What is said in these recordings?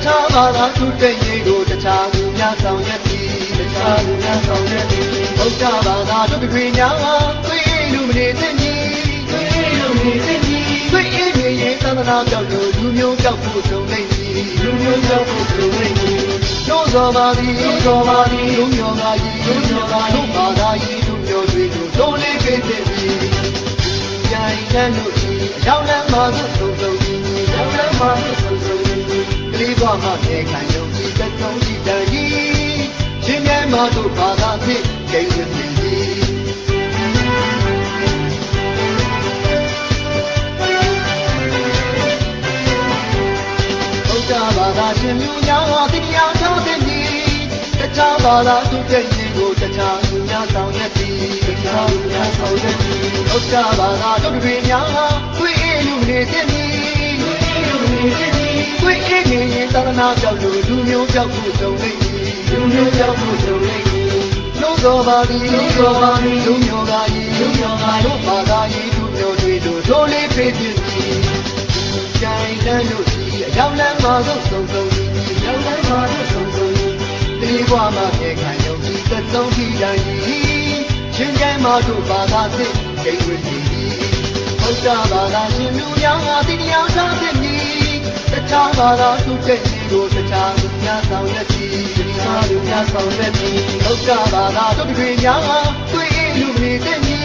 Tachala Tutengo, the Chalu Yasam Yeti, the Chalu Yasam Yeti, Otavana to the Green Yama, we illuminate me, we illuminate Tanaka, Lumio Japu to me, Lumio Japu to me. No Somali, Somali, Lumiogai, Lumiogai, Lumio, don't live it. Young and mother, young and mother, leave on my neck, I don't see that don't see the ye. Jim and Madu Padati, gave with me. Otavada, Jimuya, the Yata, the Tabala to Tengo, the Tamuya, Sauyati, the Tamuya, Sauyati. Otavana to the Green Yama, we illuminate me, we illuminate Tanaka, Lumio Japu to me, Lumio Japu to me. No Somali, Lumio Gai, no Padai, Lumio, don't live it. Giant and Lucy, a young and mother, so, young and mother, so. Liwama, I don't see that don't be dying. Chingama to Padati, gave with me. Otavana, Jimuya, the Yasam, the Tabala to Tengo, the Chalu Yasam Yeti, the Chalu Yasam Yeti, Otavana to the Green Yama, we illuminate me,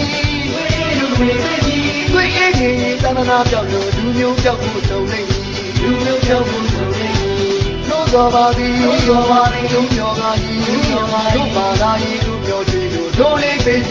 we illuminate Tanaka, Lumio Japu to me, Lumio Japu to me. No Somali, Somali, Lumiogai, Lumiogai, Lumio, don't live it.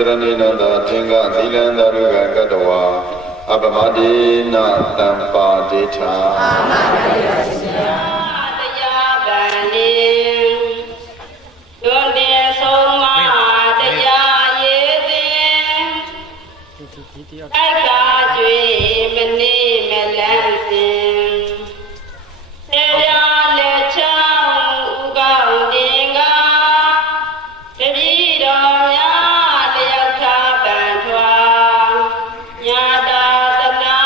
န္ဒရနေနတာသင်္ကသီလံသာရုကကတဝါအပမဒေနတံပါဒေထာအာမတေယဆရာတရားဗန္နေဒုတေဆုံးမတရားရေးစဉ်တိုက်ကားကျွေမနေမလန်းစင်ဆေရလက်ချောင်းဥကောင်းတင်ကတပည့်တော်များတယောက်သာပန်ထွာညာတာတနာ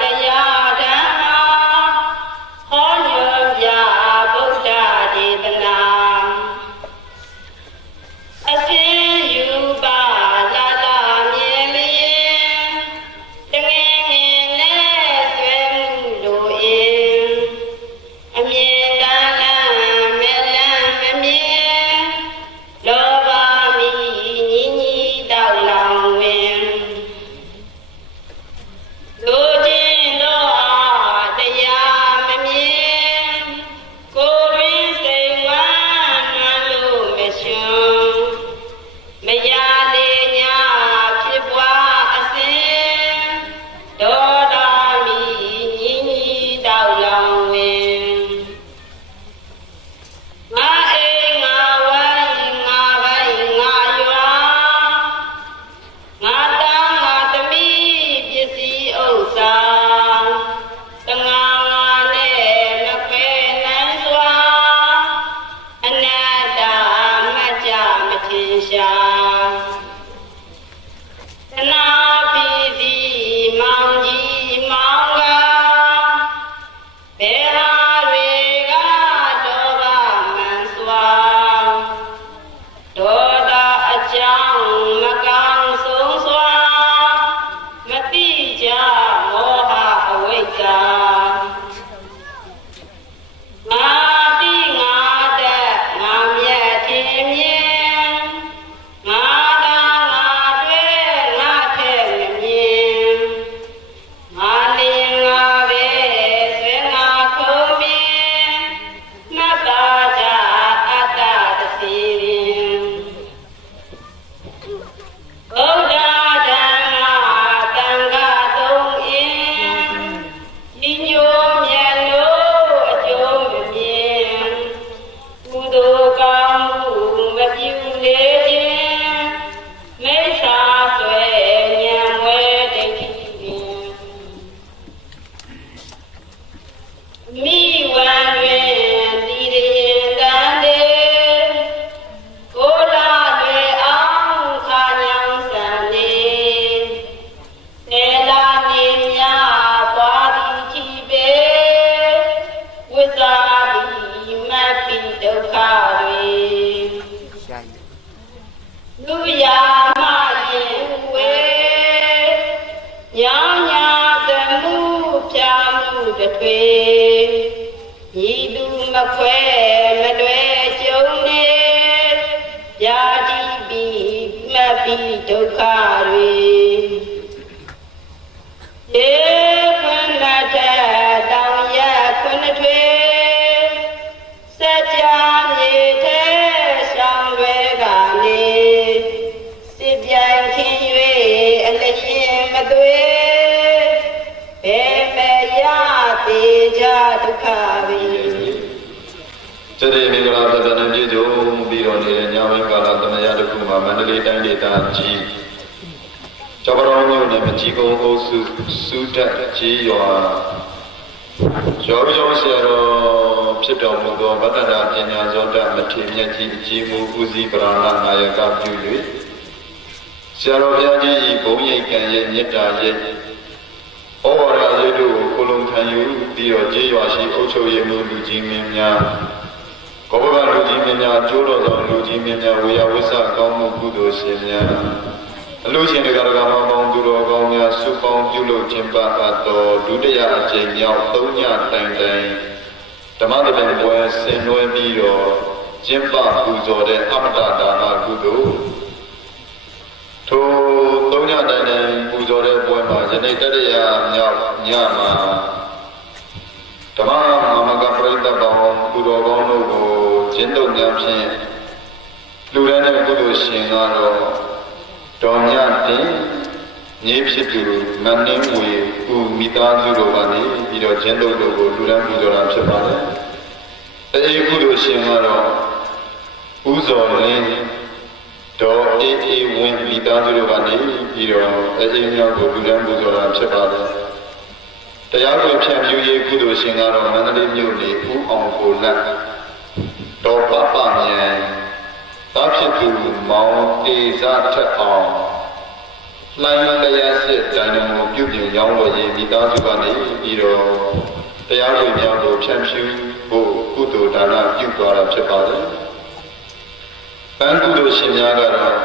တရားဓမ္မဟောညွှန်ပြဗုဒ္ဓဒေသနာအစဉ်ယူပါလာလာမြင်လျင်တငယ်ငယ်နဲ့ဆွေမှုလိုအင်အမြင်တမ်းလမ်းမလမ်းမမြင်လောဘမီညီညီတောက်လောင်ဝင်လူချင်းတို့အားတရားမမြင်ကိုယ်တွင်စိတ်ဝမ်းနှံလို့မရှင်မရလေညာဖြစ်ပွားအစဉ်ဒေါသမီညီညီတောက်လောင်ဝင်ငါအိမ်ငါဝိုင်းငါပိုင်ငါရွာငါတာငါသမီးပစ္စည်းဥစ္စာတငါငါနဲ့မဖဲနိုင်စွာအနတ္တမကြမထင်ရှားတနာပီတိမောင်ကြီးမောင်ကဘယ်ဟာတွေကလောဘမှန်စွာဒေါသအကြောင်းမကောင်းဆုံးစွာမတိကြမောဟအဝိဇ္ဇာငါတိငါတက်ငါမြတ်ထင်မြင်ငါသာငါတွေ့ငါထက်မမြင်ငါလင်ငါပဲဆွေငါခုံးမြင်မတ်တာကြအတ္တတစီရင်ဘုရားဓမ္မသံဃာသုံးအင်းညီညွတ်မြတ်လို့အကျိုးမမြင်ကုသိုလ်ကောင်းမှုမပြုလေခြင်းမိစ္ဆာဆွဲဉာဏ်ဝဲဒိဋ္ဌိပင်မိဝံတွင်တည်ရင်တန်တေကိုလာတွေအောင်ခါညောင်းစံနေနေလာနေမြပွားသည်ကြည်ပေဝိဇ္ဇာတိမတ်ပိဒုက္ခတွေလူယာမရင်ဝေညောင်းညာသမှုဖြာမှုတထွေဤသူမခွဲမလွဲကြုံနေဗျာတိပိမတ်ပိဒုက္ခတွေဧခွဏတတောင်ရခွဏထွေစัจ जा မြေထဲဆောင်ရွယ်ကနေစစ်ပြိုင်ခင်း၍အလျင်မသွေဘယ်မရသေးကြဒုက္ခပင်စတေမင်္ဂလာပဒနာပြည့်စုံပြီးတော့နေတဲ့ညဝင်းကာလသမယတစ်ခုမှာမန္တလေးတိုင်းဒေသကြီးကျောက်ပရောမြို့နယ်မကြီးကုန်းအုပ်စုစုတက်ကြီးရွာရောပြောဆရာတော်ဖြစ်တော်မူသောဗတ္တနာပညာဇောတမထေမြတ်ကြီးအကြီးမူဦးစီးပရဏနာယကပြု၍ဆရာတော်ဘုရားကြီး၏ဘုံရိပ်ကံရဲ့မေတ္တာရဲ့ဩဝါဒရေးတို့ကိုကိုလုံးခံယူပြီးတော့ကြေးရွာရှိအုပ်ချုပ်ရေးမှုလူကြီးမင်းများကောဘကလူကြီးမင်းများကျိုးတော်သောလူကြီးမင်းများဝေယဝိဆကောင်းမှုကုသိုလ်ရှင်များအလူရှင်တွေကမောင်သူတော်ကောင်းများစုပေါင်းပြုလုပ်ခြင်းပါတော်ဒုတိယအကြိမ်မြောက်၃ညတိုင်တိုင်ဓမ္မသဘင်ပွဲဆင်နွှဲပြီးတော့ကျင့်ပပူဇော်တဲ့အမတဒါနကုသိုလ်ထို၃ညတိုင်တိုင်ပူဇော်တဲ့ပွဲမှာယနေ့တတိယမြောက်ညမှာဓမ္မမမကပရိသတ်တော်သူတော်ကောင်းတို့ကိုကျင့်သုံးများဖြင့်လူရတဲ့ကုသိုလ်ရှင်ကတော့ တော်မြတ်တင်မြေဖြစ်သူမနှင်းဝေဦးမိသားစုတို့ကနေပြီးတော့ကျင်းတို့ကိုလူရန်ပူဇော်တာဖြစ်ပါတယ်အေးကုသိုလ်ရှင်ကတော့ဦးဇော်လင်းတော်အေးဝင်းမိသားစုတို့ကနေပြီးတော့အေးမြောက်ကိုလူရန်ပူဇော်တာဖြစ်ပါတယ်တရားကိုဖြန့်ဖြူးရေးကုသိုလ်ရှင်ကတော့မန္တလေးမြို့နေဦးအောင်ကိုလက်တော်ပပမြန်သာဖြစ်သူမောင်တေဇထက်အောင်လှိုင်းတရားစစ်ဒိုင်နမိုပြုပြင်ရောင်းဝယ်ရေးမိသားစုကနေပြီးတော့တရားဝင်များကိုဖြန့်ဖြူးဖို့ကုသိုလ်ဒါနပြုသွားတာဖြစ်ပါတယ်။ပန်းကုသိုလ်ရှင်များကတော့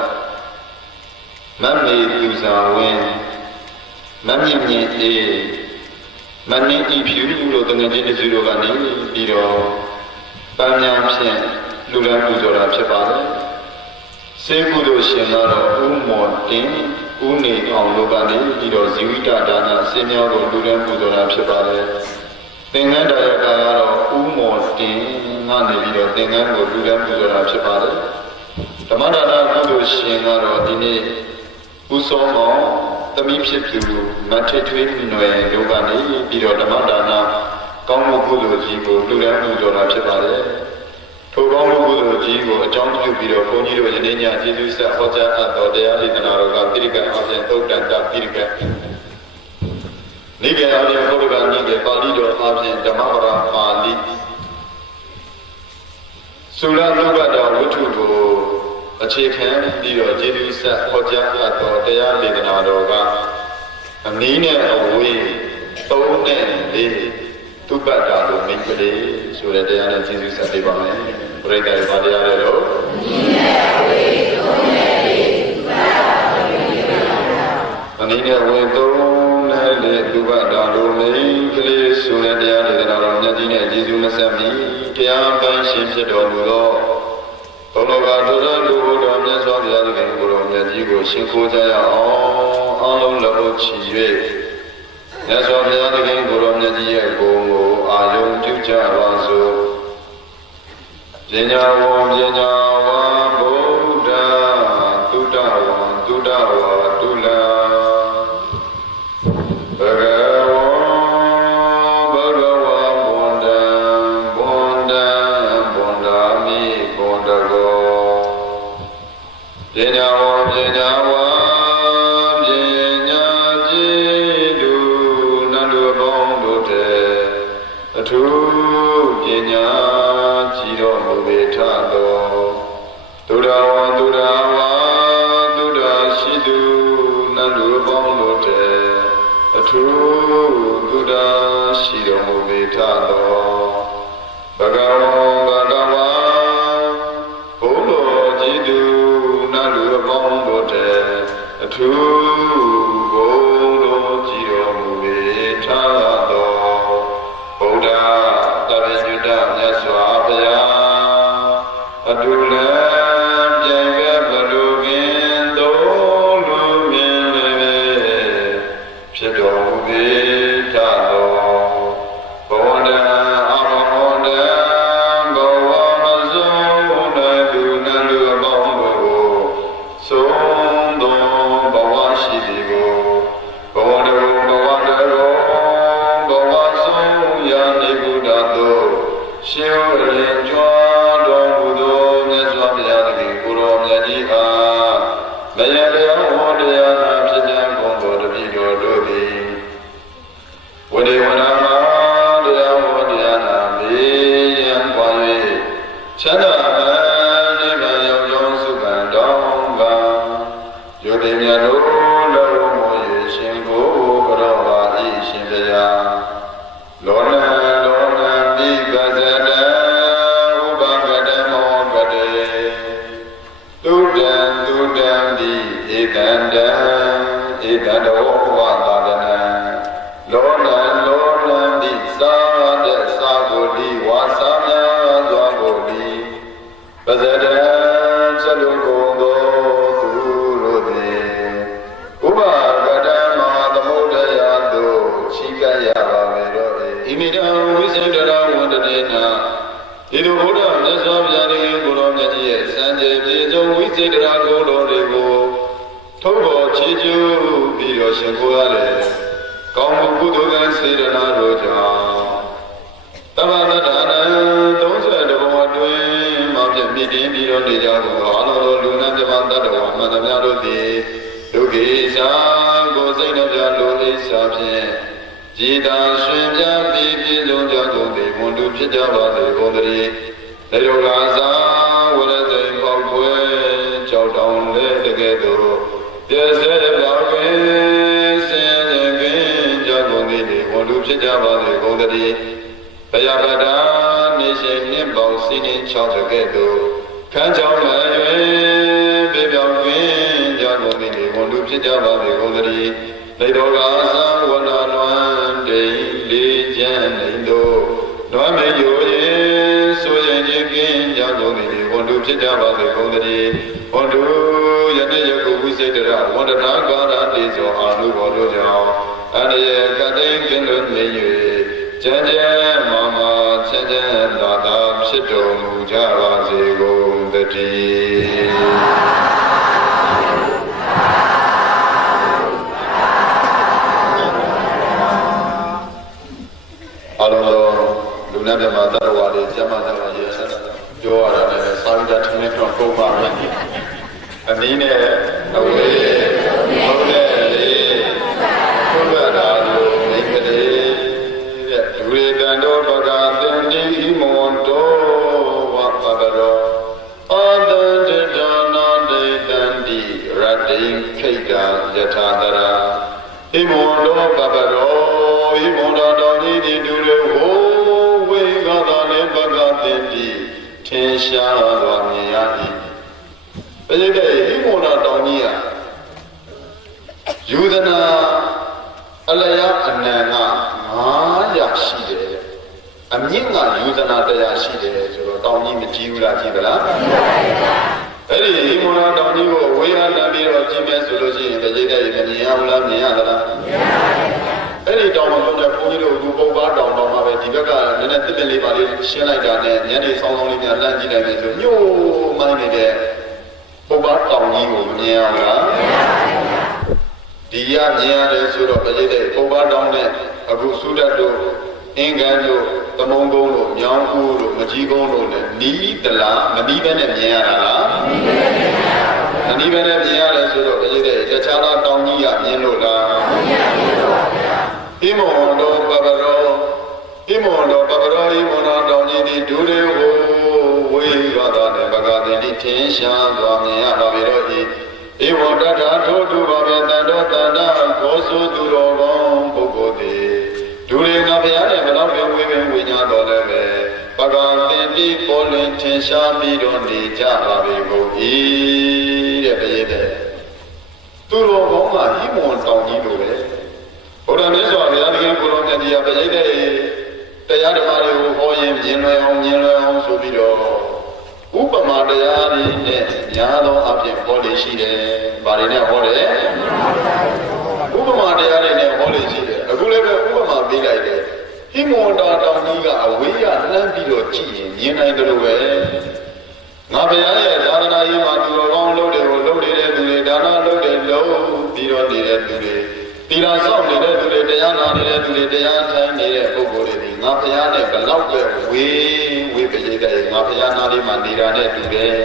မမေသူစာဝင်းမမြင့်မြင့်အေးမနှင်းဤဖြူလို့တငယ်ချင်းတစုတို့ကနေပြီးတော့ပန်းများဖြင့်လူရန်ပူဇော်တာဖြစ်ပါတယ်။စေကုသိုလ်ရှင်ကတော့ဦးမော်တင်ဦးနေအောင်တို့ကနေပြီးတော့ဇီဝိတဒါနစေများကိုလူရန်ပူဇော်တာဖြစ်ပါတယ်။သင်္ကန်းတရားကတော့ဦးမော်တင်ကနေပြီးတော့သင်္ကန်းကိုလူရန်ပူဇော်တာဖြစ်ပါတယ်။ဓမ္မဒါနကုသိုလ်ရှင်ကတော့ဒီနေ့ဦးစောမောင်သမီးဖြစ်သူမထေထွေးနွယ်တို့ကနေပြီးတော့ဓမ္မဒါနကောင်းမှုကုသိုလ်ကြီးကိုလူရန်ပူဇော်တာဖြစ်ပါတယ်။ထိုကောင်းမှုကုသိုလ်ကြီးကိုအကြောင်းပြုပြီးတော့ဘုန်းကြီးတို့ယနေ့ညကျေးဇူးဆက်ဟောကြားအပ်တော်တရားဒေသနာတော်ကတိရိကအပြင်သုတ်တန်တတိရိကနိကေအပြင်ဘုရားနိကေပါဠိတော်အပြင်ဓမ္မပဒပါဠိသုလသုဘတော်ဝိထုကိုအခြေခံပြီးတော့ကျေးဇူးဆက်ဟောကြားအပ်တော်တရားဒေသနာတော်ကအနည်းနဲ့အဝေး3နဲ့4သုဘတာလို့မိတ်ကလေးဆိုတဲ့တရားနဲ့ကျေးဇူးဆက်ပေးပါမယ်ပရိသတ်ဘာတရားလဲတော့အနည်းနဲ့အဝေး3နဲ့4သုဘတာလို့မိတ်ကလေးဆိုတဲ့တရားဒေသနာတော်မြတ်ကြီးနဲ့ကျေးဇူးမဆက်မီတရားပိုင်းရှင်းဖြစ်တော်မူသောဘုရားကထိုသောလူဘုရားမြတ်စွာဘုရားသခင်ကိုယ်တော်မြတ်ကြီးကိုရှင်းခိုးကြရအောင်အားလုံးလက်ဖို့ချီ၍မြတ်စွာဘုရားသခင်ကိုယ်တော်မြတ်ကြီးရဲ့ဂုဏ်ကိုအာယုံပြုကြပါစို့ပညာဝံပညာဝံဗုဒ္ဓသုတဝံသုတဝါတုလံဘဂဝံဘဂဝါဘုဒ္ဓံဘုဒ္ဓံဘုဒ္ဓာမိဘုဒ္ဓကောပညာဝံပညာဝံပညာကြည်သူနတ်လူပေါင်းတို့တဲ့အထူးပညာကြည်တော်မူပေထသောသုဒ္ဓဝံသုဒ္ဓဝါသုဒ္ဓရှိသူနတ်လူပေါင်းတို့တဲ့အထူးသုဒ္ဓရှိတော်မူပေထသောဘဂဝံဘဂဝါဘုလိုကြည်သူနတ်လူပေါင်းတို့တဲ့အထူးဘုလိုကြည်တော်မူပေထသောဗုဒ္ဓတရညုတမြတ်စွာဘုရားအတူလံပြန်ခဲ့ဘလူကင်သုံးလူမြင်လည်းဖြစ်တော်မူပေထသောဘဝတံအဘမောတံဘဝမဆုံးနိုင်သူနတ်လူအပေါင်းတို့ကိုဆုံးသောဘဝရှိသည်ကိုဘဝတကောဘဝတကောဘဝဆုံးရနေဘုဒ္ဓတို့ရှင်ဝရင်ကြွားတော်မူသောမြတ်စွာဘုရားသခင်ကိုယ်တော်မြတ်ကြီးအားမယတရားဟောတရားနာဖြစ်တဲ့ဘုံတော်တပည့်တော်တို့သည်ဝိဒေဝနာမှာတရားဟောတရားနာမေးရန်ပွား၍ချမ်းသာနိဗ္ဗာန်ရောက်ကြောင်းစုပန်တော်ကယောဂီများတို့လည်းမောရရှင်ကိုကြောပါ၏ရှင်ဘုရားလောနံလောနံတိပဇတံဥပကတမောကတေသုတံသုတံတိဧကန္တံဧကန္တောဝါဒနံလောနံလောနံတိသာတသာကိုတိဝါစာမြာစွာကိုတိပဇတံသလုကုန်သောသူတို့သည်ဥပကတမသမုဒ္ဒရာသို့ချီးကပ်ရပါမယ်တော့ဣမိတံဝိစေတရဝန္တတေနဤသို့ဘုရားမြတ်စွာဘုရားသခင်ကိုယ်တော်မြတ်ကြီးရဲ့စံကြယ်ပြေဆုံးဝိစေတရာကိုယ်တော်တွေကိုထုံ ရှင်ကိုရတယ်ကောင်းမှုကုသိုလ်ကစေတနာတို့ကြောင့်တမန်တော်ဒါန30ဘဝတွင်မှပြည့်မြင့်ပြီးတော့နေကြသောအလုံးစုံလူနာပြမတတ်တော်မှန်သမျှတို့သည်ဒုက္ခိသာကိုစိတ်နှပြလိုအိစာဖြင့်ကြည်သာရှင်ပြပြီးပြည့်စုံကြကုန်သည်ဝန်တုဖြစ်ကြပါစေကုန်သတည်းလေယောဂာသာဝရသိပေါက်ွယ်ကြောက်တောင်လေတကယ်သို့ပြည့်စဲပြောင်းခြင်းဆင်းရဲခြင်းကြကုန်သည်ဝန်တုဖြစ်ကြပါစေကုန်သတည်းဘယဗဒာနေရှင်နှင့်ပေါင်းစီးနှင်း60ကဲ့သို့ခန်းချောင်းလည်း၍ပြေပြောင်းခြင်းကြကုန်သည်ဝန်တုဖြစ်ကြပါစေကုန်သတည်းလေတော်ကာသံဝနာနွမ်းတိလေးချမ်းနေတို့နွမ်းမေယိုရင်ဆိုရင်ခြင်းကင်းကြကုန်သည်ဝန်တုဖြစ်ကြပါစေကုန်သတည်းဝန်တုယနေ့ယခုဝိစိတ်တရဝန္ဒနာကာရတိဇောအာနုဘောတို့ကြောင့်အန္တရာယ်ကတိကင်းလွတ်နေ၍ကျမ်းကျမ်းမာမာချမ်းချမ်းသာသာဖြစ်တော်မူကြပါစေကုန်သတည်းအလုံးစုံလူနာမြတ်မှာတတော်ဝါလေးကျမ်းမာတတ်ပါရဲ့ဆက်ပြောရတာလည်းစာရိတ္တထင်းနဲ့တော့ပုံပါမယ်အနည်းနဲ့အဝေးဟုတ်တယ်လေဘုရားသာလို့နေကြတယ်တဲ့ဒုရေတံတော်ဘဂသင်္တိမွန်တော်ဝပပရောအာတတေဒါနာဒေတံတိရတ္တိခိတံယထာတရာဣမွန်တော်ပပရောဣမွန်တော်တော်ဤတိဒုရေဟောဝေကသာလေဘဂသင်္တိထင်ရှားစွာမြင်ရ၏ဘယ်တဲ့ဣမွန်တော်တော်ကြီးဟာယူဇနာအလျာအနန္တ900ရှိတယ်အမြင့်ကယူဇနာ100ရှိတယ်ဆိုတော့တောင်ကြီးမကြည့်ဘူးလားကြည့်သလားအဲ့ဒီဣမွန်တော်တော်ကြီးကိုဝေးရလာပြီးတော့ကြည့်မယ်ဆိုလို့ရှိရင်တကြိတ်တည်းမမြင်ရဘူးလားမြင်ရသလားမြင်ရပါဘူးအဲ့ဒီတောင်ပေါ်တဲ့ဘုန်းကြီးတို့ကပုပ္ပါတောင်တော်မှာပဲဒီဘက်ကနည်းနည်းတစ်ပင်လေးပါလေးရှင်းလိုက်တာနဲ့ညနေဆောင်းဆောင်းလေးများလှမ်းကြည့်လိုက်ပြီဆိုညို့မိုင်းနေတဲ့ပုပ္ပါတောင်ကြီးကိုမမြင်အောင်လားမြင်ပါဘူးဒီရမြင်ရတယ်ဆိုတော့တကြိတ်တည်းပုပ္ပါတောင်နဲ့အခုသုဒ္ဓတို့အင်္ဂန်တို့သမုံကုန်းတို့မြောင်းကူတို့မကြီးကုန်းတို့နဲ့နီးတလားမနီးပဲနဲ့မြင်ရတာလားမနီးပဲနဲ့မြင်ရတယ်ဆိုတော့တကြိတ်တည်းတခြားသောတောင်ကြီးကမြင်လို့လားမမြင်ဘူးပါဗျာဣမွန်တော်ပပရောဣမွန်တော်ပပရောဣမွန်တော်တောင်ကြီးသည်ဒုရေဟောဝေကသာနဲ့ဘဂသင်္တိထင်ရှားစွာမြင်ရပါပြီတော့ဤဧဝတ္တထို့သူပါပဲတန်တော်တန်တာဘောဆိုသူတော်ကောင်းပုဂ္ဂိုလ်သည်ဒုရေကဘုရားနဲ့ဘလောက်ပဲဝေဝေညာတော်လည်းပဲဘဂသင်္တိပေါ်လင်ထင်ရှားပြီးတော့နေကြပါပြီကိုဤတဲ့ဘုရားတဲ့သူတော်ကောင်းကဣမွန်တောင်ကြီးလိုပဲဘုရားမြတ်စွာဘုရားရှင်ကိုယ်တော်မြတ်ကြီးကပြိဿတဲ့တရားဓမ္မတွေကိုဟောရင်မြင်လွယ်အောင်ဆိုပြီးတော့ဥပမာတရားတွေနဲ့ညာသောအပြင်ဟောလေရှိတယ်။ဘာတွေနဲ့ဟောလဲ။ဥပမာတရားတွေနဲ့ဟောလေရှိတယ်။အခုလည်းပဲဥပမာပေးလိုက်တယ်။ဟိမွန်တာတောင်ကြီးကအဝေးရလှမ်းပြီးတော့ကြည့်ရင်မြင်နိုင်တယ်လို့ပဲ။ငါဘုရားရဲ့သာသနာရေးမှာသူတော်ကောင်းလုပ်တယ်ကိုလုပ်နေတဲ့သူတွေဒါနလုပ်တယ်လို့ပြီးတော့နေတဲ့သူတွေသီလဆောင်နေတဲ့သူတွေတရားနာနေတဲ့သူတွေတရားထိုင်နေတဲ့ပုဂ္ဂိုလ်တွေဒီငါဘုရားနဲ့ဘလောက်ပဲဝေးပရိသတ်ငါဘုရားနာလေးမှာနေတာနဲ့တူတယ်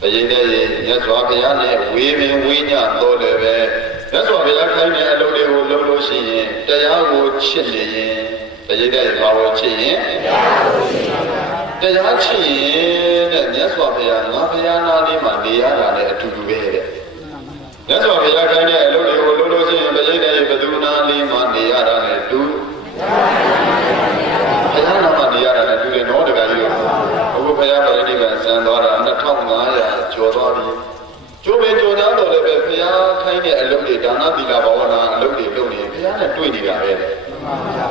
ပရိသတ်ရဲ့မြတ်စွာဘုရားနဲ့ဝေးပင်ဝေးညတော်တယ်ပဲမြတ်စွာဘုရားခိုင်းတဲ့အလုပ်တွေကိုလုပ်လို့ရှိရင်တရားကိုချစ်နေရင်ပရိသတ်ရဲ့ဘာကိုချစ်ရင်တရားချစ်ရင်တဲ့မြတ်စွာဘုရားငါဘုရားနာလေးမှာနေရတာနဲ့အတူတူပဲတဲ့မြတ်စွာဘုရားခိုင်းတဲ့အလုပ်တွေကိုလုပ်လို့ရှိရင်ပရိသတ်ရဲ့ဘသူနာလေးမှာနေရတာနဲ့တူဘုရားနာမှာနေရတာနဲ့တူတယ်နော်တခါကြီးတို့အခုဘုရားပရိနိဗ္ဗာန်ဆံသွားတာ2500ကျော်သွားပြီကျိုးပင်ကျိုးသားတော်လည်းပဲဘုရားခိုင်းတဲ့အလုပ်တွေဒါနသီလဘာဝနာအလုပ်တွေလုပ်နေဘုရားနဲ့တွေ့နေတာပဲတဲ့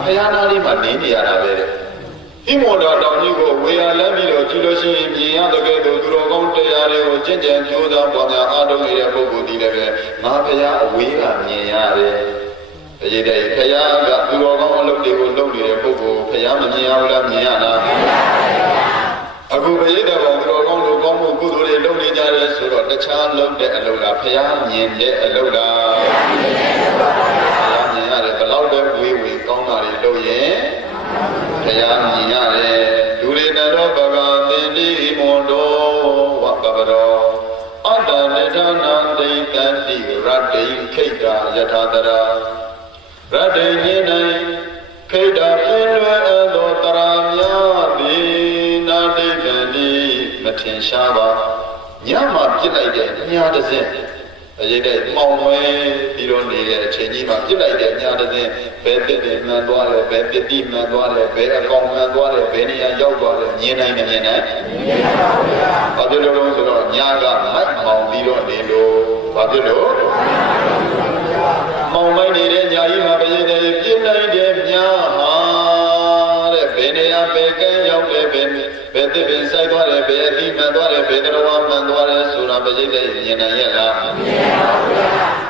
ဘုရားနာလေးမှာနေနေရတာပဲတဲ့ဣမောတော်တောင်ကြီးကိုဝေယလမ်းပြီးတော့ကြည့်လို့ရှိရင်မြင်ရတဲ့ကဲ့သို့သူတော်ကောင်းတရားတွေကိုကျင့်ကြံကြိုးစားပွားများအားထုတ်နေတဲ့ပုဂ္ဂိုလ်ဒီလည်းပဲငါဘုရားအဝေးကမြင်ရတယ်။တည်တဲ့ဘုရားကသူတော်ကောင်းအလုပ်တွေကိုလုပ်နေတဲ့ပုဂ္ဂိုလ်ဘုရားမမြင်ရဘူးလားမြင်ရလား။အခုဘုရားတော်သူတော်ကောင်းလူကောင်းမှုကုသိုလ်တွေလုပ်နေကြတယ်ဆိုတော့ တော့တခြားလုံးတဲ့အလုပ်လားဖယားမြင်တဲ့အလုပ်လားဖယားမြင်ရတယ်ဘလောက်ပဲဝေးဝေးကောင်းတာတွေလုပ်ရင်ဖယားမြင်ရတယ်ဒုရေတရောပကသင်္တိမွန်တော်ဝပပရောအတ္တနိဒနာဒိဋ္ဌတိရတ္တိခိတ္တာယထာတရာရတ္တိညင်နိုင်ခိတ္တာပြင်းလွယ်သောတရာများသည်နာဒိဋ္ဌတိမထင်ရှားပါညမှာပြစ်လိုက်တဲ့ညာတစ်စင်းအရေးတဲ့မောင်ဝဲပြီးတော့နေတဲ့အချိန်ကြီးမှာပြစ်လိုက်တဲ့ညာတစ်စင်းဘယ်တစ်တွေမှန်သွားလဲဘယ်တစ်တိမှန်သွားလဲဘယ်အကောင်မှန်သွားလဲဘယ်နေရာရောက်သွားလဲမြင်နိုင်မမြင်နိုင်မြင်ပါဘူးဗျာဘာဖြစ်လို့လဲဆိုတော့ညာကမိုက်မောင်ပြီးတော့နေလို့ဘာဖြစ်လို့မောင်မိုက်နေတဲ့ညာကြီးမှာဘယ်တဲ့ပြစ်လိုက်တဲ့ညာဟာတဲ့ဘယ်နေရာဘယ်ကဲရောက်လဲဘယ်တစ်ပင်ဆိုင်သွားတယ်ဘယ်အသီးမှန်သွားတယ်ဘယ်တော်မှန်သွားတယ်ဆိုတာပရိသေမြင်နိုင်ရဲ့လားမမြင်ပါဘူးဗျာ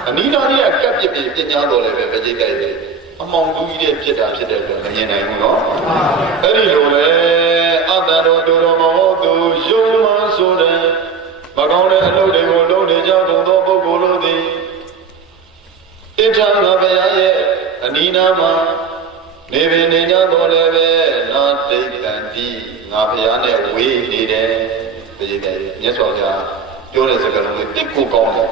အနိဒာကြီးကကပ်ပြစ်ပြညာတော်လည်းပဲပရိသေရဲ့အမောင်တူကြီးတဲ့ဖြစ်တာဖြစ်တဲ့အတွက်မမြင်နိုင်ဘူးနော်အဲ့ဒီလိုလေအတ္တတော်သူတော်မဟုတ်သူယုံမှဆိုတဲ့မကောင်းတဲ့အလုပ်တွေကိုလုပ်နေကြကုန်သောပုဂ္ဂိုလ်တို့သည်ဣဋ္ဌာငါဘုရားရဲ့အနိနာမှာနေပင်နေကြတော်လည်းပဲနာတိတ်တန်တိငါဘုရားနဲ့ဝေးနေတယ်ပြည်တယ်မြတ်စွာဘုရားပြောတဲ့စကားလုံးတစ်ခုကောင်းတယ်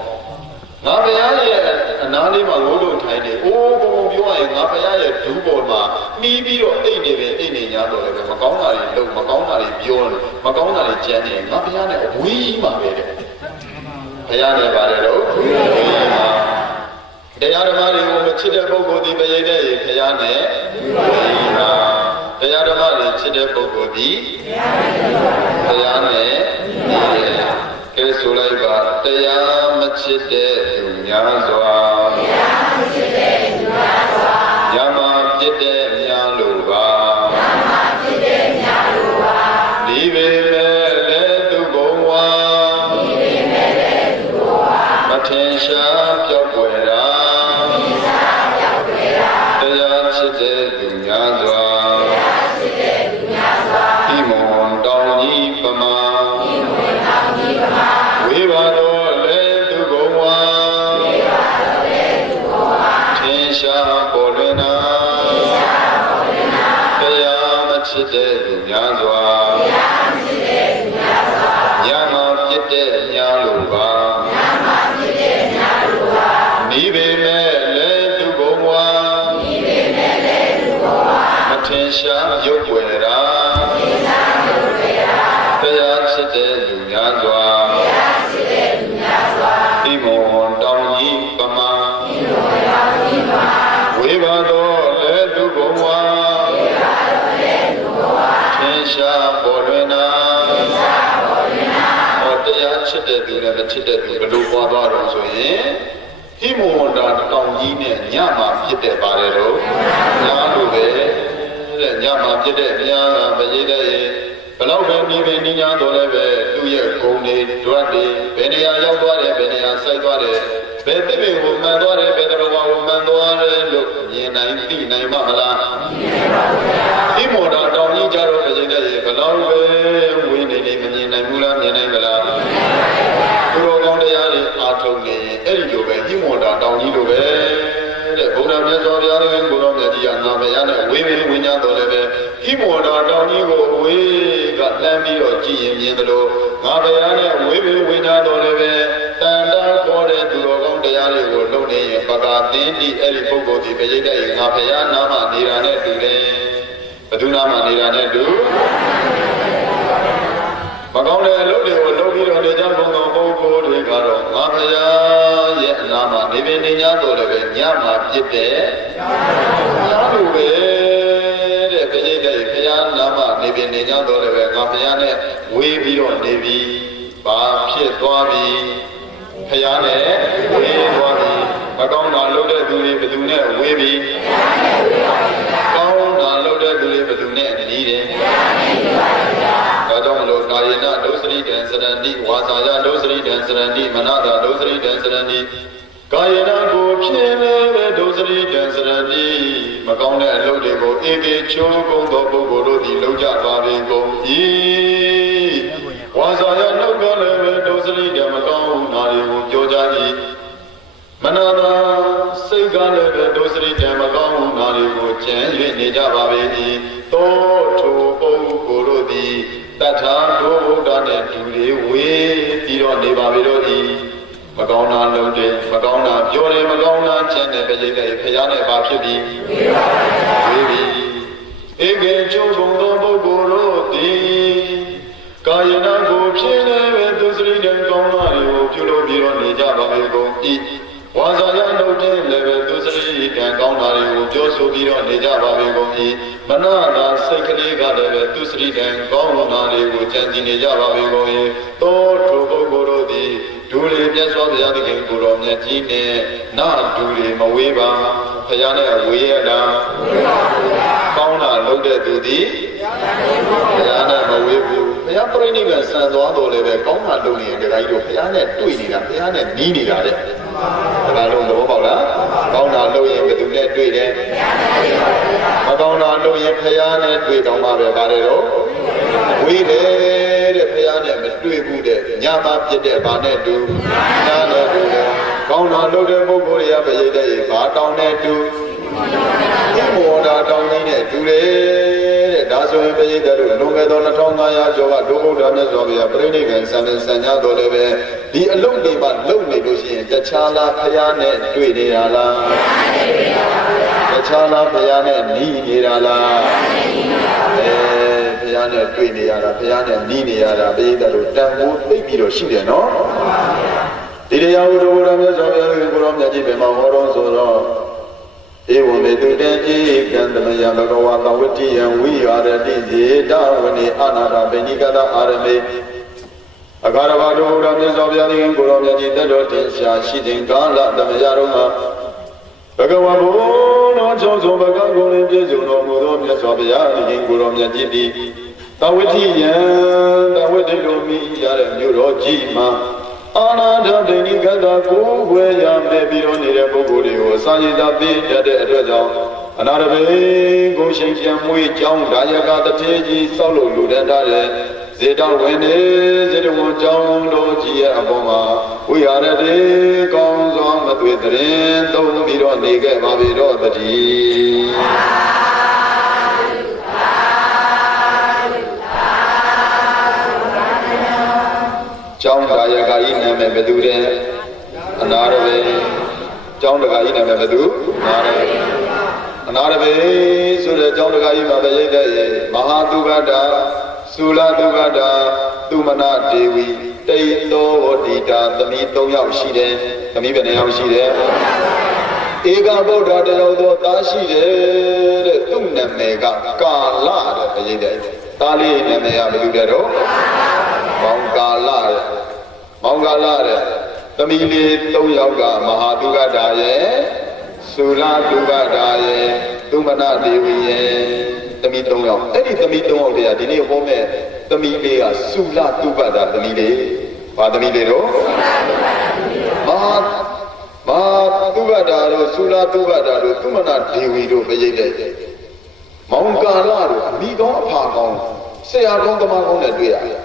ငါဘုရားရဲ့အနားလေးမှာလို့လို့ထိုင်နေအိုးဘုံပြောရရင်ငါဘုရားရဲ့ဒူးပေါ်မှာနှီးပြီးတော့အိတ်နေပဲအိတ်နေ냐တော့လည်းမကောင်းတာတွေလုပ်မကောင်းတာတွေပြောမကောင်းတာတွေကြမ်းနေငါဘုရားနဲ့အဝေးမှာပဲတဲ့ဘုရားနဲ့ပါတယ်တော့ဝေးမှာတရားဓမ္မတွေကိုမချစ်တဲ့ပုဂ္ဂိုလ်ဒီပရိသေရဲ့ဘုရားနဲ့ဝေးမှာတရားဓမ္မတွေချစ်တဲ့ပုဂ္ဂိုလ်ဒီတရားနဲ့ကဲဆိုလိုက်ပါတရားမချစ်တဲ့သူများစွာတရားမချစ်တဲ့သူများစွာညမပြစ်တဲ့များလို့ပါညမပြစ်တဲ့များလို့ပါဒီပေမဲ့လည်းသူဘုံဝါဒီပေမဲ့လည်းသူဘုံဝါမထင်ရှားပြောက်ွယ်တာမထင်ရှားပြောက်ွယ်တာတရားချစ်တဲ့သူများစွာဒီမွန်တောင်ကြီးပမာဒီမွန်တောင်ကြီးပမာဝေဘာတော်လေသူဘုံဝါဝေဘာတော်လေသူဘုံဝါထင်ရှားပေါ်လွင်နာထင်ရှားပေါ်လွင်နာတရားမချစ်တဲ့သူများစွာတရားမချစ်တဲ့သူများစွာညမပြစ်တဲ့များလို့ပါညမပြစ်တဲ့များလို့ပါဤပေမဲ့လေသူဘုံဝါဤပေမဲ့လေသူဘုံဝါမထင်ရှားရုပ်ွယ်တာတရားချစ်တဲ့လူများစွာတရားချစ်တဲ့လူများစွာဒီမွန်တောင်ကြီးပမာဒီမွန်တောင်ကြီးပမာဝေဘာတော်လေသူဘုံဝါဝေဘာတော်လေသူဘုံဝါသင်္ရှားပေါ်လွင်နာသင်္ရှားပေါ်လွင်နာဟောတရားချစ်တဲ့သူနဲ့မချစ်တဲ့သူဘယ်လိုပွားသွားတော့ဆိုရင်ဒီမွန်တောင်ကြီးနဲ့ညမှာဖြစ်တဲ့ပါတယ်တော့ညာလို့ပဲတဲ့ညမှာဖြစ်တဲ့ဘုရားကမရေးတဲ့ဘလောက်ပဲနေပဲနေ냐တော့လည်းပဲသူ့ရဲ့ဂုဏ်တွေဓာတ်တွေဘယ်နေရာရောက်သွားတယ်ဘယ်နေရာစိုက်သွားတယ်ဘယ်သစ်ပင်ကိုမှန်သွားတယ်ဘယ်တော်ဘာကိုမှန်သွားတယ်လို့မြင်နိုင်သိနိုင်မှာမလားမြင်ပါဘူးဗျာဒီမော်တာတောင်ကြီးကြတော့ပြည်တဲ့ဘလောက်ပဲဝင်းနေနေမမြင်နိုင်ဘူးလားမြင်နိုင်မလားမြင်ပါဘူးဗျာသူတော်ကောင်းတရားတွေအားထုတ်နေရင်အဲ့ဒီလိုပဲဒီမော်တာတောင်ကြီးလိုပဲတဲ့ဘုရားမြတ်စွာဘုရားရဲ့ကိုရောမြတ်ကြီးကငါမရနဲ့ဝေးဝေးဝိညာဉ်တော်လည်းပဲဒီမော်တာတောင်ကြီးကိုဝေးကလမ်းပြီးတော့ကြည်ရင်မြင်သလိုငါဘုရားနဲ့ဝေးဝေးဝိညာဉ်တော်လည်းပဲတန်တာခေါ်တဲ့သူတော်ကောင်းတရားတွေကိုလုပ်နေရင်ပကာသင်္တိအဲ့ဒီပုဂ္ဂိုလ်ဒီပရိသေရဲ့ငါဘုရားနာမနေတာနဲ့တူတယ်ဘယ်သူနာမနေတာနဲ့တူမကောင်းတဲ့အလုပ်တွေကိုလုပ်ပြီးတော့နေကြဘုံတော်ပုဂ္ဂိုလ်တွေကတော့ငါဘုရားရဲ့အနာမနေပင်နေ냐တော့လည်းပဲညမှာပြစ်တဲ့ညလိုပဲတဲ့ပရိသေဘုရားနာမနေပင်နေ냐တော့လည်းပဲငါဘုရားနဲ့ဝေးပြီးတော့နေပြီဘာဖြစ်သွားပြီဘုရားနဲ့ဝေးသွားပြီမကောင်းတာလုပ်တဲ့သူတွေဘယ်သူနဲ့ဝေးပြီကောင်းတာလုပ်တဲ့သူတွေဘယ်သူနဲ့နီးတယ်ဒါကြောင့်မလို့ကာယေနဒုစရိတံစရဏိဝါစာယဒုစရိတံစရဏိမနတာဒုစရိတံစရဏိကာယေနကိုဖြစ်လည်းပဲဒုစရိတံစရဏိမကောင်းတဲ့အလုပ်တွေကိုဧကေချိုးကုန်သောပုဂ္ဂိုလ်တို့သည်လုပ်ကြပါပေကုန်၏ဝါစာယနှုတ်တော်လည်းပဲဒုစရိတံမကောင်းဝ ကျမ်း၍နေကြပါပေ၏သောထိုပုဂ္ဂိုလ်တို့သည်တထာဒုဗုဒ္ဓနှင့်တူလေဝေပြီးတော့နေပါပေတော့၏မကောင်းတာလုပ်တယ်မကောင်းတာပြောတယ်မကောင်းတာကျင့်တယ်ပြည့်တဲ့ဖရာနဲ့ဘာဖြစ်ပြီဝေးပြီဧကေကျုံကုန်သောပုဂ္ဂိုလ်တို့သည်ကာယနာကိုဖြစ်လည်းပဲသူစရိတံကောင်းတာကိုပြုလို့ပြီးတော့နေကြပါပေကုန်၏ဝါစာရလုပ်တဲ့လည်းပဲသူစရိတံကောင်းတာတွေကိုပြောဆိုပြီးတော့နေကြပါပေကုန်၏မနတာစိတ်ကလေးကလည်းပဲသူစရိတံကောင်းတာတွေကိုကြံစည်နေကြပါပေကုန်၏သောထိုပုဂ္ဂိုလ်တို့သည်ဒူလေပြတ်စွာဘုရားသခင်ကိုတော်မြတ်ကြီးနဲ့နာဒူလေမဝေးပါဘုရားနဲ့ဝေးရတာကောင်းတာလုပ်တဲ့သူသည်ဘုရားနဲ့မဝေးဘူးဘုရားပြိဋိဘံဆံသွားတော်လည်းပဲကောင်းတာလုပ်နေရင်ဒီကကြီးတို့ဘုရားနဲ့တွေ့နေတာဘုရားနဲ့နီးနေတာတဲ့ဒါကလုံးသဘောပေါက်လားကောင်းတာလုပ်ရင်ဘယ်သူနဲ့တွေ့တယ်မကောင်းတာလုပ်ရင်ဘုရားနဲ့တွေ့တော့မှပဲပါတယ်တော့ဝေးတယ်တဲ့ဘုရားနဲ့မတွေ့ဘူးတဲ့ညမှာပြစ်တဲ့ဘာနဲ့တူညနဲ့တူတယ်ကောင်းတာလုပ်တဲ့ပုဂ္ဂိုလ်တွေကပြည့်တဲ့ဘာတောင်းနဲ့တူဒီမောတာတောင်းကြီးနဲ့တူတယ်တဲ့ဒါဆိုရင်ပြည့်တဲ့လို့လုံခဲ့သော2500ကျော်ကဒုဗုဒ္ဓမြတ်စွာဘုရားပြိဋိဘံဆံနဲ့ဆံကြတော်လည်းပဲဒီအလုပ်တွေမှာလုပ်နေလို့ရှိရင်တခြားလားဘုရားနဲ့တွေ့နေတာလားတခြားလားဘုရားနဲ့နီးနေတာလားဘုရားနဲ့တွေ့နေရတာဘုရားနဲ့နီးနေရတာပြိဿတို့တန်ဖိုးသိပြီးတော့ရှိတယ်နော်ဒီတရားဝတ္ထုဘုရားမြတ်စွာဘုရားကိုရောမြတ်ကြီးပဲမှာဟောတော်ဆိုတော့ဧဝံမေတုတေဧကံတမယဘဂဝါသဝတ္တိယံဝိဟာရတိဇေတဝနေအနာတာပိဏိကတအာရမေအခါရဘာတို့ဘုရားမြတ်စွာဘုရားကိုရောမြတ်ကြီးတတ်တော်တင်ရှားရှိတဲ့ကာလတမယတော်မှာဘဂဝါဘုရားကျောင်းစုံဘဂကုံရင်ပြည့်စုံတော်မူသောမြတ်စွာဘုရားကိုရောမြတ်ကြီးသည်တဝတ္တိယံတဝတ္တိလိုမိရတဲ့မြို့တော်ကြီးမှာအာနာထဒိဋ္ဌိကတကိုယ်ွယ်ရမဲ့ပြီးတော့နေတဲ့ပုဂ္ဂိုလ်တွေကိုစာရည်သာသိတတ်တဲ့အတွက်ကြောင့်အနာရဘေကိုရှင်ပြန်မွေးကြောင်းဒါယကတထေကြီးစောက်လို့လူတတ်တဲ့ဇေတဝင်နေဇေတဝန်ကြောင်းတော်ကြီးရဲ့အပေါ်မှာဝိဟာရတိကောင်းစွာမသွေတရင်သုံးပြီးတော့နေခဲ့ပါပြီတော့တည်းကျောင်းဒါယကဤနာမည်ဘယ်သူတဲ့အနာရဘေကျောင်းတကဤနာမည်ဘယ်သူအနာရဘေဆိုတဲ့ကျောင်းတကဤမှာပဲရိတ်တဲ့မဟာတုဂတာသုလတုဂတာသူမနာဒေဝီတိသောဝတိတာသမီး3ယောက်ရှိတယ်သမီးဘယ်နှယောက်ရှိတယ်ဧကဗုဒ္ဓတယောက်သောသားရှိတယ်တဲ့သူ့နာမည်ကကာလတဲ့ပဲရိတ်တဲ့သားလေးနာမည်ကဘယ်သူတဲ့တော့မောင်ကာလတဲ့မောင်ကာလတဲ့သမီးလေး3ယောက်ကမဟာတုဂတာရဲ့သုလတုဂတာရဲ့သူမနာဒေဝီရဲ့သမီး3ယောက်အဲ့ဒီသမီး3ယောက်တည်းကဒီနေ့ဟောမဲ့သမီးလေးကသုလတုဂတာသမီးလေးဘာသမီးလေးတော့မဟာတုဂတာတို့သုလတုဂတာတို့သူမနာဒေဝီတို့ပြည့်တဲ့မောင်ကာလတို့အမိကောင်းအဖာကောင်းဆရာကောင်းသမားကောင်းနဲ့တွေ့ရတယ်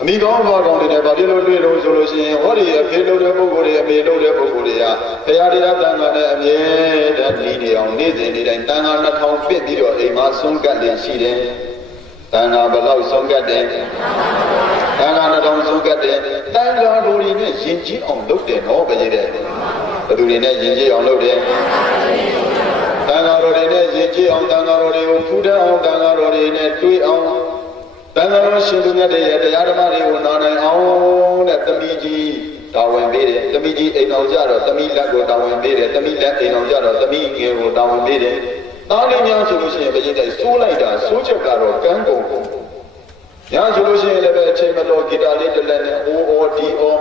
အမိကောင်းဘာကောင်းတွေနဲ့ဗာဒီလိုတွေ့လို့ဆိုလို့ရှိရင်ဟောဒီအဖေလို့တဲ့ပုဂ္ဂိုလ်တွေအမေလို့တဲ့ပုဂ္ဂိုလ်တွေကဘုရားတရားတန်ခါနဲ့အမြဲတမ်းနေနေအောင်နေ့စဉ်နေ့တိုင်းတန်ခါ2000ပြည့်ပြီးတော့အိမ်မှာဆုံးကတ်နေရှိတယ်တန်ခါဘယ်လောက်ဆုံးကတ်တယ်တန်ခါ2000ဆုံးကတ်တယ်တန်ခါတို့တွေနဲ့ယဉ်ကျေးအောင်လုပ်တယ်နော်ပဲတဲ့ဘယ်သူတွေနဲ့ယဉ်ကျေးအောင်လုပ်တယ်တန်ခါတို့တွေနဲ့ယဉ်ကျေးအောင်တန်ခါတို့တွေကိုဖူးတတ်အောင်တန်ခါတို့တွေနဲ့တွေးအောင်တန်ခါတော်ရှင်သူမြတ်ရဲ့တရားဓမ္မတွေကိုနားနိုင်အောင်တဲ့သမီးကြီးတာဝန်ပေးတယ်သမီးကြီးအိမ်အောင်ကြတော့သမီးလက်ကိုတာဝန်ပေးတယ်သမီးလက်အိမ်အောင်ကြတော့သမီးငယ်ကိုတာဝန်ပေးတယ်သားလေးများဆိုလို့ရှိရင်ပြည့်တဲ့စိုးလိုက်တာစိုးချက်ကတော့ကန်းကုန်ညာဆိုလို့ရှိရင်လည်းပဲအချိန်မတော်ဂီတာလေးတစ်လက်နဲ့အိုဒီအော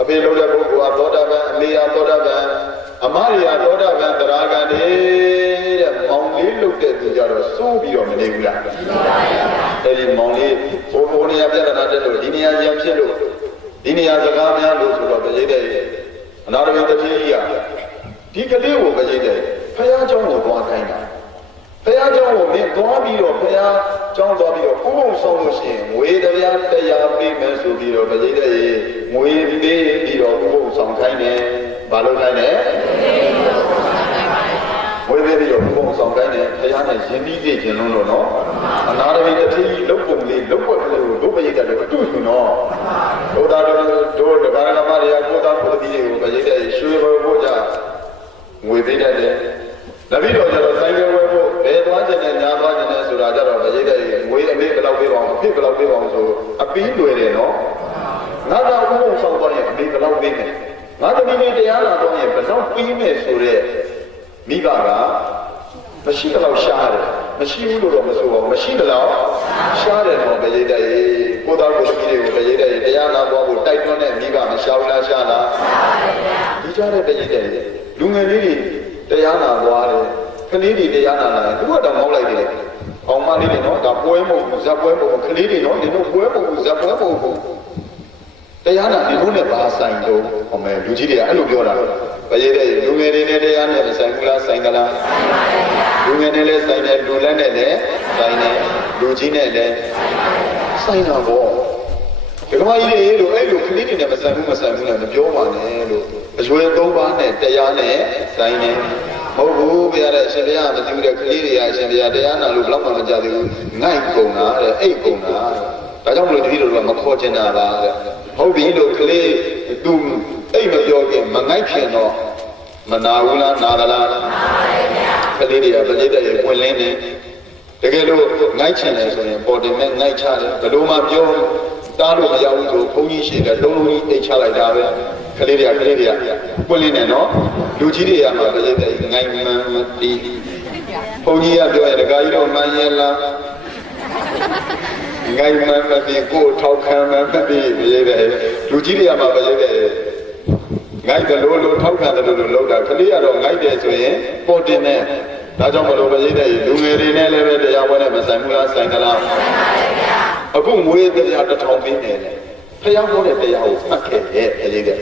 အဖေလို့တဲ့ပုဂ္ဂိုလ်ကသောတာပန်အမေကသောတာပန်အမရိယသောတာပန်တရားကနေတဲ့မောင်လေးလုတ်တဲ့သူကြတော့စိုးပြီးတော့မနေဘူးလားအဲ့ဒီမောင်လေးဘိုးနေရာပြဿနာတက်လို့ဒီနေရာရဖြစ်လို့ဒီနေရာစကားများလို့ဆိုတော့ပြည့်တဲ့အနာရဝိတ္တိကြီးကဒီကလေးကိုပြည့်တဲ့ဖယားเจ้าကိုသွားခိုင်းတာဖယားเจ้าကိုမင်းသွားပြီးတော့ဖယားเจ้าသွားပြီးတော့ဥပုံဆောင်လို့ရှိရင်ငွေတရားပေးမယ်ဆိုပြီးတော့ပြည့်တဲ့ငွေပေးပြီးတော့ဥပုံဆောင်ခိုင်းတယ်ဘာလို့ခိုင်းလဲငွေပေးပြီးတော့ဥပုံဆောင်ခိုင်းတယ်ဖယားနဲ့ င်းပြီးသိခြင်းလို့နော်အနာရဝိတတိလုံပုံလေးလုံွက်ကလေးကိုဒုပရိတ်တယ်အတူတူနော်ဒုသားတို့ဒကာရမတွေကကိုသားကိုတိတွေကိုပရိတ်တယ်ရွှေဘိုးကြငွေပေးတတ်တယ်တပည့်တော်ကျတော့ဆိုင်ကယ်ဝယ်ဖို့ဘယ်သွားခြင်းနဲ့ညာသွားခြင်းနဲ့ဆိုတာကြတော့ပရိတ်တယ်ငွေအမေဘယ်လောက်ပေးပါအောင်အဖြစ်ဘယ်လောက်ပေးပါအောင်ဆိုအပီးလွယ်တယ်နော်ငါတော့ဥပုံဆောင်သွားရင်အမေဘယ်လောက်ပေးမယ်ငါသမီးလေးတရားလာတော့ရင်ဘယ်လောက်ပေးမယ်ဆိုတဲ့မိဘကမရှိတော့ရှားတယ်မရှိဘူးလို့တော့မဆိုပါဘူးမရှိတော့ရှားတယ်တော့ပရိတ်တယ်ကိုသားကိုသမီးတွေကိုပရိတ်တယ်တရားနာသွားဖို့တိုက်တွန်းတဲ့မိဘမရှားဘူးလားရှားလားဒီကြတဲ့ပရိတ်တယ်လူငယ်လေးတွေတရားနာသွားတယ်ကလေးတွေတရားနာလာရင်သူကတော့မောက်လိုက်တယ်အောင်မလေးတွေနော်ဒါပွဲမဟုတ်ဘူးဇက်ပွဲမဟုတ်ဘူးကလေးတွေနော်ဒီလိုပွဲမဟုတ်ဘူးဇက်ပွဲမဟုတ်ဘူးတရားနာဒီလိုနဲ့ပါဆိုင်တော့ဟောမယ်လူကြီးတွေကအဲ့လိုပြောတာပရိတ်တဲ့လူငယ်တွေနဲ့တရားနဲ့ဆိုင်ဘူးလားဆိုင်သလားဆိုင်ပါဘူးလူငယ်နဲ့လည်းဆိုင်တယ်လူလက်နဲ့လည်းဆိုင်တယ်လူကြီးနဲ့လည်းဆိုင်တာပေါ့ဒီကမကြီးတွေလို့အဲ့လိုကလေးတွေနဲ့မဆိုင်ဘူးလည်းမပြောပါနဲ့လို့အရွယ်၃ပါးနဲ့တရားနဲ့ဆိုင်တယ်မဟုတ်ဘူးဘုရားတဲ့အရှင်ဘုရားမသိဘူးတဲ့ကလေးတွေကအရှင်ဘုရားတရားနာလို့ဘယ်တော့မှမကြသေးဘူးငိုက်ကုန်တာတဲ့အိတ်ကုန်တာဒါကြောင့်မလို့တပည့်တော်ကမခေါ်ချင်တာပါတဲ့ဟုတ်ပြီလို့ကလေးသူအိတ်မပြောခင်မငိုက်ခင်တော့မနာဘူးလားနာသလားနာပါတယ်ဗျာကလေးတွေကပဋိသတ်ရဲ့ဝင်လင်းနေတကယ်လို့ငိုက်ချင်တယ်ဆိုရင်ပေါ်တင်မဲ့ငိုက်ချတယ်ဘယ်လိုမှပြောတားလို့မရဘူးဆိုဘုန်းကြီးရှိတယ်လုံးလုံးကြီးအိတ်ချလိုက်တာပဲကလေးတွေကပွင့်လင်းနေနော်လူကြီးတွေကမှပဋိသတ်ငိုက်မှန်မတီးဘုန်းကြီးကပြောရင်တခါကြီးတော့မှန်ရဲ့လားငိုင်းမှန်မပြီးကိုထောက်ခံမှန်မပြီးရေးတယ်လူကြီးတွေကမှပဲရေးတယ်ငိုင်းတယ်လို့ထောက်ခံတယ်လို့လောက်တာကလေးကတော့ငိုင်းတယ်ဆိုရင်ပေါ်တင်နေဒါကြောင့်မလို့ပဲရေးတယ်လူငယ်တွေနဲ့လည်းပဲတရားပွဲနဲ့မဆိုင်ဘူးလားဆိုင်သလားဆိုင်ပါတယ်ဗျာအခုငွေတရားတစ်ထောင်ပေးနေတယ်ဖျားဖို့တဲ့တရားကိုမှတ်ခဲ့ရဲ့ရေးတယ်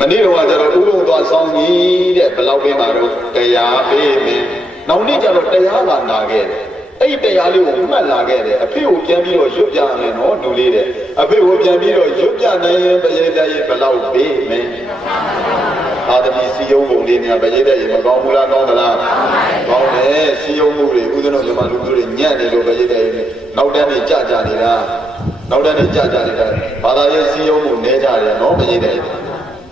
မနေ့ကကျတော့ဥပုံသွားဆောင်ကြီးတဲ့ဘယ်လောက်ပေးမှာတော့တရားပေးမယ်နောက်နေ့ကျတော့တရားလာနာခဲ့တယ်အဲ့တရားလေးကိုမှတ်လာခဲ့တယ်အဖေကိုပြန်ပြီးတော့ရွတ်ပြမယ်နော်လူလေးတဲ့အဖေကိုပြန်ပြီးတော့ရွတ်ပြနိုင်ရင်ပရိသတ်ရဲ့ဘယ်လောက်ပေးမယ်အာသမီစီယုံပုံလေးများပရိသတ်ရဲ့မကောင်းဘူးလားကောင်းသလားကောင်းတယ်စီယုံမှုတွေဥဒ္ဒနောမြန်မာလူမျိုးတွေညံ့နေလို့ပရိသတ်ရဲ့နောက်တန်းနေကြနေတာဘာသာရေးစီယုံမှုနေကြတယ်နော်ပရိသတ်ရဲ့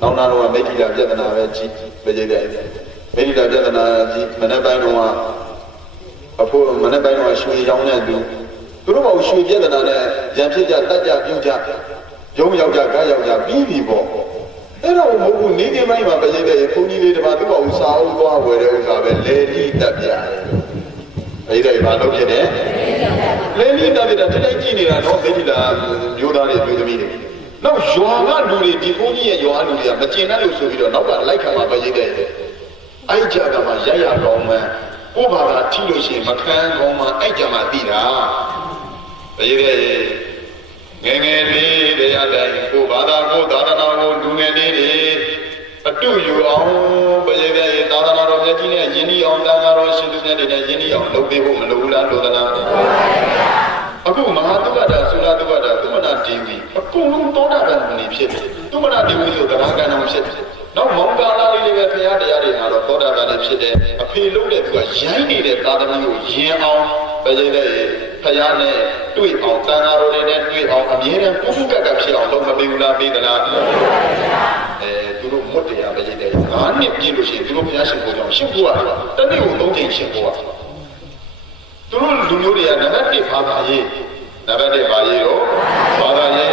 နောက်နာတော့မိဋ္ဌိလာပြဿနာပဲကြီးပရိသတ်ရဲ့မိဋ္ဌိလာပြဿနာကြီးမနေ့ပိုင်းတော့အဖို့မနေ့ပိုင်းတော့ရွှေရောင်းတဲ့သူတို့ကရွှေပြဿနာနဲ့ရံဖြစ်ကြတတ်ကြပြုတ်ကြရုံးရောက်ကြကားရောက်ကြပြီးပြီပေါ့အဲ့တော့မဟုတ်ဘူးနေနေပိုင်းမှာပရိသတ်ရေဘုန်းကြီးလေးတစ်ပါးသူ့အောင်စာအုပ်သွားဝယ်တဲ့ဥစ္စာပဲလေလိတက်ပြတယ်ပရိသတ်ရေဘာလုပ်ဖြစ်တယ်လေလိတက်ပြတာတလိုက်ကြည့်နေတာတော့မိဋ္ဌိလာမျိုးသားတွေမျိုးသမီးတွေနောက်ရွာကလူတွေဒီဘုန်းကြီးရဲ့ရွာလူတွေကမကျင်တတ်လို့ဆိုပြီးတော့နောက်ကလိုက်ခံမှာပရိသတ်ရေအဲ့ကြတာမှရိုက်ရကောင်းမှန်းကိုဘာသာထိလို့ရှိရင်မခံကောင်းမှအဲ့ကြမှာသိတာပရိသတ်ရေငယ်ငယ်လေးတရားတိုင်းကိုဘာသာကိုသာသနာကိုလူငယ်လေးတွေအတူယူအောင်ပရိသတ်ရေသာသနာတော်မြတ်ကြီးနဲ့ယဉ်ဤအောင်သာသနာတော်ရှင်သူမြတ်တွေနဲ့ယဉ်ဤအောင်လုပ်ပေးဖို့မလိုဘူးလားလိုသလားအခုမဟာသုဘတာသုလာသုဘတာသုမနာဒေဝီအကုန်လုံးသောတာပန်နေဖြစ်တယ်သုမနာဒေဝီဆိုတရားကံတော်ဖြစ်တယ်နောက်မောင်ကာလာလေးတွေပဲဘုရားတရားတွေကတော့သောတာပန်နေဖြစ်တယ်အဖေလို့တဲ့သူကရိုင်းနေတဲ့သာသမီကိုယဉ်အောင်ပရိသတ်ရေဖယားနဲ့တွေ့အောင်တန်ဃာတော်တွေနဲ့တွေ့အောင်အမြဲတမ်းပုဂ္ဂကတ်ဖြစ်အောင်လုပ်မပေးဘူးလားပေးသလားသူတို့မွတ်တရားပဲတဲ့9နှစ်ပြည့်လို့ရှိရင်သူတို့ဘုရားရှင်ကိုကြောင့်ရှင်းဖို့ရတယ်တနေ့ကို3ချိန်ရှင်းဖို့ရသူတို့လူမျိုးတွေကနံပါတ်1ဘာသာရေးနံပါတ်1ဘာရေးတော့ဘာသာရေး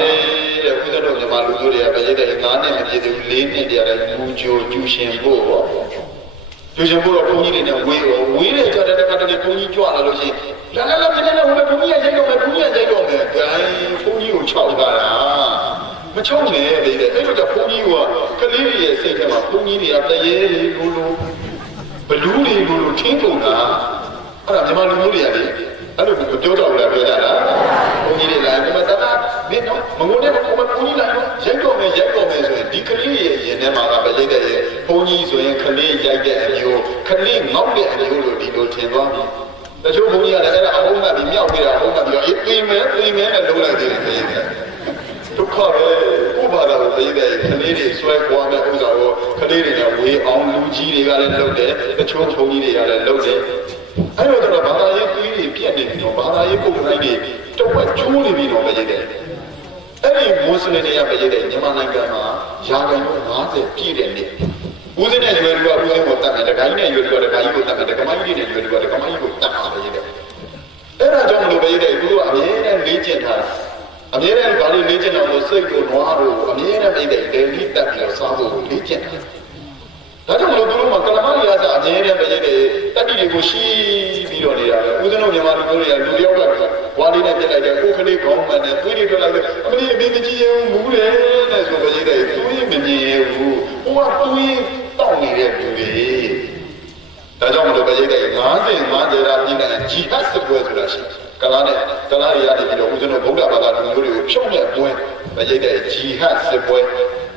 တဲ့ကုသတော်မြန်မာလူမျိုးတွေကပဲတဲ့9နှစ်မပြည့်သေးဘူး4နှစ်တည်းရတယ်လူကြိုကျူရှင်ဖို့ကျူရှင်ဖို့တော့ဘုန်းကြီးတွေနဲ့ဝေးတဲ့ကြတဲ့တခါတလေဘုန်းကြီးကြွလာလို့ရှိရင်လာပြနေတော့ဘုန်းကြီးရဲ့ရိုက်တော့မယ်ဘုန်းကြီးရဲ့ရိုက်တော့မယ်ဂိုင်းဘုန်းကြီးကိုခြောက်တာမချုံနဲ့လေတဲ့အဲ့လိုကြဘုန်းကြီးကကလေးတွေရဲ့စိတ်ထဲမှာဘုန်းကြီးတွေကတရေလေးလိုဘလူးတွေလိုထင်းကုန်တာအဲ့ဒါမြန်မာလူမျိုးတွေကလေအဲ့လိုပြောတော့လည်းပြောကြတာဘုန်းကြီးတွေလည်းဒီမှာတတ်မင်းတော့မငုံတဲ့ဘုန်းကြီးလိုက်တော့ရိုက်တော့မယ်ဆိုရင်ဒီကလေးရဲ့ရင်ထဲမှာကပဲရိုက်တဲ့ဘုန်းကြီးဆိုရင်ကလေးရိုက်တဲ့အမျိုးကလေးငေါ့တဲ့အမျိုးလို့ဒီလိုထင်သွားပြီတချို့ဘုန်းကြီးကလည်းအဲ့ဒါအဟုတ်မှပြီးမြောက်ပြီးတာအဟုတ်မှပြီးတော့အေးသိမယ်နဲ့လုံးလိုက်သေးတယ်ဒုက္ခပဲဥပါဒကိုသိတဲ့ကလေးတွေဆွဲပွားတဲ့ဥစ္စာကိုကလေးတွေနဲ့ဝေးအောင်လူကြီးတွေကလည်းလုပ်တယ်တချို့ဘုန်းကြီးတွေကလည်းလုပ်တယ်အဲ့လိုတော့ဘာသာ ကိုယ်တိုင်းတွေတော့ဝက်ကျိုးနေပြီတော့ပဲရတဲ့အဲ့ဒီမွတ်စလင်တွေကပဲရတဲ့မြန်မာနိုင်ငံမှာရာခိုင်နှုန်း50ပြည့်တဲ့နေ့ဦးစင်းနဲ့ရွယ်လူကဦးစင်းကိုတတ်တယ်တခါကြီးနဲ့ရွယ်လူကတခါကြီးကိုတတ်တယ်တခါမကြီးနဲ့ရွယ်လူကတခါမကြီးကိုတတ်တာပဲရတဲ့အဲ့ဒါကြောင့်မလို့ပဲရတဲ့သူတို့အမြဲတမ်းလေ့ကျင့်ထားအမြဲတမ်းဘာလို့လေ့ကျင့်တော့စိတ်ကိုနွားတို့အမြဲတမ်းနေတဲ့ဒယ်လီတက်ပြီးတော့စားဖို့လေ့ကျင့်ထားဒါကြောင့်မလို့သူတို့မှာကလမရီယာစာအမြဲတမ်းပဲရတဲ့တတိတွေကိုရှိပြီးတော့နေတာပဲဦးစင်းတို့မြန်မာလူမျိုးတွေကလူယောက်ကဝါလေးနဲ့ပြစ်လိုက်တဲ့ကိုခလေးခေါင်းမှန်နဲ့သွေးတွေထွက်လိုက်တဲ့အမလေးအမေမကြည့်ရင်မူးတယ်တဲ့ဆိုပဲရတဲ့သွေးမမြင်ဘူးဟိုကသွေးတောက်နေတဲ့လူတွေဒါကြောင့်မလို့ပဲရတဲ့50ရာပြည်နယ်ဂျီဟတ်စပွဲဆိုတာရှိကလာနဲ့ကလာရီယာတွေပြီးတော့ဦးဇင်းတို့ဗုဒ္ဓဘာသာလူမျိုးတွေကိုဖြုတ်မဲ့ပွဲပဲရတဲ့ဂျီဟတ်စပွဲ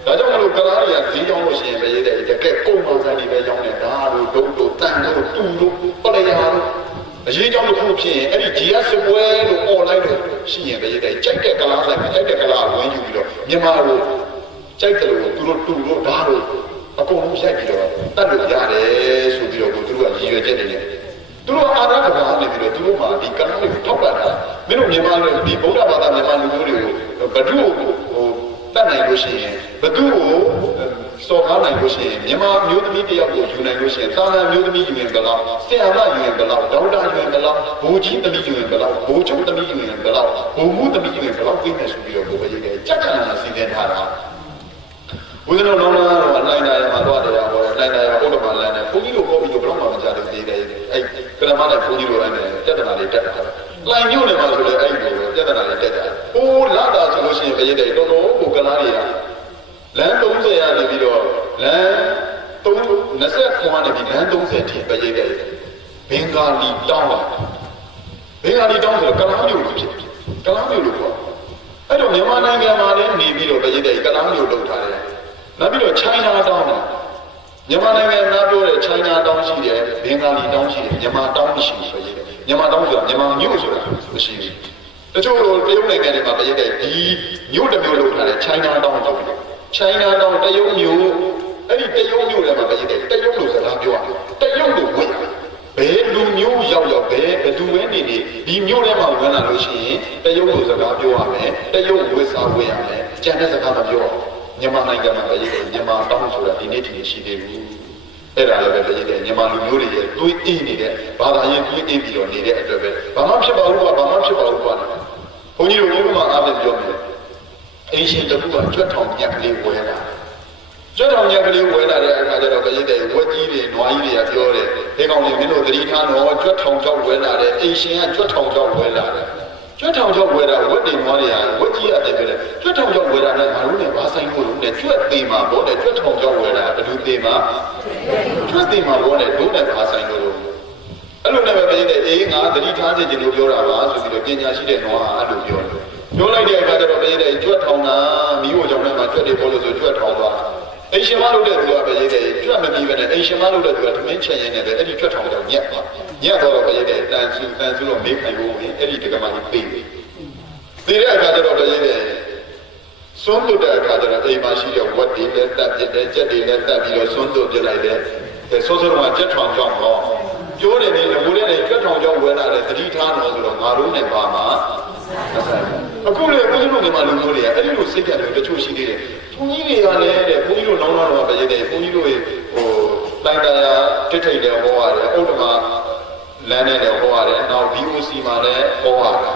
ဒါကြောင့်မလို့ကလာရီယာဈေးကြောင်းလို့ရှိရင်ပဲရတဲ့တကယ်ပုံမှန်ဆိုင်တွေပဲရောင်းနေတာတို့ဒုတ်တို့တန်တို့တူတို့ပလျာတို့အရေးကြောင်းတစ်ခုဖြစ်ရင်အဲ့ဒီဂျီဟတ်စပွဲလို့ online လို့ရှိရင်ပဲရတဲ့ကြိုက်တဲ့ကလာဆိုင်မှာကြိုက်တဲ့ကလာဝင်ယူပြီးတော့မြန်မာလိုကြိုက်တယ်လို့သူတို့တူတို့ဓာတ်တို့အကုန်လုံးရိုက်ပြီးတော့တတ်လို့ရတယ်ဆိုပြီးတော့သူတို့ကရည်ရွယ်ချက်နေတယ်သူတို့အာရကဘာနေပြီးတော့သူတို့မှဒီကံလေးကိုထောက်ပံ့တာမင်းတို့မြန်မာလူဒီဗုဒ္ဓဘာသာမြန်မာလူမျိုးတွေကိုဘဒုကိုတတ်နိုင်လို့ရှိရင်ဘဒုကိုစော်ကားနိုင်လို့ရှိရင်မြန်မာမျိုးသမီးတယောက်ကိုယူနိုင်လို့ရှိရင်သာသနာမျိုးသမီးယူရင်ဘယ်လောက်ဆရာမယူရင်ဘယ်လောက်ဒေါက်တာယူရင်ဘယ်လောက်ဘိုးကြီးသမီးယူရင်ဘယ်လောက်ဘိုးချုပ်သမီးယူရင်ဘယ်လောက်ဘိုးမှုသမီးယူရင်ဘယ်လောက်သိနေဆိုပြီးတော့ဘိုးပဲရေးတယ်ကြက်ကြံလာစီစဉ်ထားတာဦးဇင်းတို့လုံးလုံးကတော့အနိုင်နိုင်မှာသွားတယ်ဟောတယ်နိုင်နိုင်ဘုရားမလန်းနဲ့ဘုန်းကြီးတို့ဟောပြီးတော့ဘယ်တော့မှမကြတဲ့သေးတယ်အဲ့ကလမနဲ့ဘုန်းကြီးတို့အဲ့နဲ့ပြဿနာတွေတက်တာလိုင်မြို့နယ်မှာဆိုလေအဲ့ဒီလိုပြဿနာတွေတက်တာဟိုလာတာဆိုလို့ရှိရင်ပဲရတဲ့တော်တော်ကိုကလားတွေကလမ်း30ရနေပြီးတော့လမ်း29ကနေပြီးလမ်း30ထိပဲရတဲ့ဘင်္ဂါလီတောင်းပါဘင်္ဂါလီတောင်းဆိုတော့ကလားမြို့လို့ဖြစ်ကလားမြို့လို့ပြောအဲ့တော့မြန်မာနိုင်ငံမှာလည်းနေပြီးတော့ပဲရတဲ့ကလားမြို့လောက်ထားတယ်နောက်ပြီးတော့ China Town မြန်မာနိုင်ငံသားပြောတဲ့ China Town ရှိတယ်ဘင်္ဂါလီ Town ရှိတယ်မြန်မာ Town မရှိဘူးဆိုရင်မြန်မာ Town ဆိုတာမြန်မာမြို့ဆိုတာမရှိဘူးတချို့တရုတ်နိုင်ငံတွေမှာပြည်တဲ့ဒီမြို့တစ်မြို့လောက်ထားတဲ့ China Town ဆိုပြီး China Town တရုတ်မြို့အဲ့ဒီတရုတ်မြို့ထဲမှာပြည်တဲ့တရုတ်လို့စကားပြောရတယ်တရုတ်လို့ဝင်ဘယ်လူမျိုးရောက်ဘယ်သူပဲနေဒီမြို့ထဲမှာဝင်လာလို့ရှိရင်တရုတ်လို့စကားပြောရမယ်တရုတ်ဝစ်စားဝင်ရမယ်ကျန်တဲ့စကားမပြောရမြန်မာနိုင်ငံမှာလည်းမြန်မာတောင်းဆိုတာဒီနေ့ထိရှိသေးဘူးအဲ့ဒါလည်းပဲတကယ်မြန်မာလူမျိုးတွေရဲ့တွေးအင်းနေတဲ့ဘာသာရေးတွေးအင်းပြီးတော့နေတဲ့အတွက်ပဲဘာမှဖြစ်ပါဘူးကွာဘာမှဖြစ်ပါဘူးကွာဘုန်းကြီးတို့ဘုရားမှာအားဖြင့်ပြောမယ်အင်းရှင်တခုကကြွက်ထောင်ညက်ကလေးဝဲလာကြွက်ထောင်ညက်ကလေးဝဲလာတဲ့အခါကျတော့တကယ်ဝက်ကြီးတွေနွားကြီးတွေကပြောတယ်ဒီကောင်လေးမင်းတို့သတိထားတော့ကြွက်ထောင်ကြောက်ဝဲလာတယ်အင်းရှင်ကကြွက်ထောင်ကြောက်ဝဲလာတယ်ကျွတ်ထောင်ကြောက်ဝဲတာဝက်တင်သွားတယ်ဝက်ကြီးရတယ်ပြတယ်ကျွတ်ထောင်ကြောက်ဝဲတာလည်းငါတို့နဲ့ဘာဆိုင်လို့လဲကျွတ်သေးမှာဘောတဲ့ကျွတ်ထောင်ကြောက်ဝဲတာဘယ်လိုသေးမှာကျွတ်သေးမှာဘောတဲ့ဒုနဲ့ဘာဆိုင်လို့အဲ့လိုနဲ့ပဲပြည်တဲ့အေးငါသတိထားခြင်းလို့ပြောတာပါဆိုပြီးတော့ပညာရှိတဲ့နွားအဲ့လိုပြောတယ်ပြောလိုက်တဲ့အခါကျတော့ပြည်တဲ့ကျွတ်ထောင်တာမိဖို့ကြောင့်လည်းမှကျွတ်တယ်ပေါ်လို့ဆိုကျွတ်ထောင်သွားအိမ်ရှင်မလို့တဲ့သူကပြည်တဲ့ကျွတ်မပြီးပဲနဲ့အိမ်ရှင်မလို့တဲ့သူကသမင်းချက်ရင်းနဲ့ပဲအဲ့ဒီကျွတ်ထောင်ကြောင့်ညက်သွားညက်တော့ပြည်တဲ့တန်ဆူတော့မေးခိုင်ဖို့ဝင်အဲ့ဒီတက္ကမကြီးပြေးပြီသေတဲ့အခါကျတော့ပြည်တဲ့စွန့်လွတ်တဲ့အခါကျတော့အိမ်မှာရှိတဲ့ဝတ်တွေလည်းတက်ပြတဲ့ကြက်တွေလည်းတက်ပြီးတော့စွန့်လွတ်ပြလိုက်တယ်ဆောစောကကြက်ထောင်ကြောင့်တော့ပြောတယ်ဒီအမိုးလေးနဲ့ကြက်ထောင်ကြောင့်ဝဲလာတဲ့သတိထားတော့ဆိုတော့ငါတို့နဲ့ပါမှာအခုလေဘုန်းကြီးတို့မြန်မာလူမျိုးတွေကအဲ့ဒီလိုစိတ်ကြတယ်တချို့ရှိသေးတယ်ဘုန်းကြီးတွေကလည်းတဲ့ဘုန်းကြီးတို့နောင်တော့ပြည်တဲ့ဘုန်းကြီးတို့ဟိုတိုင်တရားတစ်ထိတ်တယ်ဟောရတယ်ဥဒ္ဓမာလမ်းနဲ့လည်းဟောရတယ်နောက် VOC မှာလည်းဟောရတယ်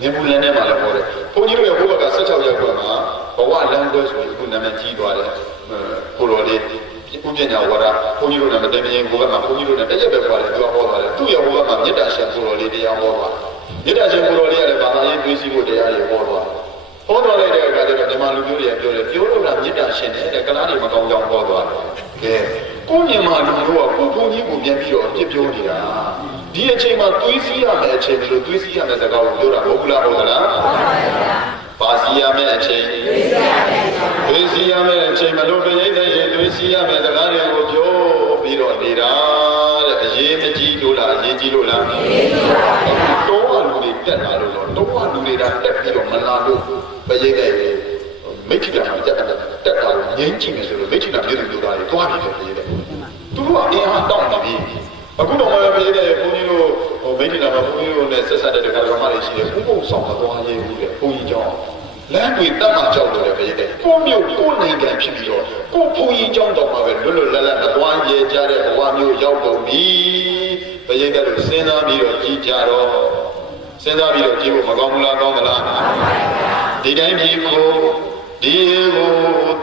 မြင်ဘူးလမ်းနဲ့မှာလည်းဟောတယ်ဘုန်းကြီးတို့ရဲ့ဘုရားက16ရက်ကွယ်မှာဘဝလမ်းကွဲဆိုပြီးအခုနာမည်ကြီးသွားတယ်ကိုလိုလေးဥပညာဝါဒဘုန်းကြီးတို့နဲ့မတည်မြင်ဘုရားမှာဘုန်းကြီးတို့နဲ့တရက်ပဲဟောတယ်သူကဟောသွားတယ်သူ့ရဲ့ဘုရားမှာမေတ္တာရှင်ကိုလိုလေးတရားဟောသွားမေတ္တာရှင်ကိုလိုလေးကလည်းဘာသာရေးတွေးစီဖို့တရားတွေဟောသွားဟောသွားလိုက်တဲ့အခါကျတော့မြန်မာလူမျိုးတွေကပြောတယ်ပြောလို့ကမေတ္တာရှင်တဲ့ကလားတွေမကောင်းကြောင်ဟောသွားတယ်ကဲကိုမြန်မာလူမျိုးကကိုဘုန်းကြီးကိုပြန်ပြီးတော့အပြစ်ပြောနေတာဒီအချိန်မှာတွေးစီရမယ့်အချိန်လို့တွေးစီရမယ့်စကားကိုပြောတာဟုတ်လားဟုတ်လားပါစီရမယ့်အချိန်တွေးစီရမယ့်အချိန်မလို့ပြိတဲ့ရေတွေးစီရမယ့်စကားတွေကိုပြောပြီးတော့နေတာတဲ့အရေးမကြီးလို့လားအရေးကြီးလို့လားတော့လူတွေတက်လာလို့တော့လူတွေကတက်ပြီးတော့မလာလို့ပြိတဲ့မိတ်ကြီးကတက်တာငြိမ်းကြည့်မယ်ဆိုလို့မိတ်ကြီးကပြည်သူလူသားတွေတွားပြီးတော့ပြိတဲ့သူတို့ကအင်အားတောင်းနေပြီအခုတော့မပြည့်တဲ့ဘုန်းကြီးတို့ဟိုမိတ်တီလာမှာဘုန်းကြီးတို့နဲ့ဆက်ဆက်တဲ့တခါတော့ ရှိတယ်ဥပုံဆောင်မသွားရဘူးလေဘုန်းကြီးကျောင်းလမ်းတွေတတ်မှကြောက်လို့လည်းပဲတဲ့ကိုမျိုးကိုနိုင်ငံဖြစ်ပြီးတော့ကိုဘုန်းကြီးကျောင်းတော်မှာပဲလွတ်လွတ်လပ်လပ်မသွားရကြတဲ့ဘဝမျိုးရောက်ကုန်ပြီဘယ်ရင်တဲ့လို့စဉ်းစားပြီးတော့ကြည်ကြတော့စဉ်းစားပြီးတော့ကြည့်ဖို့မကောင်းဘူးလားကောင်းမလားဒီတိုင်းဒီကိုဒီကို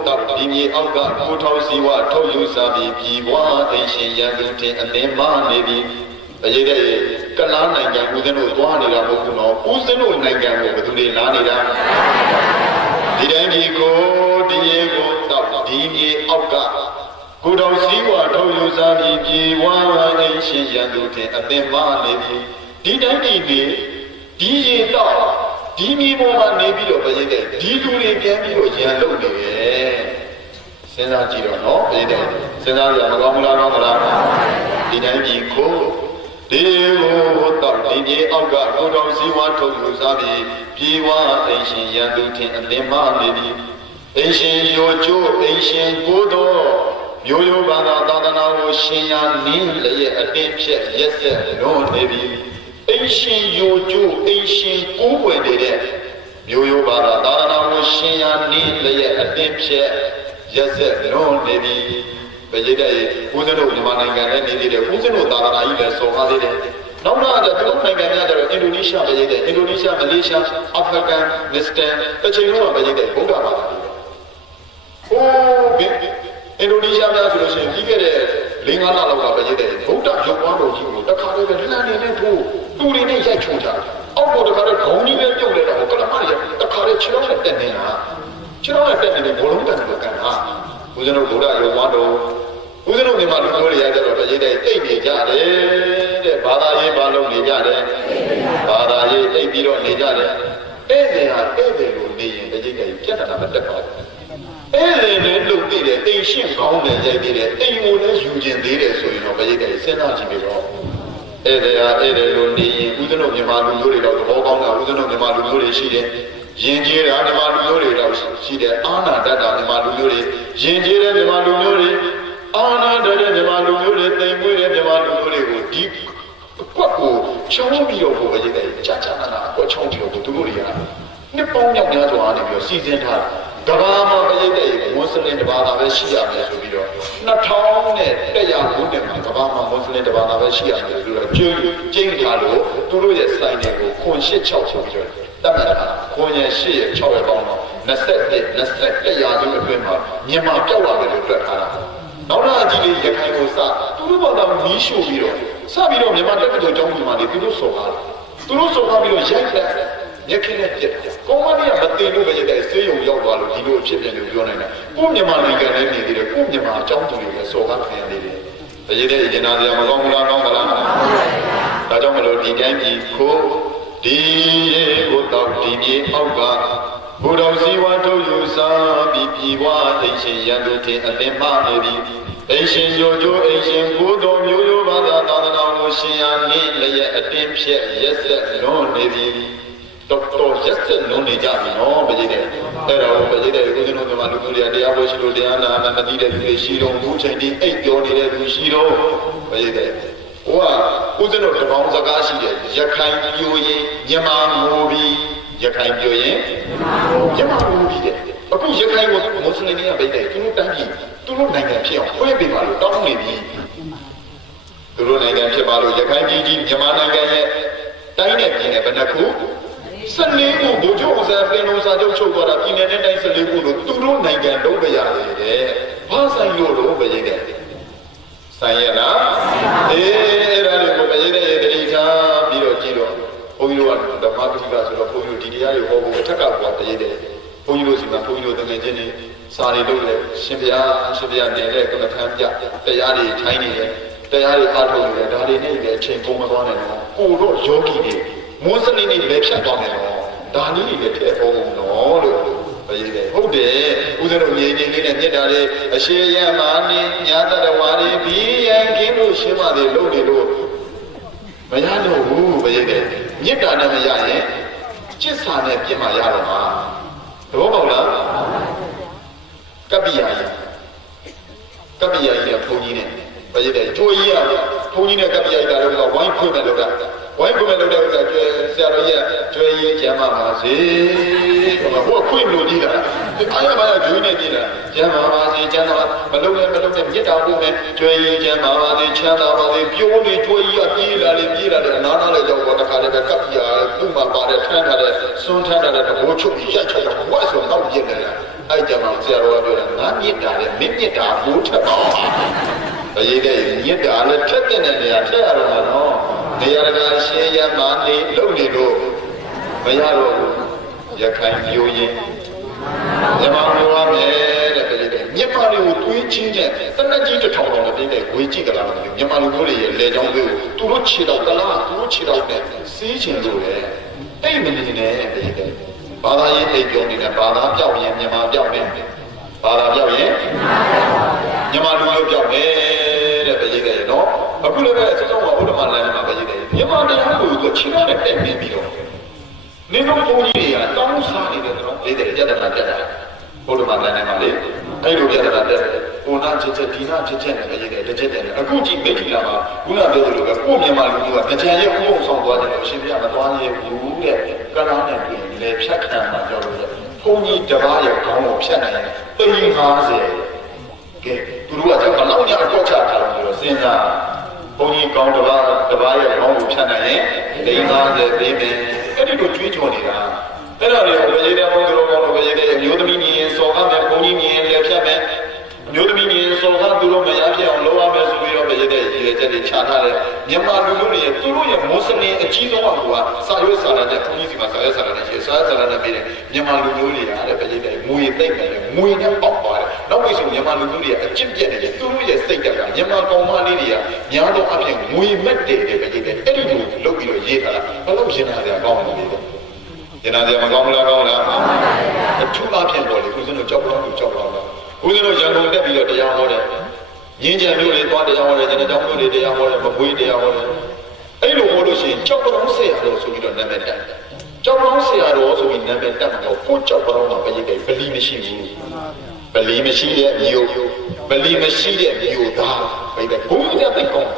တပ်ဒီမြေအောက်ကကိုထောက်စီဝထုတ်ယူစားပြီးပြည်ပွားအိမ်ရှင်ရန်သူတင်အသိမနေပြီးဘယ်တဲ့ကလားနိုင်ငံဦးဇင်းတို့သွားနေတာမဟုတ်ဘူးနော်ဦးဇင်းတို့နိုင်ငံကိုဘယ်သူတွေလာနေတာဒီတိုင်းဒီကိုဒီကိုတပ်ဒီမြေအောက်ကကိုထောက်စီဝထုတ်ယူစားပြီးပြည်ပွားအိမ်ရှင်ရန်သူတင်အသိမနေပြီးဒီတိုင်းဒီရေတော့ဒီမြေပေါ်မှာနေပြီးတော့ဘယ်တဲ့ဒီလူတွေပြန်ပြီးတော့ရန်လုပ်နေတယ်စဉ်းစားကြည့်တော့နော်ဘယ်တဲ့စဉ်းစားကြမကောင်းဘူးလားကောင်းမလားဒီတိုင်းဒီကိုဒီကိုတော့ဒီမြေအောက်ကကိုတော်စည်းဝါထုတ်လို့စားပြီးပြေဝါအိမ်ရှင်ရန်သူထင်အလင်းမနေပြီးအိမ်ရှင်ရိုကျိုးအိမ်ရှင်ကိုတော်မျိုးရိုးဘာသာသာသနာကိုရှင်ရနင်းလည်းအတင်းဖြက်ရက်ဆက်လွန်နေပြီးအိမ်ရှင်ယိုကျိုးအိမ်ရှင်ကိုးကွယ်နေတဲ့မျိုးရိုးဘာသာသာသနာကိုရှင်ရနင်းလည်းအတင်းဖြက်ရက်ဆက်လွန်နေပြီးဘယ်တဲ့ဦးဇင်းတို့မြန်မာနိုင်ငံနဲ့နေသေးတယ်ဦးဇင်းတို့သာသနာကြီးလည်းစော်ကားသေးတယ်နောက်တော့သူတို့နိုင်ငံများကျတော့အင်ဒိုနီးရှားပဲရေးတယ်အင်ဒိုနီးရှားမလေးရှားအာဖရိကန်မစ္စတန်တစ်ချိန်လုံးပဲရေးတယ်ဗုဒ္ဓဘာသာတွေဟိုးအင်ဒိုနီးရှားများဆိုလို့ရှိရင်ပြီးခဲ့တဲ့၄-၅ လလောက်ကပဲရေးတယ်ဗုဒ္ဓရုပ်ပွားတော်ကြီးကိုတခါတည်းပဲလှမ်းနေတဲ့ထိုးသူတွေနဲ့ရိုက်ချုံကြတယ်အောက်ပေါ်တခါတည်းခေါင်းကြီးပဲပြုတ်လိုက်တော့ကလမရတခါတည်းခြေထောက်နဲ့တက်နေတာခြေထောက်နဲ့တက်နေတဲ့ဘောလုံးကန်ကိုကန်တာဦးဇင်းတို့ဗုဒ္ဓရုပ်ပွားတော်ဦးဇင်းတို့မြန်မာလူမျိုးတွေရကြတော့တရေးတဲ့တိတ်နေကြတယ်တဲ့ဘာသာရေးဘာလုံးနေကြတယ်ဘာသာရေးတိတ်ပြီးတော့နေကြတယ်အဲ့ဒီဟာအဲ့ဒီလိုနေရင်တရေးတဲ့ပြတ်တာမတက်ပါဘူးအဲ့ဒီနဲ့လုံသိတယ်အိမ်ရှင်းကောင်းတယ်ရိုက်ပြီးတယ်အိမ်ကိုလည်းယူကျင်သေးတယ်ဆိုရင်တော့တရေးတဲ့စဉ်းစားကြည့်ပြီးတော့အဲ့ဒီဟာအဲ့ဒီလိုနေရင်ဦးဇင်းတို့မြန်မာလူမျိုးတွေတော့သဘောကောင်းတာဦးဇင်းတို့မြန်မာလူမျိုးတွေရှိတယ်ရင်ကျေးတာမြန်မာလူမျိုးတွေတော့ရှိတယ်အာနာတတ်တာမြန်မာလူမျိုးတွေရင်ကျေးတဲ့မြန်မာလူမျိုးတွေအာနာတတ်တဲ့မြန်မာလူမျိုးတွေတိမ်မွေးတဲ့မြန်မာလူမျိုးတွေကိုဒီကွက်ကိုချုံပြီးတော့ကိုပဲရေးတယ်ကြာကြာနာနာကွက်ချုံပြီးတော့သူတို့တွေကနှစ်ပေါင်းမြောက်များစွာနေပြီးတော့စီစဉ်ထားတဘာမှမရေးတဲ့မွတ်စလင်တဘာသာပဲရှိရမယ်ဆိုပြီးတော့2000နဲ့100ခုနှစ်မှာတဘာမှမွတ်စလင်တဘာသာပဲရှိရမယ်ဆိုတော့ကျင်းထားလို့သူတို့ရဲ့စိုင်းတွေကိုခွန်86ဆိုပြီးတော့တတ်မှတ်တာခွန်ရဲ့8ရဲ့6ရဲ့ပေါင်းတော့21ရာစုအတွင်းမှာမြန်မာပြောက်လာတယ်လို့တွက်ထားတာနောက်လာကြီးလေးရခိုင်ကိုစသူတို့ဘာသာမီးရှို့ပြီးတော့စပြီးတော့မြန်မာတက်တော်ကျောင်းကြီးမှာလေသူတို့စော်ကားတယ်သူတို့စော်ကားပြီးတော့ရိုက်တယ်ညက်ခင်းနဲ့ပြက်တယ်ကောမဒီကမတင်လို့ပဲရတဲ့ဆေးရုံရောက်သွားလို့ဒီလိုအဖြစ်ပြန်လို့ပြောနိုင်တယ်ကိုမြန်မာနိုင်ငံနဲ့နေသေးတယ်ကိုမြန်မာအကြောင်းသူတွေလည်းစော်ကားခံရနေတယ်တရေတဲ့ကျင်နာစရာမကောင်းဘူးလားကောင်းပါလားဒါကြောင့်မလို့ဒီတိုင်းပြည်ကိုဒီရေကိုတော့ဒီမြေအောက်ကဘုရားစီဝါထုတ်ယူစားပြီးပြည်ဝအိမ်ရှင်ရန်သူတင်အလင်းမနေသည်အိမ်ရှင်ရိုကျိုးအိမ်ရှင်ကိုတော်မျိုးရိုးဘာသာသာသနာကိုရှင်ရနေလည်းအတင်းဖြက်ရက်ဆက်လွန်နေသည်တော်ရက်ဆက်လွန်နေကြပြီနော်ဗကြီးတဲ့အဲ့တော့ဗကြီးတဲ့ကိုကျွန်တော်မြန်မာလူမျိုးတွေတရားပွဲရှိလို့တရားနာမသိတဲ့သူတွေရှိတော့ဘူးချိန်ဒီအိတ်ပြောနေတဲ့သူရှိတော့ဗကြီးတဲ့ဟိုကဦးဇင်းတို့တပေါင်းစကားရှိတယ်ရခိုင်ပြိုရင်မြန်မာငိုပြီးရခိုင်ပြိုရင်မြန်မာငိုပြီးတဲ့အခုရခိုင်ကိုမွတ်စလင်တွေကပဲတဲ့သူတို့တန်းပြီးသူတို့နိုင်ငံဖြစ်အောင်ခွဲပေးပါလို့တောင်းနေပြီသူတို့နိုင်ငံဖြစ်ပါလို့ရခိုင်ပြည်ကြီးမြန်မာနိုင်ငံရဲ့တိုင်းနဲ့ပြည်နယ်ဘယ်နှခု14ခုဘုချုပ်ဥစားပင်လုံးစာချုပ်ချုပ်သွားတာပြည်နယ်နဲ့တိုင်း14ခုလို့သူတို့နိုင်ငံလုံးပဲရတယ်တဲ့ဘာဆိုင်လို့တော့ပဲရေးတယ်ဆိုင်ရလားအေးအဲ့ဒါလေးကိုပဲရေးတဲ့တတိထားပြီးတော့ကြည့်တော့ဘုန်းကြီးတို့ကဓမ္မပဋိပါဆိုတော့ဘုန်းကြီးတို့ဒီတရားတွေဟောဖို့အထက်ကပေါ်တရေးတယ်ဘုန်းကြီးတို့စီမှာဘုန်းကြီးတို့တကယ်ချင်းနေစာတွေလုပ်တယ်ရှင်ဘုရားနေတဲ့ကမ္ဘာထမ်းပြတရားတွေထိုင်းနေတယ်တရားတွေအားထုတ်နေတယ်ဒါတွေနဲ့လည်းအချိန်ကုန်မသွားနိုင်တော့ကိုတော့ယောဂီတွေမွန်းစနေနေ့လည်းဖြတ်သွားတယ်တော့ဒါနည်းတွေလည်းထည့်ပေါ်ကုန်တော့လို့ပဲရေးတယ်ဟုတ်တယ်ဦးဇင်းတို့ငြိမ်ငြိမ်လေးနဲ့မြတ်တာလေးအရှိရမာနေညာတရဝါတွေဘီယံကင်းလို့ရှင်းပါသေးလို့နေလို့မရတော့ဘူးပဲရေးတယ်မြတ်တာနဲ့မရရင်จิตစာနဲ့ပြစ်မှရတော့မှာသဘောပေါက်လားကပ္ပိယကြီးကဘုန်းကြီးနဲ့ပဲရေးတယ်ချိုးကြီးကဘုန်းကြီးနဲ့ကပ္ပိယကြီးကတော့ဝိုင်းဖွင့်မဲ့လို့တာဝိုင်းဖွင့်မဲ့လို့တဲ့ဥစ္စာ တော့ကျွဲဆရာတော်ကြီးကကျွဲရေးကျမ်းပါပါစေဟိုခွင့်လို့ကြီးတာအားရပါရကျွေးနေကြီးတာကျမ်းပါပါစေကျမ်းသာမလုံးနဲ့မြစ်တာဖို့နဲ့ကျွဲရေးကျမ်းပါပါစေချမ်းသာပါစေပြိုးနေကျွဲကြီးကပြေးလာတယ်အနားနားလည်းရောက်တော့တခါတည်းကပ်ပြာသူ့မှာပါတဲ့ထမ်းထားတဲ့စွန်းထမ်းထားတဲ့ဘိုးချုပ်ကြီးရိုက်ချက်တော့ဝတ်ဆိုတော့ပြင်းနေတာအဲ့ကြမှာဆရာတော်ကပြောတာငါမြစ်တာလေမင်းမြစ်တာဘိုးထက်ပါဘယ်တဲ့မြစ်တာလည်းထက်တဲ့နေရာထက်ရတော့မှာနော်နေရာကရှေးရမနေလုံနေတော့မရတော့ရခိုင်ပြိုရင်မြန်မာလိုပါမယ်တဲ့ပြည်တဲ့မြန်မာလိုကိုတွေးချင်းတဲ့တနက်ကြီးတစ်ထောင်တော်တဲ့ဝေကြည့်ကြလားမသိဘူးမြန်မာလူမျိုးတွေရဲ့လေချောင်းတွေကိုသူတို့ခြေတော်ကလားသူတို့ခြေတော်နဲ့စီးချင်လို့လေတိတ်မနေနဲ့ပြည်တဲ့ဘာသာရေးအိပ်ပြောနေတဲ့ဘာသာပြောက်ရင်မြန်မာပြောက်မယ်ဘာသာပြောက်ရင်မြန်မာလူမျိုးပြောက်မယ်တဲ့ပြည်တဲ့နော်အခုလည်းပဲစစောင်းကဘုရားမလမ်းမှာပြည်တဲ့မြန်မာတရားကိုသူခြေတော်နဲ့တက်နေပြီးတော့နေတော့ဘုန်းကြီးတွေကတောင်းစားနေတယ်နော်ပြည်တဲ့ရတနာတက်တာဘုရားမလမ်းမှာလေအဲ့လိုရတာတဲ့ဘုနာချစ်ချက်ဒီနာချစ်ချက်နဲ့ပြည်တဲ့တစ်ချက်တည်းအခုကြည့်မိထီလာမှာခုနပြောသလိုပဲကို့မြန်မာလူမျိုးကကြံရဲ့ဥပုံဆောင်သွားတယ်လို့ရှင်ပြမသွားရဘူးတဲ့ကရနဲ့ပြည်လေဖြတ်ခံမှာပြောလို့ဘုန်းကြီးတပါးရဲ့ခေါင်းကိုဖြတ်နိုင်တယ်350ကဲသူတို့ကဘလောက်များအတော့ချထားလို့ပြောစဉ်းစားဘုန်းကြီးကောင်းတပါးရဲ့ခေါင်းကိုဖြတ်နိုင်ရင်350ပေးမယ်အဲ့ဒီလိုကြွေးကြော်နေတာအဲ့ဒါတွေကိုဘယ်ရေးတဲ့ဘုန်းတော်ကောင်းလို့ဘယ်ရေးတဲ့အမျိုးသမီးမြင်စော်ကားမယ်ဘုန်းကြီးမြင်လက်ဖြတ်မယ်အမျိုးသမီးမြင်စော်ကားသူတို့မရပြအောင်လုပ်ရမယ်ဆိုပြီးတော့ဘယ်ရေးတဲ့ရည်ရွယ်ချက်တွေချထားတယ်မြန်မာလူမျိုးတွေသူတို့ရဲ့မွတ်စလင်အကြီးဆုံးကစာရွက်စာတမ်းနဲ့ဘုန်းကြီးစီမှာစာရွက်စာတမ်းနဲ့ရှိစာရွက်စာတမ်းနဲ့ပြည်တယ်မြန်မာလူမျိုးတွေကတဲ့ဘယ်ရေးတဲ့ငွေသိမ့်တယ်ငွေနဲ့ပေါက်ပါတယ်နောက်ပြီးဆိုမြန်မာလူမျိုးတွေကအကျင့်ပြတ်နေတယ်သူတို့ရဲ့စိတ်တက်ကမြန်မာကောင်မလေးတွေကများသောအားဖြင့်ငွေမက်တယ်တဲ့ဘယ်ရေးတဲ့အဲ့ဒီလိုလုပ်ပြီးတော့ရေးထားတာဘယ်လိုရှင်းတာလဲအကောင်းတယ်လေကျန်တဲ့မကောင်းမလားကောင်းလားအထူးအဖြစ်ပေါ်လေဦးဇင်းတို့ကြောက်တော့ဦးဇင်းတို့ရန်ကုန်တက်ပြီးတော့တရားဟောတယ်ရင်းချံမျိုးတွေသွားတရားဟောတယ်ကျန်တဲ့ကျောင်းမျိုးတွေတရားဟောတယ်မပွေးတရားဟောတယ်အဲ့လိုဟောလို့ရှိရင်ကြောက်တော့ဆရာတော်ဆိုပြီးတော့နာမည်တက်ကြောက်တော့ဆရာတော်ဆိုပြီးနာမည်တက်မှာတော့ကိုကြောက်တော့မှာပဲရေးတယ်ဗလီမရှိဘူးဗလီမရှိတဲ့မျိုးဗလီမရှိတဲ့မျိုးသားပဲတဲ့ဘုန်းကြီးကသိကောင်း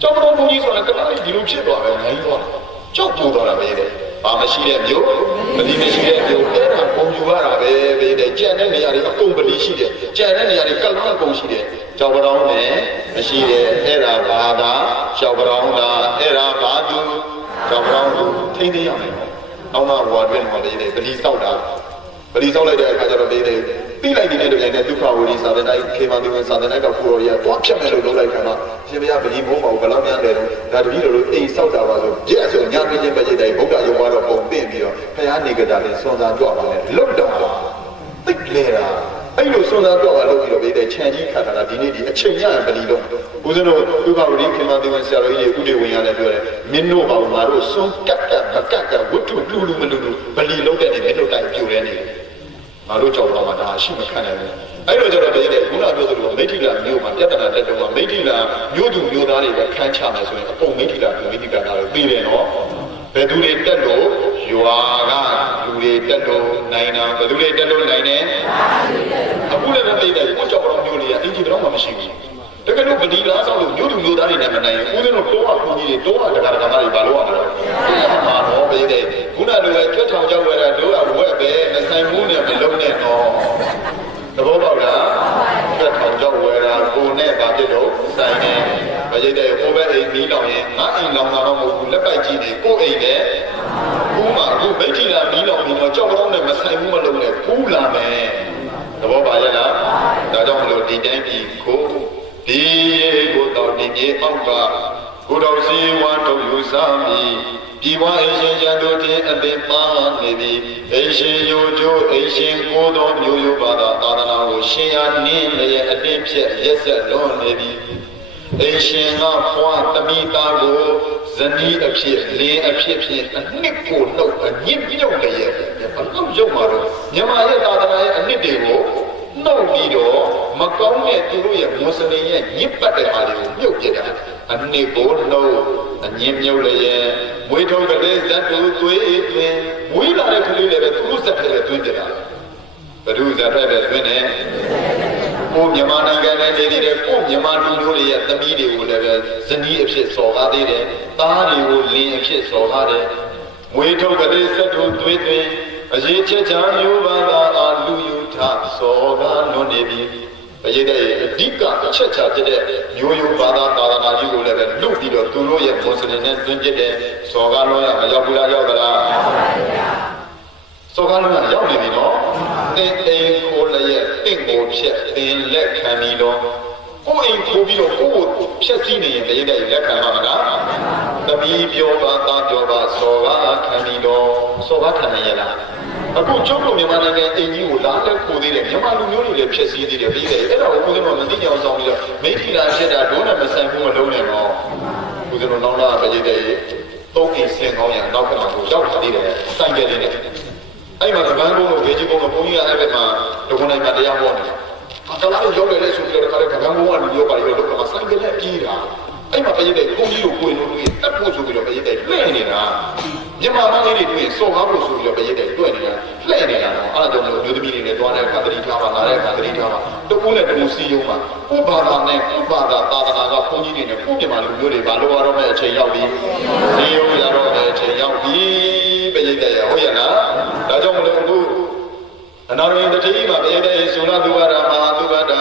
ကြောက်တော့ဘုန်းကြီးဆိုတာကလည်းဒီလိုဖြစ်သွားပဲနိုင်သွားကြောက်ပူသွားတာပဲတဲ့ဘာမရှိတဲ့မျိုးဗလီမရှိတဲ့မျိုးအဲ့ဒါပုံယူရတာပဲပဲတဲ့ကြံတဲ့နေရာတွေအကုန်ဗလီရှိတယ်ကြံတဲ့နေရာတွေကလမ်းအကုန်ရှိတယ်ကြောက်ကြောင်နဲ့မရှိတဲ့အဲ့ဒါဘာသာကြောက်ကြောင်တာအဲ့ဒါဘာသူကြောက်ကြောင်သူထိန်းသိမ်းရမယ်နောက်မှဝါတွင်မှာလေဗလီဆောက်တာဗလီဆောက်လိုက်တဲ့အခါကျတော့လေပြီးလိုက်တဲ့တိုင်နဲ့ဒုက္ခဝိရိသာသနာ့ခေမသူဝင်သာသနာ့ကပူတော်ရတွားဖြတ်မယ်လို့လုပ်လိုက်ခါမှာရှင်ဘုရားဗလီဘုံမှာဘယ်လောက်များတယ်တော့ဒါတပည့်တော်တို့အိမ်ဆောက်တာပါဆိုကြက်ဆိုညပြင်းချင်းပဲကြိတ်တိုင်းဗုဒ္ဓရုံကတော့ပုံသိပြီးတော့ဘုရားနေကြတာနဲ့စွန်သာကြွပါလေလွတ်တော့သိလေတာအဲ့လိုစွန်သာကြွပါလို့ပြီးတော့ဗေတဲ့ခြံကြီးခတ်တာဒီနေ့ဒီအချိန်ရဗလီတော့ဦးဇင်းတို့ဒုက္ခဝိရိခေမသူဝင်ဆရာတော်ကြီးဥဒေဝင်ရတယ်ပြောတယ်မင်းတို့ဘာလို့ငါတို့စွန်ကတ်မကတ်ဝတ္ထုလူမလူဗလီလုံးတဲ့နေတယ်လို့တိုင်ပြိုလဲနေတယ်ငါတို့ကြောက်တော့မှဒါရှိမခံနိုင်ဘူးအဲ့လိုကြတော့တည်းတဲ့ခုနပြောသလိုမိဋ္ဌိလာမျိုးမှာပြဿနာတက်တော့မိဋ္ဌိလာမျိုးသူမျိုးသားတွေကခန်းချမယ်ဆိုရင်အပုံမိဋ္ဌိလာမျိုးမိဋ္ဌိကာတော့ပြီးတယ်နော်ဘယ်သူတွေတက်လို့ရွာကလူတွေတက်လို့နိုင်တာဘယ်သူတွေတက်လို့နိုင်တယ်အခုလည်းမသိတဲ့ကိုကြောက်တော့မျိုးတွေကအင်ဂျီတော့မှမရှိဘူးတကယ်လို့ဗဒီလားဆောက်လို့မျိုးသူမျိုးသားတွေနဲ့မနိုင်ရင်ဦးဇင်းတို့တော့အခွန်ကြီးတွေတော့တက္ကရာကမားတွေဘာလို့ရမှာလဲမှာတော့ပဲတဲ့ခုနလိုပဲကြွထောင်ကြောက်ဝဲတာတို့ကဝက်ပဲမဆိုင်မှုနဲ့မလုံးနဲ့တော့သဘောပေါက်လားကြွထောင်ကြောက်ဝဲတာကိုနဲ့ဘာဖြစ်လို့ဆိုင်နေမရိတ်တဲ့ဟိုဘက်အိမ်ပြီးလောင်ရင်ငါအိမ်လောင်တာတော့မဟုတ်ဘူးလက်ပိုက်ကြီးတွေကိုအိမ်နဲ့ကူးမှာအခုမိထီလာပြီးလောင်ပြီးတော့ကြောက်တော့နဲ့မဆိုင်မှုမလုံးနဲ့ကူးလာမယ်သဘောပါရဲ့လားဒါကြောင့်မလို့ဒီတိုင်းပြီးကိုဒီကိုတော်ဒီမြေအောက်ကကိုတော်စီဝါတို့ယူစားပြီးပြည်ဝအိရှင်ရန်တို့တင်အသင်ပါနေသည်အိရှင်ယိုကျိုးအိရှင်ကိုတော်မျိုးရိုးပါသာသာသနာကိုရှင်ရနင်းရဲ့အတင်းဖြက်ရက်ဆက်လွန်နေသည်အိရှင်ကဖွားတမိသားကိုဇနီးအဖြစ်လင်းအဖြစ်ဖြင့်အနှစ်ကိုနှုတ်အညစ်မြုပ်လည်းရဲ့ဘာလို့ရုပ်မှာတော့မြန်မာရဲ့သာသနာရဲ့အနှစ်တွေကိုနှုတ်ပြီးတော့မကောင်းတဲ့သူတို့ရဲ့မွတ်စလင်ရဲ့ညစ်ပတ်တဲ့အားတွေကိုမြုပ်ပြတာအနှစ်ကိုနှုတ်အညစ်မြုပ်လည်းရဲ့မွေးထုံးကလေးဇတ်တူသွေးတွင်မွေးလာတဲ့ကလေးလည်းပဲသူတို့ဇက်ထဲတွင်းကြတာဘယ်သူဇက်ထဲပဲတွင်းနေကိုမြန်မာနိုင်ငံနဲ့နေသေးတယ်ကိုမြန်မာလူမျိုးတွေရဲ့သမီးတွေကိုလည်းပဲဇနီးအဖြစ်စော်ကားသေးတယ်သားတွေကိုလင်းအ ဖြစ်စော်ကားတယ်မွေထုတ်ကလေးစက်တို့သွေးသွင်းအရေးချက်ချမျိုးပါသာအားလူယူထစော်ကားလွန်နေပြီဘုရားရဲ့အဓိကအချက်ချဖြစ်တဲ့မျိုးရိုးဘာသာသာသနာကြီးကိုလည်းပဲလွတ်ပြီးတော့သူတို့ရဲ့မွတ်စလင်နဲ့တွင်ပြတဲ့စော်ကားလွန်ရမရောက်ဘူးလားရောက်သလားရောက်ပါဗျာစော်ကားလွန်ရရောက်နေပြီနော်တင်းအိမ်ကိုလည်းရဲ့တင့်ကိုဖြက်တင်းလက်ခံပြီးတော့ကိုယ်အိမ်ခိုးပြီးတော့ကိုယ်ကိုဖြက်စီးနေရင်ဘုရားရဲ့လက်ခံပါမလားတပီးပြောပါသားပြောပါစော်ကားခံပြီးတော့စော်ကားခံရလားအခုကျုပ်တို့မြန်မာနိုင်ငံအင်ကြီးကိုလာလက်ခိုးသေးတယ်မြန်မာလူမျိုးတွေလည်းဖြည့်ဆည်းသေးတယ်ပြီးတယ်အဲ့ဒါကိုဦးဇင်းတို့မသိကြအောင်ဆောင်ပြီးတော့မိထီလာဖြစ်တာဒုနဲ့မဆိုင်ဘူးမလုံးနဲ့တော့ဦးဇင်းတို့နောက်လာပဲကြည့်တယ်သုံးအိမ်ဆင်ကောင်းရနောက်ကမှကိုရောက်လာသေးတယ်စိုက်ကြလေးနဲ့အဲ့မှာကပန်းကုန်းကိုဗေကြီးကုန်းကိုဘုန်းကြီးကအဲ့ဘက်မှာဒုက္ခနိုင်မှာတရားဟောနေတာတလားရောက်တယ်လေဆိုပြီးတော့တခါတည်းကပန်းကုန်းကလူရောပါရောလောက်ကမှစိုက်ကြလေးပြေးတာအဲ့မှာပဲကြည့်တယ်ဘုန်းကြီးကိုကိုယ်လို့တွေ့တက်ဖို့ဆိုပြီးတော့ပဲကြည့်တယ်လှည့်နေတာမြန်မာမလေးတွေတွေ့စော်ကားဖို့ဆိုပြီးတော့ပဲရတဲ့တွေ့နေတာလှည့်နေတာတော့အဲ့ဒါကြောင့်မျိုးသမီးတွေနဲ့တွားတဲ့အခါတတိထားပါလာတဲ့အခါတတိထားပါတကူနဲ့တကူစီးရုံးပါကိုဘာသာနဲ့ကိုဘာသာသာသနာကဘုန်းကြီးတွေနဲ့ကိုမြန်မာလူမျိုးတွေဘာလို့ရတော့မဲ့အချိန်ရောက်ပြီဒီရုံးရတော့မဲ့အချိန်ရောက်ပြီပဲရတဲ့ရဟုတ်ရဲ့လားဒါကြောင့်မလို့အခုအနာရိတတိမှာပဲရတဲ့သုနာသူဝရမဟာသူဝဒ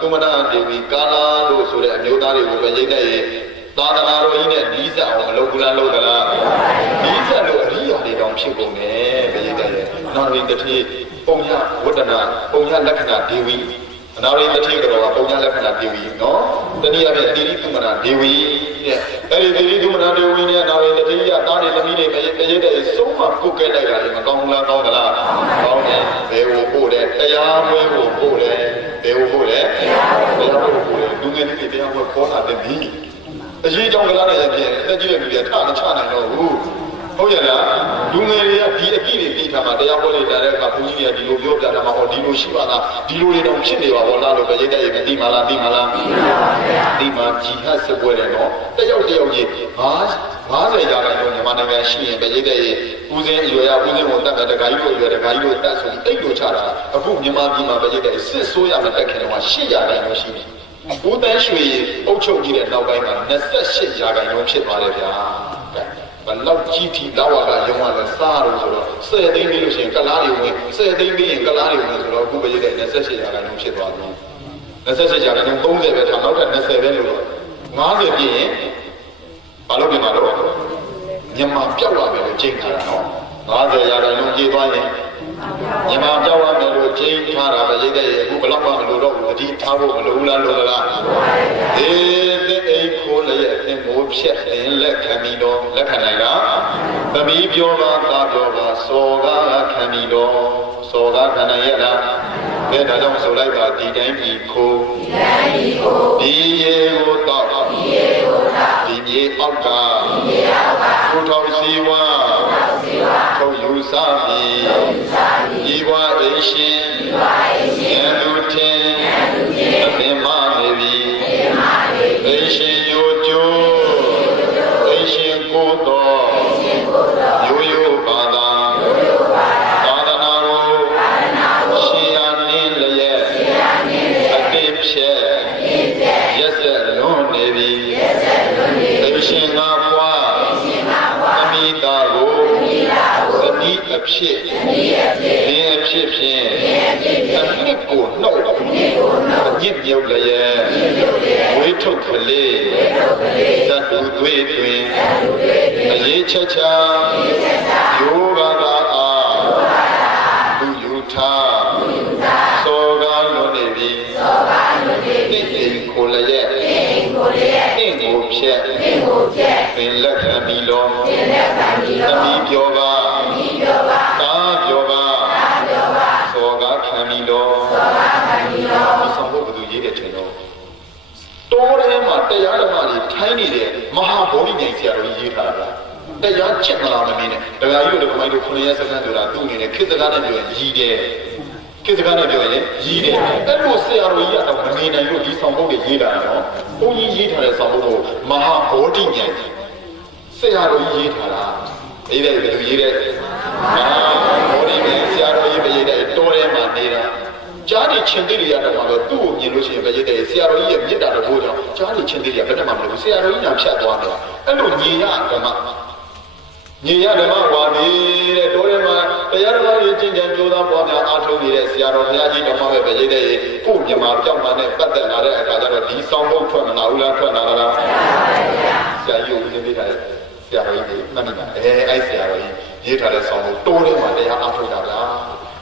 သုမနာဒေဝီကာလာလို့ဆိုတဲ့အမျိုးသားတွေကိုပဲရတဲ့သာသနာတော်ကြီးနဲ့နီးစပ်အောင်မလုပ်ဘူးလားလုပ်သလားနီးစပ်လို့အရိယာတွေတောင်ဖြစ်ကုန်တယ်ဘယ်ရတဲ့နာရိတတိပုံညဝတ္တနာပုံညလက္ခဏာဒေဝီအနာရိတတိကတော့ပုံညလက္ခဏာဒေဝီနော်တနည်းအားဖြင့်တိရိသုမနာဒေဝီတဲ့အဲ့ဒီတိရိသုမနာဒေဝီနဲ့နာရိတတိကတားနေသမီးတွေပဲရတဲ့ဆုံးမပုတ်ခဲ့လိုက်တာလေမကောင်းဘူးလားကောင်းသလားကောင်းတယ်ဘယ်ကိုပို့တယ်တရားပွဲကိုပို့တယ်ဘယ်ကိုပို့တယ်တရားပွဲကိုပို့တယ်လူငယ်တွေတရားပွဲခေါ်တာတဲ့ဒီအရေးကြောင့်ကလားနဲ့ရပြည့်တက်ကြည့်တဲ့လူတွေထမချနိုင်တော့ဘူးဟုတ်ရဲ့လားလူငယ်တွေကဒီအကြည့်တွေပြီးထားမှာတရားဟောနေတာတဲ့အခါဘုန်းကြီးတွေကဒီလိုပြောပြတာမှာဟောဒီလိုရှိပါလားဒီလိုတွေတော့ဖြစ်နေပါဘောလားလို့ပဲရိတ်တဲ့ရေမသိမလားသိမလားသိပါပါဗျာဒီမှာဂျီဟတ်စစ်ပွဲတယ်နော်တယောက်ကြီး50ရာခိုင်နှုန်းမြန်မာနိုင်ငံရှိရင်ပဲရိတ်တဲ့ရေဦးစင်းအရွယ်ရဦးစင်းကိုတတ်မယ်တခါကြီးတို့အရွယ်တခါကြီးတို့တတ်ဆိုတိတ်လို့ချတာအခုမြန်မာပြည်မှာပဲရိတ်တဲ့စစ်ဆိုးရမယ်တက်ခင်တော့8ရာခိုင်နှုန်းရှိတယ်ဦးတန်းရွှေအုပ်ချုပ်ကြီးတဲ့နောက်ပိုင်းမှာ28ရာခိုင်နှုန်းဖြစ်သွားတယ်ဗျာဘလောက်ကြီးထီလာဝကရုံးရလဲစားလို့ဆိုတော့10သိန်းပြီးလို့ရှိရင်ကလားတွေဝင်10သိန်းပြီးရင်ကလားတွေဝင်ဆိုတော့အခုပဲရတဲ့28ရာခိုင်နှုန်းဖြစ်သွားတယ်28ရာခိုင်နှုန်း30ပဲထားနောက်ထပ်20ပဲလို့50ပြည့်ရင်ဘာလို့ပြန်မှာတော့မြန်မာပြောက်လာမယ်လို့ချိန်ထားတာနော်50ရာခိုင်နှုန်းကြီးသွားရင်မြန်မာပြောက်လာမယ်လို့ချိန်ထားတာပဲရတဲ့အခုဘလောက်မှမလို့တော့ဘူးအဒီထားဖို့မလိုဘူးလားလို့လားအေးတဲ့အိမ်ခိုးလည်းရဲ့အင်ကိုဖြက်တင်လက်ခံပြီးတော့လက်ခံနိုင်လားသမီးပြောပါသားပြောပါစော်ကားခံပြီးတော့စော်ကားခံနိုင်ရဲ့လားဒါကြောင့်ဆိုလိုက်ပါဒီတိုင်းဒီခိုးဒီရေကိုတော့ဒီမြေအောက်ကကိုထောင်စီဝါထုတ်ယူစားပြီးဒီဘဝအိရှင်ဉာဏ်လူထင်အသင်မနေပြီအိရှင်ရိုးကျိုးအိရှင်ကိုတော်ရိုးရိုးဘာသာသာသနာတော်ရှင်ရနှင်းလျက်အတိဖြက်ရက်ဆက်လွန်နေပြီအိရှင်ငါဘွားသမီးသားကိုသတိအဖြစ်သင်အဖြစ်ဖြင့်အနှစ်ကိုနှုတ်ညစ်မြုပ်လျက်ဝေးထုတ်ကလေးသတ္တုသွေးတွင်အရေးချက်ချယောဂသာအားသူယူထားစောကားလွန်နေပြီတိတ်တိမ်ကိုလျက်တင့်ကိုဖြက်သင်လက်ခံပြီးလောသမီးပြောပါတာပြောပါစောကားခံပြီးလောဒီဆောင်ဖို့ဘယ်သူရေးတဲ့ချိန်တော့တောထဲမှာတရားဓမ္မတွေထိုင်းနေတဲ့မဟာဗောဓိမြိုင်ဆရာတော်ရေးထားတာတရားချစ်မလားမမင်းနဲ့တရားကြီးတို့ကမိုင်းတို့9ရက်စက္ကန့်ဆိုတာသူ့အနေနဲ့ခေတ်စကားနဲ့ပြောရင်ရီးတယ်ခေတ်စကားနဲ့ပြောရင်ရီးတယ်အဲ့လိုဆရာတော်ကြီးကတော့မနေနိုင်လို့ဒီဆောင်ဖို့တွေရေးတာနော်ဘုန်းကြီးရေးထားတဲ့ဆောင်ဖို့ကိုမဟာဗောဓိမြိုင်ဆရာတော်ကြီးရေးထားတာရေးတယ်ဘယ်လိုရေးတဲ့မဟာဗောဓိမြိုင်ဆရာတော်ကြီးပဲရေးတဲ့တောထဲမှာနေတာကြားနေချင်းသေးတွေရတော့မှပဲသူ့ကိုမြင်လို့ရှိရင်ပဲရတဲ့ဆရာတော်ကြီးရဲ့မြစ်တာတော်ကြောင့်ကြားနေချင်းသေးတွေကဘယ်နဲ့မှမလုပ်ဘူးဆရာတော်ကြီးညာဖြတ်သွားတယ်အဲ့လိုညီရဓမ္မ ညီရဓမ္မဝါဒီတဲ့တော်ရဲမှာတရားတော်ကြီးကျင့်ကြံကြိုးစားပွားများအားထုတ်နေတဲ့ဆရာတော်ဘုရားကြီးတော်မှာပဲပြည့်တဲ့ကိုမြန်မာပြောင်းမှနဲ့ပတ်သက်လာတဲ့အခါကျတော့ဒီဆောင်ဖို့ထွက်မလာဘူးလားထွက်လာလားဆရာကြီးကိုသိထားတယ်ဆရာတော်ကြီးမှတ်မိပါအဲ့ဆရာတော်ကြီးရေးထားတဲ့ဆောင်ဖို့တိုးထဲမှာတရားအားထုတ်တာလား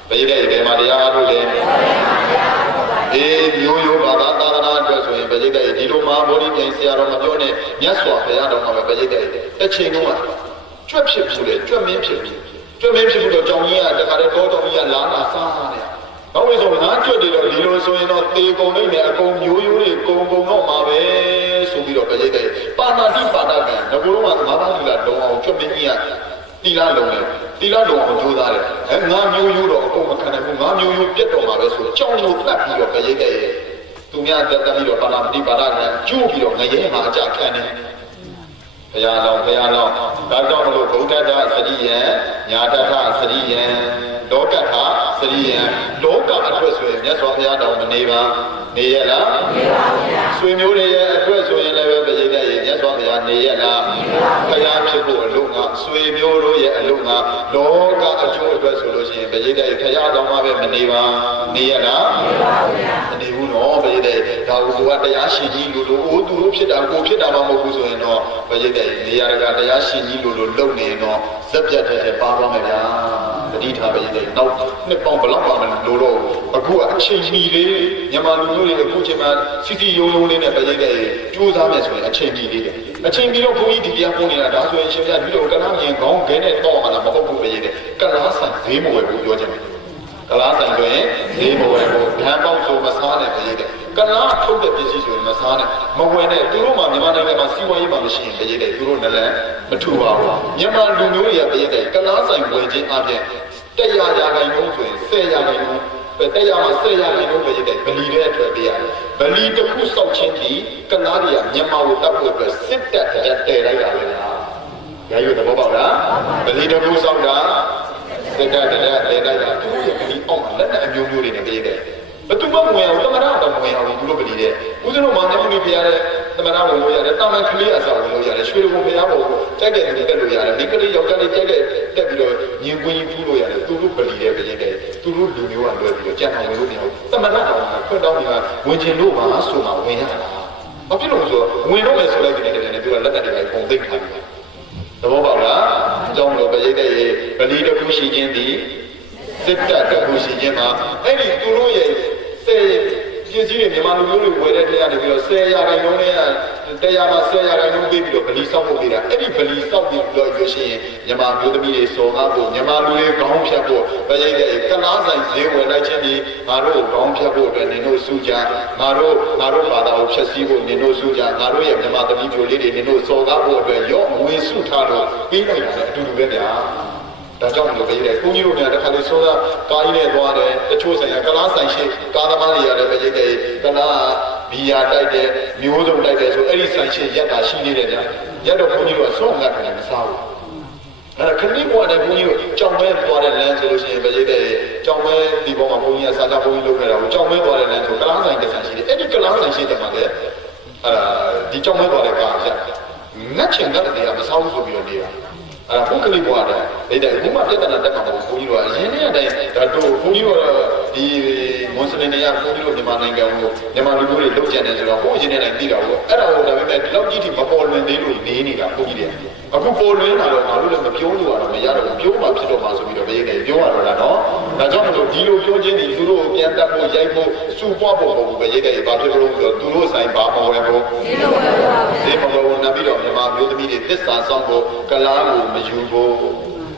ပြည့်တဲ့မှာတရားအားထုတ်တယ်မျိုးရိုးဘာသာသာသနာအတွက်ဆိုရင်ပြည့်တဲ့ဒီလိုမှာဘောဓိပြန်ဆရာတော်မပြောနဲ့မြတ်စွာဘုရားတော်မှာပဲပြည့်တဲ့အချိန်တုန်းကကျွတ်ဖြစ်ဘူးလေကျွတ်မင်းဖြစ်ဘူးကျွတ်မင်းဖြစ်ဘူးတော့ကြောင်ကြီးကတခါတည်းတောတော်ကြီးကလာလာစားတယ်ဘာလို့ဆိုငါကျွတ်တယ်တော့ဒီလိုဆိုရင်တော့တေကုံနေတယ်အကုန်မျိုးရိုးတွေကုံတော့မှာပဲဆိုပြီးတော့ပြည့်တဲ့ပါဏာတိပါဒကံငါတို့ကငါးပါးလူလာလုံးအောင်ကျွတ်မင်းကြီးကတီလာလုံးတယ်တီလာလုံးအောင်ကြိုးစားတယ်ငါမျိုးရိုးတော့အကုန်မခံနိုင်ဘူးငါမျိုးရိုးပြတ်တော့မှာပဲဆိုကြောင်ကိုတတ်ပြီးတော့ပြည့်တဲ့သူများတက်ပြီးတော့ပါဏာတိပါဒကံကျိုးပြီးတော့ငရဲမှာအကြခံတယ်ဘုရားတော်ဒါကြောင့်မလို့ဗုဒ္ဓတသတိယံညာတထသတိယံလောကထသတိယံလောကအတွက်ဆိုရင်မြတ်စွာဘုရားတော်မနေပါနေရလားနေပါဗျာဆွေမျိုးတွေရဲ့အတွက်ဆိုရင်လည်းပဲပြည့်တဲ့မြတ်စွာဘုရားနေရလားဘုရားဖြစ်ဖို့အလို့ငါဆွေမျိုးတို့ရဲ့အလို့ငါလောကအကျိုးအတွက်ဆိုလို့ရှိရင်ပြည့်တဲ့ဘုရားတော်မှာပဲမနေပါနေရလားနေပါဗျာမနေဘူးနော်ပြည့်တဲ့ဒါကိုကတရားရှိကြီးလို့အိုးသူတို့ဖြစ်တာကိုဖြစ်တာမှမဟုတ်ဘူးဆိုရင်တော့ပြည့်တဲ့နေရာကတရားရှိကြီးလို့လုံနေတော့ဇက်ပြတ်တဲ့ပါသွားမယ်ဗျာတတိထားပဲတဲ့နောက်နှစ်ပေါင်းဘလောက်ပါမလို့တော့အခုအချိန်ကြီးလေးမြန်မာလူမျိုးတွေအခုချိန်မှာစီစီယုံယုံလေးနဲ့ပြည့်တဲ့ကြိုးစားမယ်ဆိုရင်အချိန်ကြီးလေးတယ်အချိန်ကြီးတော့ဘုန်းကြီးဒီတရားပုံနေတာဒါဆိုရင်ရှင်ပြပြီးတော့ကလားမြင်ခေါင်းခဲနဲ့တော့မှလားမဟုတ်ဘူးပြည့်တဲ့ကလားဆန်ဈေးမဝယ်ဘူးပြောချင်တယ်ကလားဆန်ဆိုရင်ဈေးမဝယ်ဘူးဓာတ်ပေါင်းဆိုမစားနဲ့ပြည့်တဲ့ကလားထုတ်တဲ့ပစ္စည်းဆိုရင်မစားနဲ့မဝယ်နဲ့သူတို့မှမြန်မာနိုင်ငံမှာစီးပွားရေးမှမရှိရင်ပြည့်တဲ့သူတို့လည်းမထူပါဘူးမြန်မာလူမျိုးတွေကပြည့်တဲ့ကလားဆိုင်ဝယ်ခြင်းအပြင်100ရာခိုင်နှုန်းဆိုရင်10ရာခိုင်နှုန်း100မှာ10ရာခိုင်နှုန်းပြည့်တဲ့ဗလီတဲ့အတွက်ပြရတယ်ဗလီတစ်ခုစောက်ချင်းဒီကလားတွေကမြန်မာကိုတတ်ဖို့အတွက်စစ်တပ်တည်းလိုက်တာပဲလားရာယူသဘောပေါက်လားဗလီတစ်ခုစောက်တာစစ်တပ်တည်းလိုက်တာသူရဲ့ဗလီအောက်မှာလက်နဲ့အမျိုးမျိုးတွေနဲ့ပြည့်တယ်ဘယ်သူမှမဝင်အောင်သမဏတော့မဝင်အောင်သူတို့ဗလီတဲ့ဦးဇင်းတို့မောင်နှမတွေဖျားတဲ့သမဏဝင်လို့ရတယ်တာမန်ကလေးအစားဝင်လို့ရတယ်ရွှေဘုံဖျားဖို့ကြိုက်တဲ့လူတက်လို့ရတယ်ဒီကလေးယောက်ျားလေးကြိုက်တဲ့တက်ပြီးတော့ညင်ကွင်းကြီးထူးလို့ရတယ်သူတို့ဗလီတဲ့ပြည့်တဲ့သူတို့လူမျိုးကလွယ်ပြီးတော့ကြံအောင်ဝင်လို့မရဘူးသမဏတော်ကခွတ်တောင်းနေတာဝင်ခြင်းလို့ပါဆိုမှဝင်ရတာဘာဖြစ်လို့ဆိုဝင်တော့မယ်ဆိုလိုက်တဲ့နေသူကလက်တက်တွေပုံသိမ်းထားတယ်သဘောပေါက်လားအကြောင်းလို့ပြည့်တဲ့ဗလီတစ်ခုရှိခြင်းဒီစစ်တပ်တစ်ခုရှိခြင်းမှာအဲ့ဒီသူတို့ရဲ့ပစ္စည်းတွေမြန်မာလူမျိုးတွေဝယ်တဲ့တရားတွေပြီးတော့10ရာခိုင်နှုန်းနဲ့တရားမှာ10ရာခိုင်နှုန်းပေးပြီးတော့ဗလီဆောက်ဖို့ပေးတာအဲ့ဒီဗလီဆောက်ပြီးတော့ရွှေရှင်မြန်မာမျိုးသမီးတွေစော်ကားဖို့မြန်မာလူတွေခေါင်းဖြတ်ဖို့ပြည့်တဲ့ကလားဆိုင်ဈေးဝယ်လိုက်ခြင်းဒီငါတို့ခေါင်းဖြတ်ဖို့အတွက်နင်တို့စုကြငါတို့ဘာသာကိုဖြည့်ဆည်းဖို့နင်တို့စုကြငါတို့ရဲ့မြန်မာသမီးမျိုးလေးတွေနင်တို့စော်ကားဖို့အတွက်ရော့ငွေစုထားတော့ပြီးလိုက်တာအတူတူပဲဗျာဒါကြောင့်မလို့ပြည့်တဲ့ကိုကြီးတို့များတစ်ခါလေးစိုးစားကားကြီးနဲ့သွားတယ်တချို့ဆိုင်ကကလားဆိုင်ရှိကားသမားတွေရတယ်ပြည့်တဲ့ကလားဘီယာတိုက်တယ်မျိုးစုံတိုက်တယ်ဆိုအဲ့ဒီဆိုင်ရှိရက်တာရှိနေတယ်ဗျာရက်တော့ကိုကြီးတို့ကဆုံးငတ်တယ်မစားဘူးအဲ့ဒါခဏဘွားနဲ့ကိုကြီးတို့ကြောင်မဲသွားတဲ့လမ်းဆိုလို့ရှိရင်ပြည့်တဲ့ကြောင်မဲဒီပေါ်မှာကိုကြီးကစာချကိုကြီးလုပ်ခဲ့တာကိုကြောင်မဲသွားတဲ့လမ်းဆိုကလားဆိုင်တစ်ဆိုင်ရှိတယ်အဲ့ဒီကလားဆိုင်ရှိတယ်မှာလေဒီကြောင်မဲသွားတဲ့ကားရက်ငတ်ချင်တဲ့နေရာမစားဘူးဆိုပြီးတော့နေတာအဲ့ဒါပုဂ္ဂလိဘွားတယ်ဒါအခုမှပြဿနာတက်မှာပေါ့ဘုန်းကြီးတို့ကရင်းနေတဲ့အတိုင်းဒါတို့ဘုန်းကြီးတို့ဒီမွန်စလင်တွေကဘုန်းကြီးတို့မြန်မာနိုင်ငံကိုမြန်မာလူမျိုးတွေလုပ်ကြတယ်ဆိုတော့ဟိုရင်းနေတိုင်းသိတာပေါ့အဲ့ဒါကိုဒါပေမဲ့ဒီလောက်ကြီးထိမပေါ်လွင်သေးလို့နေနေတာဘုန်းကြီးတွေအခုပေါ်လွင်လာတော့ငါတို့လည်းမပြောလို့ရတော့မရတော့ဘူးပြောမှဖြစ်တော့မှဆိုပြီးတော့ဘယ်နေပြောရတော့လားနော်ဒါကြောင့်မလို့ဒီလိုပြောခြင်းဒီသူတို့ကိုပြန်တတ်ဖို့ရိုက်ဖို့စူပွားဖို့ပေါ့ဘူးပဲရိတ်တယ်ဘာဖြစ်လို့ဆိုတော့သူတို့ဆိုင်ဘာမဝယ်ဖို့ဒီမဝယ်ဘူးနောက်ပြီးတော့မြန်မာမျိုးသမီးတွေသစ္စာဆောင်ဖို့ကလားကိုမယူဖို့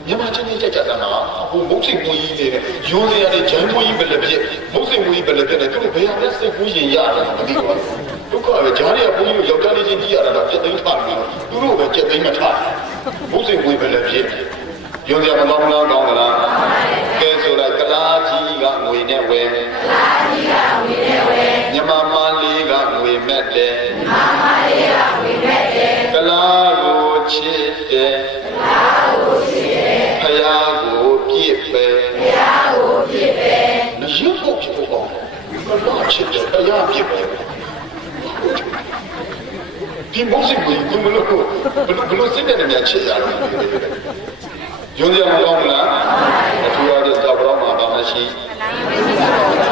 မြန်မာချင်းချင်းကြကြတာမှာဟိုမုတ်စိတ်ကိုကြီးနေတယ်ရိုးစရာတွေဂျမ်းကိုကြီးပဲလက်ဖြစ်မုတ်စိတ်ကိုကြီးပဲလက်ဖြစ်တယ်သူတို့ဘယ်ဟာလဲစိတ်ကိုရင်ရတယ်မသိဘူးဒုက္ခပဲဂျားတွေကဘုန်းကြီးတို့ယောက်ျားလေးချင်းကြီးရတာတော့ပြက်သိမ်းထားပြီးသူတို့ပဲပြက်သိမ်းမထားမုတ်စိတ်ကိုကြီးပဲလက်ဖြစ်ရိုးစရာမကောင်းလားကောင်းသလားကဲဆိုလိုက်ကလားကြီးကငွေနဲ့ဝယ်ကလားကြီးကငွေနဲ့ဝယ်မြန်မာမလေးကငွေမဲ့တယ်မြန်မာမလေးကငွေမဲ့တယ်ကလားကိုချစ်တယ်ကလားကိုချစ်တယ်ဖယားကိုပြစ်ပဲဖယားကိုပြစ်ပဲမရုပ်ဖို့ဖြစ်ဖို့ကောင်းတယ်ကလားချစ်တယ်ဖယားပြစ်ပဲဒီမုန်းစိတ်ကိုဘယ်လိုစိတ်နဲ့များချစ်ရအောင် ယုံကြမကောင်းဘူးလားအထူးအားဖြင့်ကြောက်တော့မှာဘာမှရှိ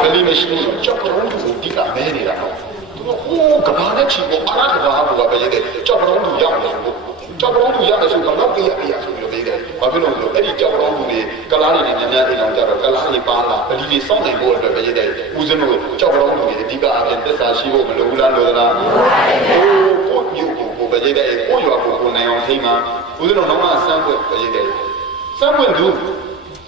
ဘယ်လိုမရှိဘူးကြောက်တော့သူဒီကမဲနေတာနော်သူကဟိုကဘာနဲ့ချီပေါ်အားရတာဟာဘာပဲရဲ့ကြောက်တော့သူရောက်တယ်ကြောက်တော့သူရတယ်ဆိုတော့ပြရဆိုလို့ပြောတယ်ဘာဖြစ်လို့လဲအဲ့ဒီကြောက်တော့သူတွေကလားတွေနဲ့များအိမ်အောင်ကြတော့ကလားတွေပါလာဗလီတွေစောင့်နိုင်ဖို့အတွက်ပဲရဲ့ဦးဇင်းတို့ကြောက်တော့သူတွေအဓိကအပြင်သစ္စာရှိဖို့မလိုဘူးလားလို့လားကိုမျိုးကိုပဲရဲ့ကိုရွာကိုနိုင်အောင်ထိမှဦးဇင်းတို့တော့မှစမ်းဖို့ပဲရဲ့စမ်းဖို့သူ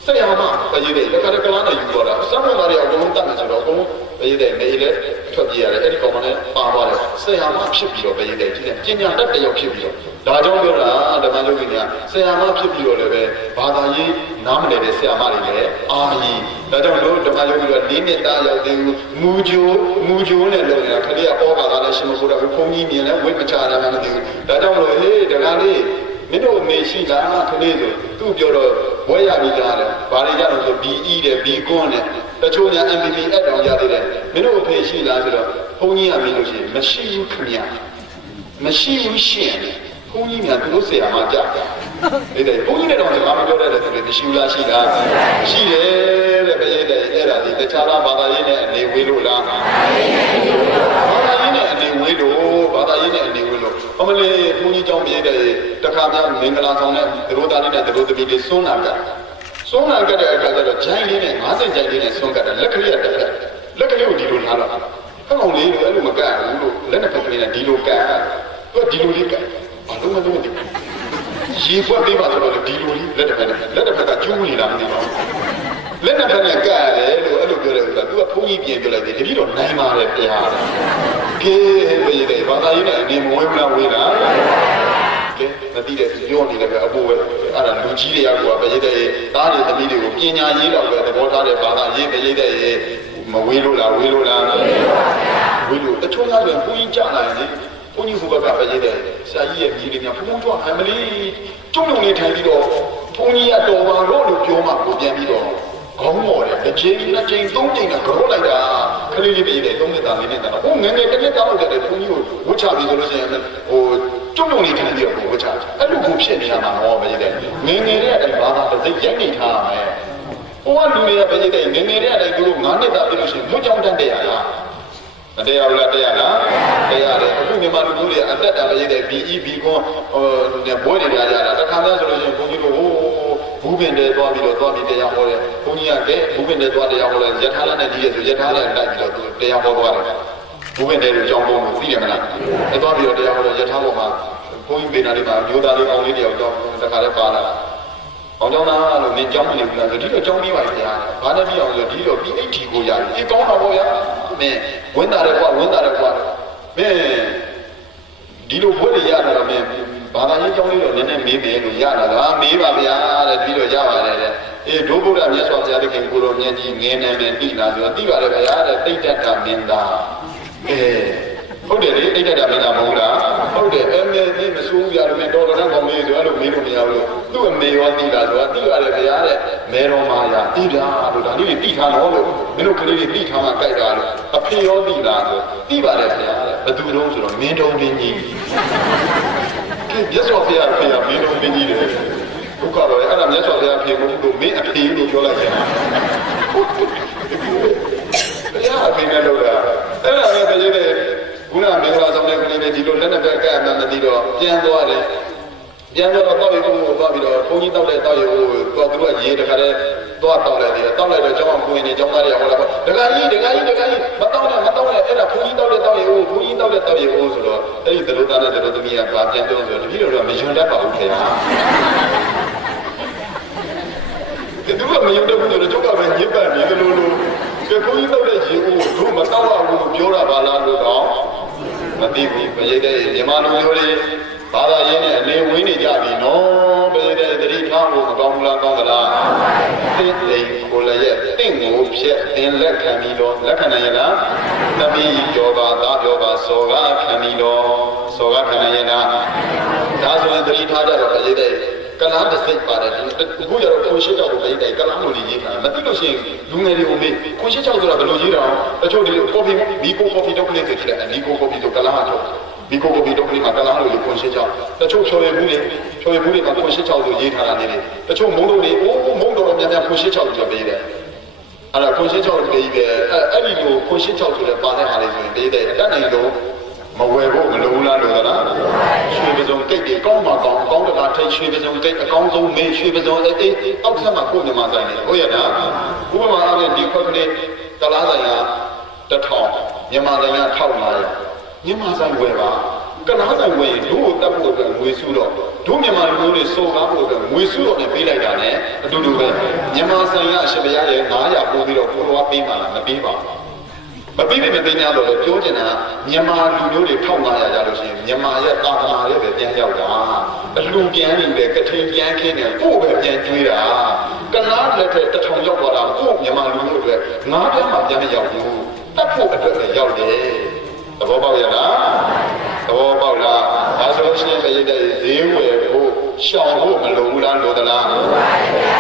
ဆက်ရမှာပဲရဲ့တခါတည်းကလားနဲ့ယူတော့တာစမ်းဖို့သားတွေအကုန်လုံးတတ်မယ်ဆိုတော့အကုန်လုံးပဲရဲ့နေလေထွက်ပြေးရတယ်အဲ့ဒီကောင်မနဲ့ပါသွားတယ်ဆက်ရမှာဖြစ်ပြီးတော့ပဲရဲ့ဒီပညာတတ်တယောက်ဖြစ်ပြီးတော့ဒါကြောင့်ပြောတာဓမ္မယုတ်ကြီးကဆရာမဖြစ်ပြီးတော့လည်းပဲဘာသာရေးနားမလည်တဲ့ဆရာမတွေလည်းအာမကြီးဒါကြောင့်တို့ဓမ္မယုတ်ကြီးက၄နှစ်သားရောက်သေးဘူးမူဂျိုးနဲ့လုပ်နေတာခလေးကပေါ်ပါလာတဲ့ရှင်မကိုတော့ဘုန်းကြီးမြင်လဲဝိတ်မချရမှမသိဘူးဒါကြောင့်မလို့ဟေးဒကာလေးမင်းတို့အမေရှိလားခလေးဆိုသူ့ပြောတော့ဝဲရပြီးသားတယ်ဘာတွေကြတော့ဆို BE တဲ့ B ကွန်းနဲ့တချို့ညာ MBB အတောင်ရသေးတယ်မင်းတို့အဖေရှိလားဆိုတော့ဘုန်းကြီးကမင်းလို့ရှိရင်မရှိဘူးခင်ဗျာမရှိဘူးရှင်ဘုန်းကြီးများသူတို့ဆရာမကြအဲ့ဒါဘုန်းကြီးနဲ့တော့ဘာမှပြောတဲ့သူတွေမရှိဘူးလားရှိလားရှိတယ်တဲ့ပဲတဲ့အဲ့ဒါဒီတခြားလားဘာသာရေးနဲ့အနေဝေးလို့လားဘာသာရေးနဲ့အနေဝေးလို့ဘာသာရေးနဲ့အနေဝေးလို့အမလေးဘုန်းကြီးကျောင်းပြည့်တဲ့တခါမှမင်္ဂလာဆောင်တဲ့သူတို့သားလေးနဲ့သူတို့သမီးတွေစွန်းလာကြစွန်းလာကြတဲ့အခါကျတော့ဂျိုင်းလေးနဲ့50ဂျိုင်းလေးနဲ့စွန်းကြတယ်လက်ကလေးကတက်တယ်လက်ကလေးကိုဒီလိုထားတော့ဟောင်းလေးလို့အဲ့လိုမကဘူးလို့လက်နဲ့ဖက်ကလေးနဲ့ဒီလိုကသူကဒီလိုလေးကဘာလို့မလုပ်လဲရေပွက်ပေးပါဆိုတော့ဒီလိုလေးလက်တစ်ဖက်ကကျူးနေတာမသိပါဘူးလက်တစ်ဖက်နဲ့ကရတယ်လို့အဲ့လိုပြောတယ်ဆိုတာသူကဘုန်းကြီးပြင်ပြလိုက်တယ်တတိတော့နိုင်ပါတယ်ပြားတယ်ကဲဘယ်ရဲ့ဘာသာရေးနဲ့အနေမဝဲမလားဝေးလားကဲမသိတဲ့ပြောနေတယ်ပဲအပေါ်ပဲအဲ့ဒါလူကြီးတွေကဘယ်ရဲ့တဲ့သားတွေသမီးတွေကိုပညာရေးတော့ပဲသဘောထားတဲ့ဘာသာရေးဘယ်ရဲ့တဲ့မဝေးလို့လားဝေးလို့လားဝေးလို့တချို့ကလည်းဘုန်းကြီးကြားလာရင်ဘုန်းကြီးဘုရားပဲရေးတယ်ဆရာကြီးရဲ့ကြီးလေးများဘုန်းတော်အမလီကျုံလုံးလေးထိုင်ပြီးတော့ဘုန်းကြီးကတော်ပါတော့လို့ပြောမှကိုပြန်ပြီးတော့ခေါင်းမော်တယ်တစ်ချိန်နှစ်ချိန်သုံးချိန်တော့ကြောလိုက်တာခလေးလေးပဲရေးတယ်သုံးနှစ်သားလေးနဲ့တာဟိုငယ်ငယ်တစ်နှစ်သားလို့တဲ့ဘုန်းကြီးကိုဝှချပြီးဆိုလို့ရှိရင်ဟိုကျုံလုံးလေးထိုင်ပြီးတော့ဝှချအဲ့လိုကိုဖြစ်နေတာမှာတော့ပဲရေးတယ်ငယ်ငယ်တဲ့အတိုင်းဘာသာတစ်စိတ်ရိုက်နေထားရမယ်ဟိုကလူတွေကပဲရေးတယ်ငယ်ငယ်တဲ့အတိုင်းသူတို့9နှစ်သားပြီးလို့ရှိရင်ဘုကြောင့်တန်းတဲ့ရလားမတရားဘူးလားတရားလားတရားတယ်အခုမြန်မာလူမျိုးတွေအသက်တာပဲရေးတယ် BE ကွန်ဘွဲတွေကြားကြတာတခါမှဆိုလို့ရှိရင်ဘုန်းကြီးတို့ဘူးပင်တဲသွားပြီးတော့သွားပြီးတရားဟောတယ်ဘုန်းကြီးကဘူးပင်တဲသွားတရားဟောတယ်ယထာလာနဲ့ဒီရဲ့ဆိုယထာလာတိုက်ပြီးတော့သူတရားဟောသွားတယ်ဘူးပင်တဲကိုကြောင်းပုံကိုသိတယ်မလားအဲသွားပြီးတော့တရားဟောတော့ယထာပေါ်မှာဘုန်းကြီးပေနာလေးမှာမျိုးသားလေးကောင်းလေးတယောက်ကြောင်းတခါလဲပါလာအောင်ကြောင်းသားလို့မင်းကြောင်းမနေဘူးလားဆိုဒီလိုကြောင်းပြီးပါဗျာဘာနဲ့ပြီးအောင်ဆိုဒီလို PhD ကိုရတယ်ဒီကောင်းတော့ဗျာမင်းဝင်တာလည်းကွာမင်းဒီလိုဘွဲ့ရတာတော့မင်းဘာသာရေးကြောင်းလေးတော့နည်းနည်းမေးမယ်လို့ရတာလားမေးပါဗျာတဲ့ပြီးတော့ရပါတယ်တဲ့အေးဒုဗုဒ္ဓမြတ်စွာဘုရားသခင်ကိုလိုမြတ်ကြီးငင်းနေတယ်သိလားဆိုတော့သိပါတယ်ဗျာတဲ့တိတ်တတ်တာမင်းသားဟုတ်တယ်လေတိတ်တတ်တာမင်းသားမဟုတ်လားဟုတ်တယ်အဲ့ဒီမဆိုးရတယ်မင်းတော်တော်ကောင်းလေးဆိုအဲ့လိုမေးလို့မရဘူးလို့သူ့အမေရောသိလားဆိုတော့သိရတယ်ဗျာတဲ့မဲတော်မာယာသိတာလို့ဒါလေးတွေသိထားတော့လို့မင်းတို့ကလေးတွေသိထားမှကြိုက်တာလို့အဖေရောသိလားဆိုသိပါတယ်ဗျာတဲ့ဘယ်သူတုံးဆိုတော့မင်းတော်ပင်ကြီးမြတ်စွာဘုရားဖေးမင်းတော်ပင်ကြီးတယ်ဘုရားတော်လည်းအဲ့ဒါမြတ်စွာဘုရားဖေးမဟုတ်လို့မင်းအဖေလို့ပြောလိုက်တယ်ဘုရားအဖေနဲ့လို့လားအဲ့ဒါပဲတကယ်တည်းခုနမင်္ဂလာဆောင်တဲ့ကလေးတွေဒီလိုလက်နဲ့ပဲကဲ့အမှန်မသိတော့ပြန်သွားတယ်ပြန်တော့တောက်ရီကိုသွားပြီးတော့ဘုန်းကြီးတောက်တဲ့တောက်ရီကိုတော့သူကရေးတခါတည်းသွားတောက်လိုက်တယ်တောက်လိုက်တော့ကျောင်းအောင်ကိုရင်နေကျောင်းသားတွေကဟောလာပေါ့ဒကာကြီးမတောက်နဲ့အဲ့ဒါဘုန်းကြီးတောက်တဲ့တောက်ရီကိုဆိုတော့အဲ့ဒီသလိုသားနဲ့သလိုသမီးကဗာပြန်ပြောဆိုတော့တပည့်တော်ကမယွန်တတ်ပါဘူးခင်ဗျာသူကမယွန်တတ်ဘူးဆိုတော့ကျောက်ကပဲညစ်ပတ်နေသလိုလိုကဲဘုန်းကြီးတောက်တဲ့ရေကိုတို့မတောက်ရဘူးပြောတာပါလားလို့တော့မသိဘူးမရိတ်တဲ့မြန်မာလူမျိုးတွေဘာသာရေးနဲ့အနေဝင်းနေကြပြီနော်ပြည်တဲ့တတိထားဖို့မကောင်းဘူးလားကောင်းသလားသိသိကိုလည်းရဲ့တင့်ကိုဖြက်သင်လက်ခံပြီးတော့လက်ခံနိုင်ရလားသမီးပြောပါသားပြောပါစောကခံပြီးတော့စောကခံနိုင်ရလားဒါဆိုရင်တတိထားကြတော့ပြည်တဲ့ကလားတစ်စိတ်ပါတယ်အခုကျတော့ခွန်ရှိကြောက်ကိုပြည်တဲ့ကလားလို့ရေးထားမသိလို့ရှိရင်လူငယ်တွေကိုမေးခွန်ရှိကြောက်ဆိုတာဘယ်လိုရေးတာတချို့ဒီကော်ဖီမီကိုကော်ဖီတော့ကလေးတွေကြည့်တယ်အနီကိုကော်ဖီတော့ကလားထုတ် ဒီကိုဒီတော့ဒီမှာကလားလို့ခွန်ရှင်းချောက်တချို့ဖြော်ရဘူးလေဖြော်ရဘူးလေမှာခွန်ရှင်းချောက်လို့ရေးထားတာနေလေတချို့မုံတို့တွေအိုးမုံတော်များများခွန်ရှင်းချောက်လို့ပေးတယ်အဲ့ဒါခွန်ရှင်းချောက်လို့ပေးတယ်အဲ့ဒီလိုခွန်ရှင်းချောက်ဆိုတဲ့ပါတဲ့ဟာလေးဆိုရင်ပေးတယ်အတတ်နိုင်လို့မဝယ်ဖို့မလိုဘူးလားလို့လားရွှေပစုံကိတ်တွေကောင်းမှကောင်းကောင်းတကာထိတ်ရွှေပစုံကိတ်အကောင်းဆုံးမင်းရွှေပစုံအေးအောက်ဆက်မှာကိုမြန်မာဆိုင်နေဟုတ်ရဲ့လားဥပမာအားဖြင့်ဒီခွက်ကလေးကလားဆိုင်က1000မြန်မာဆိုင်က1500မြန်မာဆိုင်ဝယ်ပါကလားဆိုင်ဝယ်ရင်တို့တက်ဖို့အတွက်ငွေစုတော့တို့မြန်မာလူမျိုးတွေစုံကားဖို့အတွက်ငွေစုတော့နဲ့ပေးလိုက်တာ ਨੇ အတူတူပဲမြန်မာဆိုင်ကအရှင်ဘုရားရဲ့900ပို့ပြီးတော့ကိုတော်ကပေးမှလားမပေးပါဘူးမပြီးပြီမသိညာတော့လေပြောချင်တာမြန်မာလူမျိုးတွေ1500ရလို့ရှိရင်မြန်မာရဲ့တာသနာရဲ့ပဲပြန်ရောက်တာအလူပြန်နေတယ်ကထိန်ပြန်ခင်းတယ်ကိုယ့်ပဲပြန်ကျွေးတာကလားလက်ထက်1000ရောက်သွားတာကိုယ့်မြန်မာလူမျိုးတွေငါးပြန်မှပြန်မရောက်ဘူးတတ်ဖို့အတွက်လည်းရောက်တယ်သဘောပေါက်ရလားသဘောပေါက်လားဒါဆိုရှင်ပြည့်တဲ့ဈေးဝယ်ဖို့ရှောင်ဖို့မလိုဘူးလားလိုသလားလိုပါ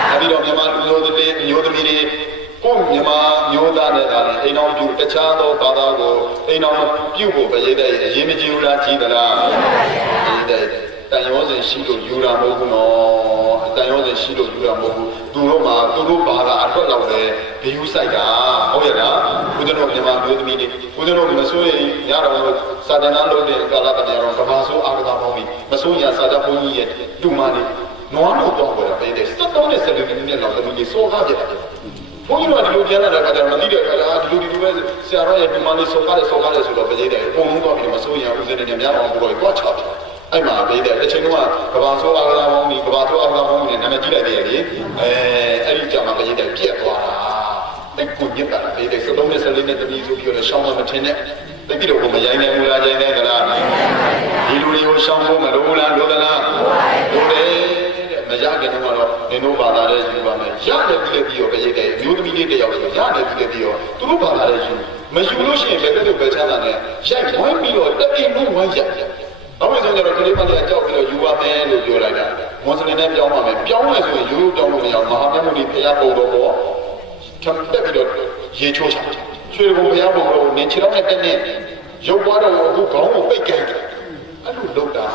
ဘူးပြီးတော့မြန်မာလူမျိုးတွေမျိုးသမီးတွေကိုမြန်မာမျိုးသားနဲ့ဒါလည်းအိမ်တော်ပြုတခြားသောဘာသာကိုအိမ်တော်ပြုဖို့ပြည့်တဲ့အရေးမကြီးဘူးလားကြီးသလားကြီးတဲ့တန်ရောစဉ်ရှိလို့ယူတာမဟုတ်ဘူးနော်တန်ရောစဉ်ရှိလို့ယူတာမဟုတ်ဘူးသူတို့မှာသူတို့ဘာသာအတွက်တော့ပဲဂယုစိုက်တာဟုတ်ရဲ့လားဘုရားတော်မြန်မာမျိုးသမီးတွေဘုရားတော်မဆိုးရင်ရတော့စာတနာလို့တဲ့ကာလတည်းကတော့ကဘာဆိုးအာကသာပေါင်းပြီးမဆိုးရစာကြဘုန်းကြီးရဲ့တူမလေးနွားတော့တော့ပေါ်တာပဲတဲ့73နဲ့70နဲ့လောက်သမီးလေးစိုးကားပြတယ်ဘုန်းကြီးတို့ကဒီလိုပြန်လာတဲ့အခါကျတော့မသိတဲ့အခါကျတော့ဒီလိုပဲဆရာတော်ရဲ့ဒီမလေးစောကားဆိုတော့ပြည့်တယ်ပုံလုံးတော့ပြီးမစိုးရဦးစင်းနေများအောင်ဘုရားကိုချောက်အဲ့မှာပြည့်တယ်တစ်ချိန်တော့ကဘာဆိုးအာလာပေါင်းပြီးကဘာဆိုးအာလာပေါင်းပြီးနာမည်ကြီးလိုက်တယ်လေအဲ့ဒီကြောင့်မှပြည့်တယ်ပြက်သွားတာတိတ်ကိုညစ်တာပြည့်တယ်73နဲ့74နဲ့တတိဆိုပြီးတော့ရှောင်းမမထင်နဲ့တိတ်ပြီးတော့ကိုမရိုင်းနိုင်ဘူးလားရိုင်းနိုင်ကြလားဒီလူတွေကိုရှောင်းဖို့မလိုဘူးလားလိုသလားလိုတယ်မရခင်တော့နင်တို့ဘာသာလဲယူပါမယ်ရတယ်ပြီးပြီးတော့ပြည့်တယ်မျိုးသမီးလေးတယောက်ဆိုရတယ်ပြီးပြီးတော့သူတို့ဘာသာလဲယူမယူလို့ရှိရင်လည်းတဲ့ပဲချမ်းသာနဲ့ရိုက်ဝိုင်းပြီးတော့တက်ပြီးလို့ဝိုင်းရိုက်နောက်မှဆိုကြတော့ကလေးမလေးကြောက်ပြီးတော့ယူပါမယ်လို့ပြောလိုက်တာမွန်စလင်နဲ့ပြောင်းပါမယ်ပြောင်းမယ်ဆိုရင်ရိုးရိုးပြောင်းလို့မရအောင်မဟာမြတ်မုနီဖျားပုံတော်ပေါ်ချမ်းတက်ပြီးတော့ရေချိုးချရွှေဘုံဖျားပုံတော်နင်ခြေထောက်နဲ့တက်နေရုပ်သွားတော့အခုခေါင်းကိုပိတ်ကြိုက်တယ်အဲ့လိုလုပ်တာ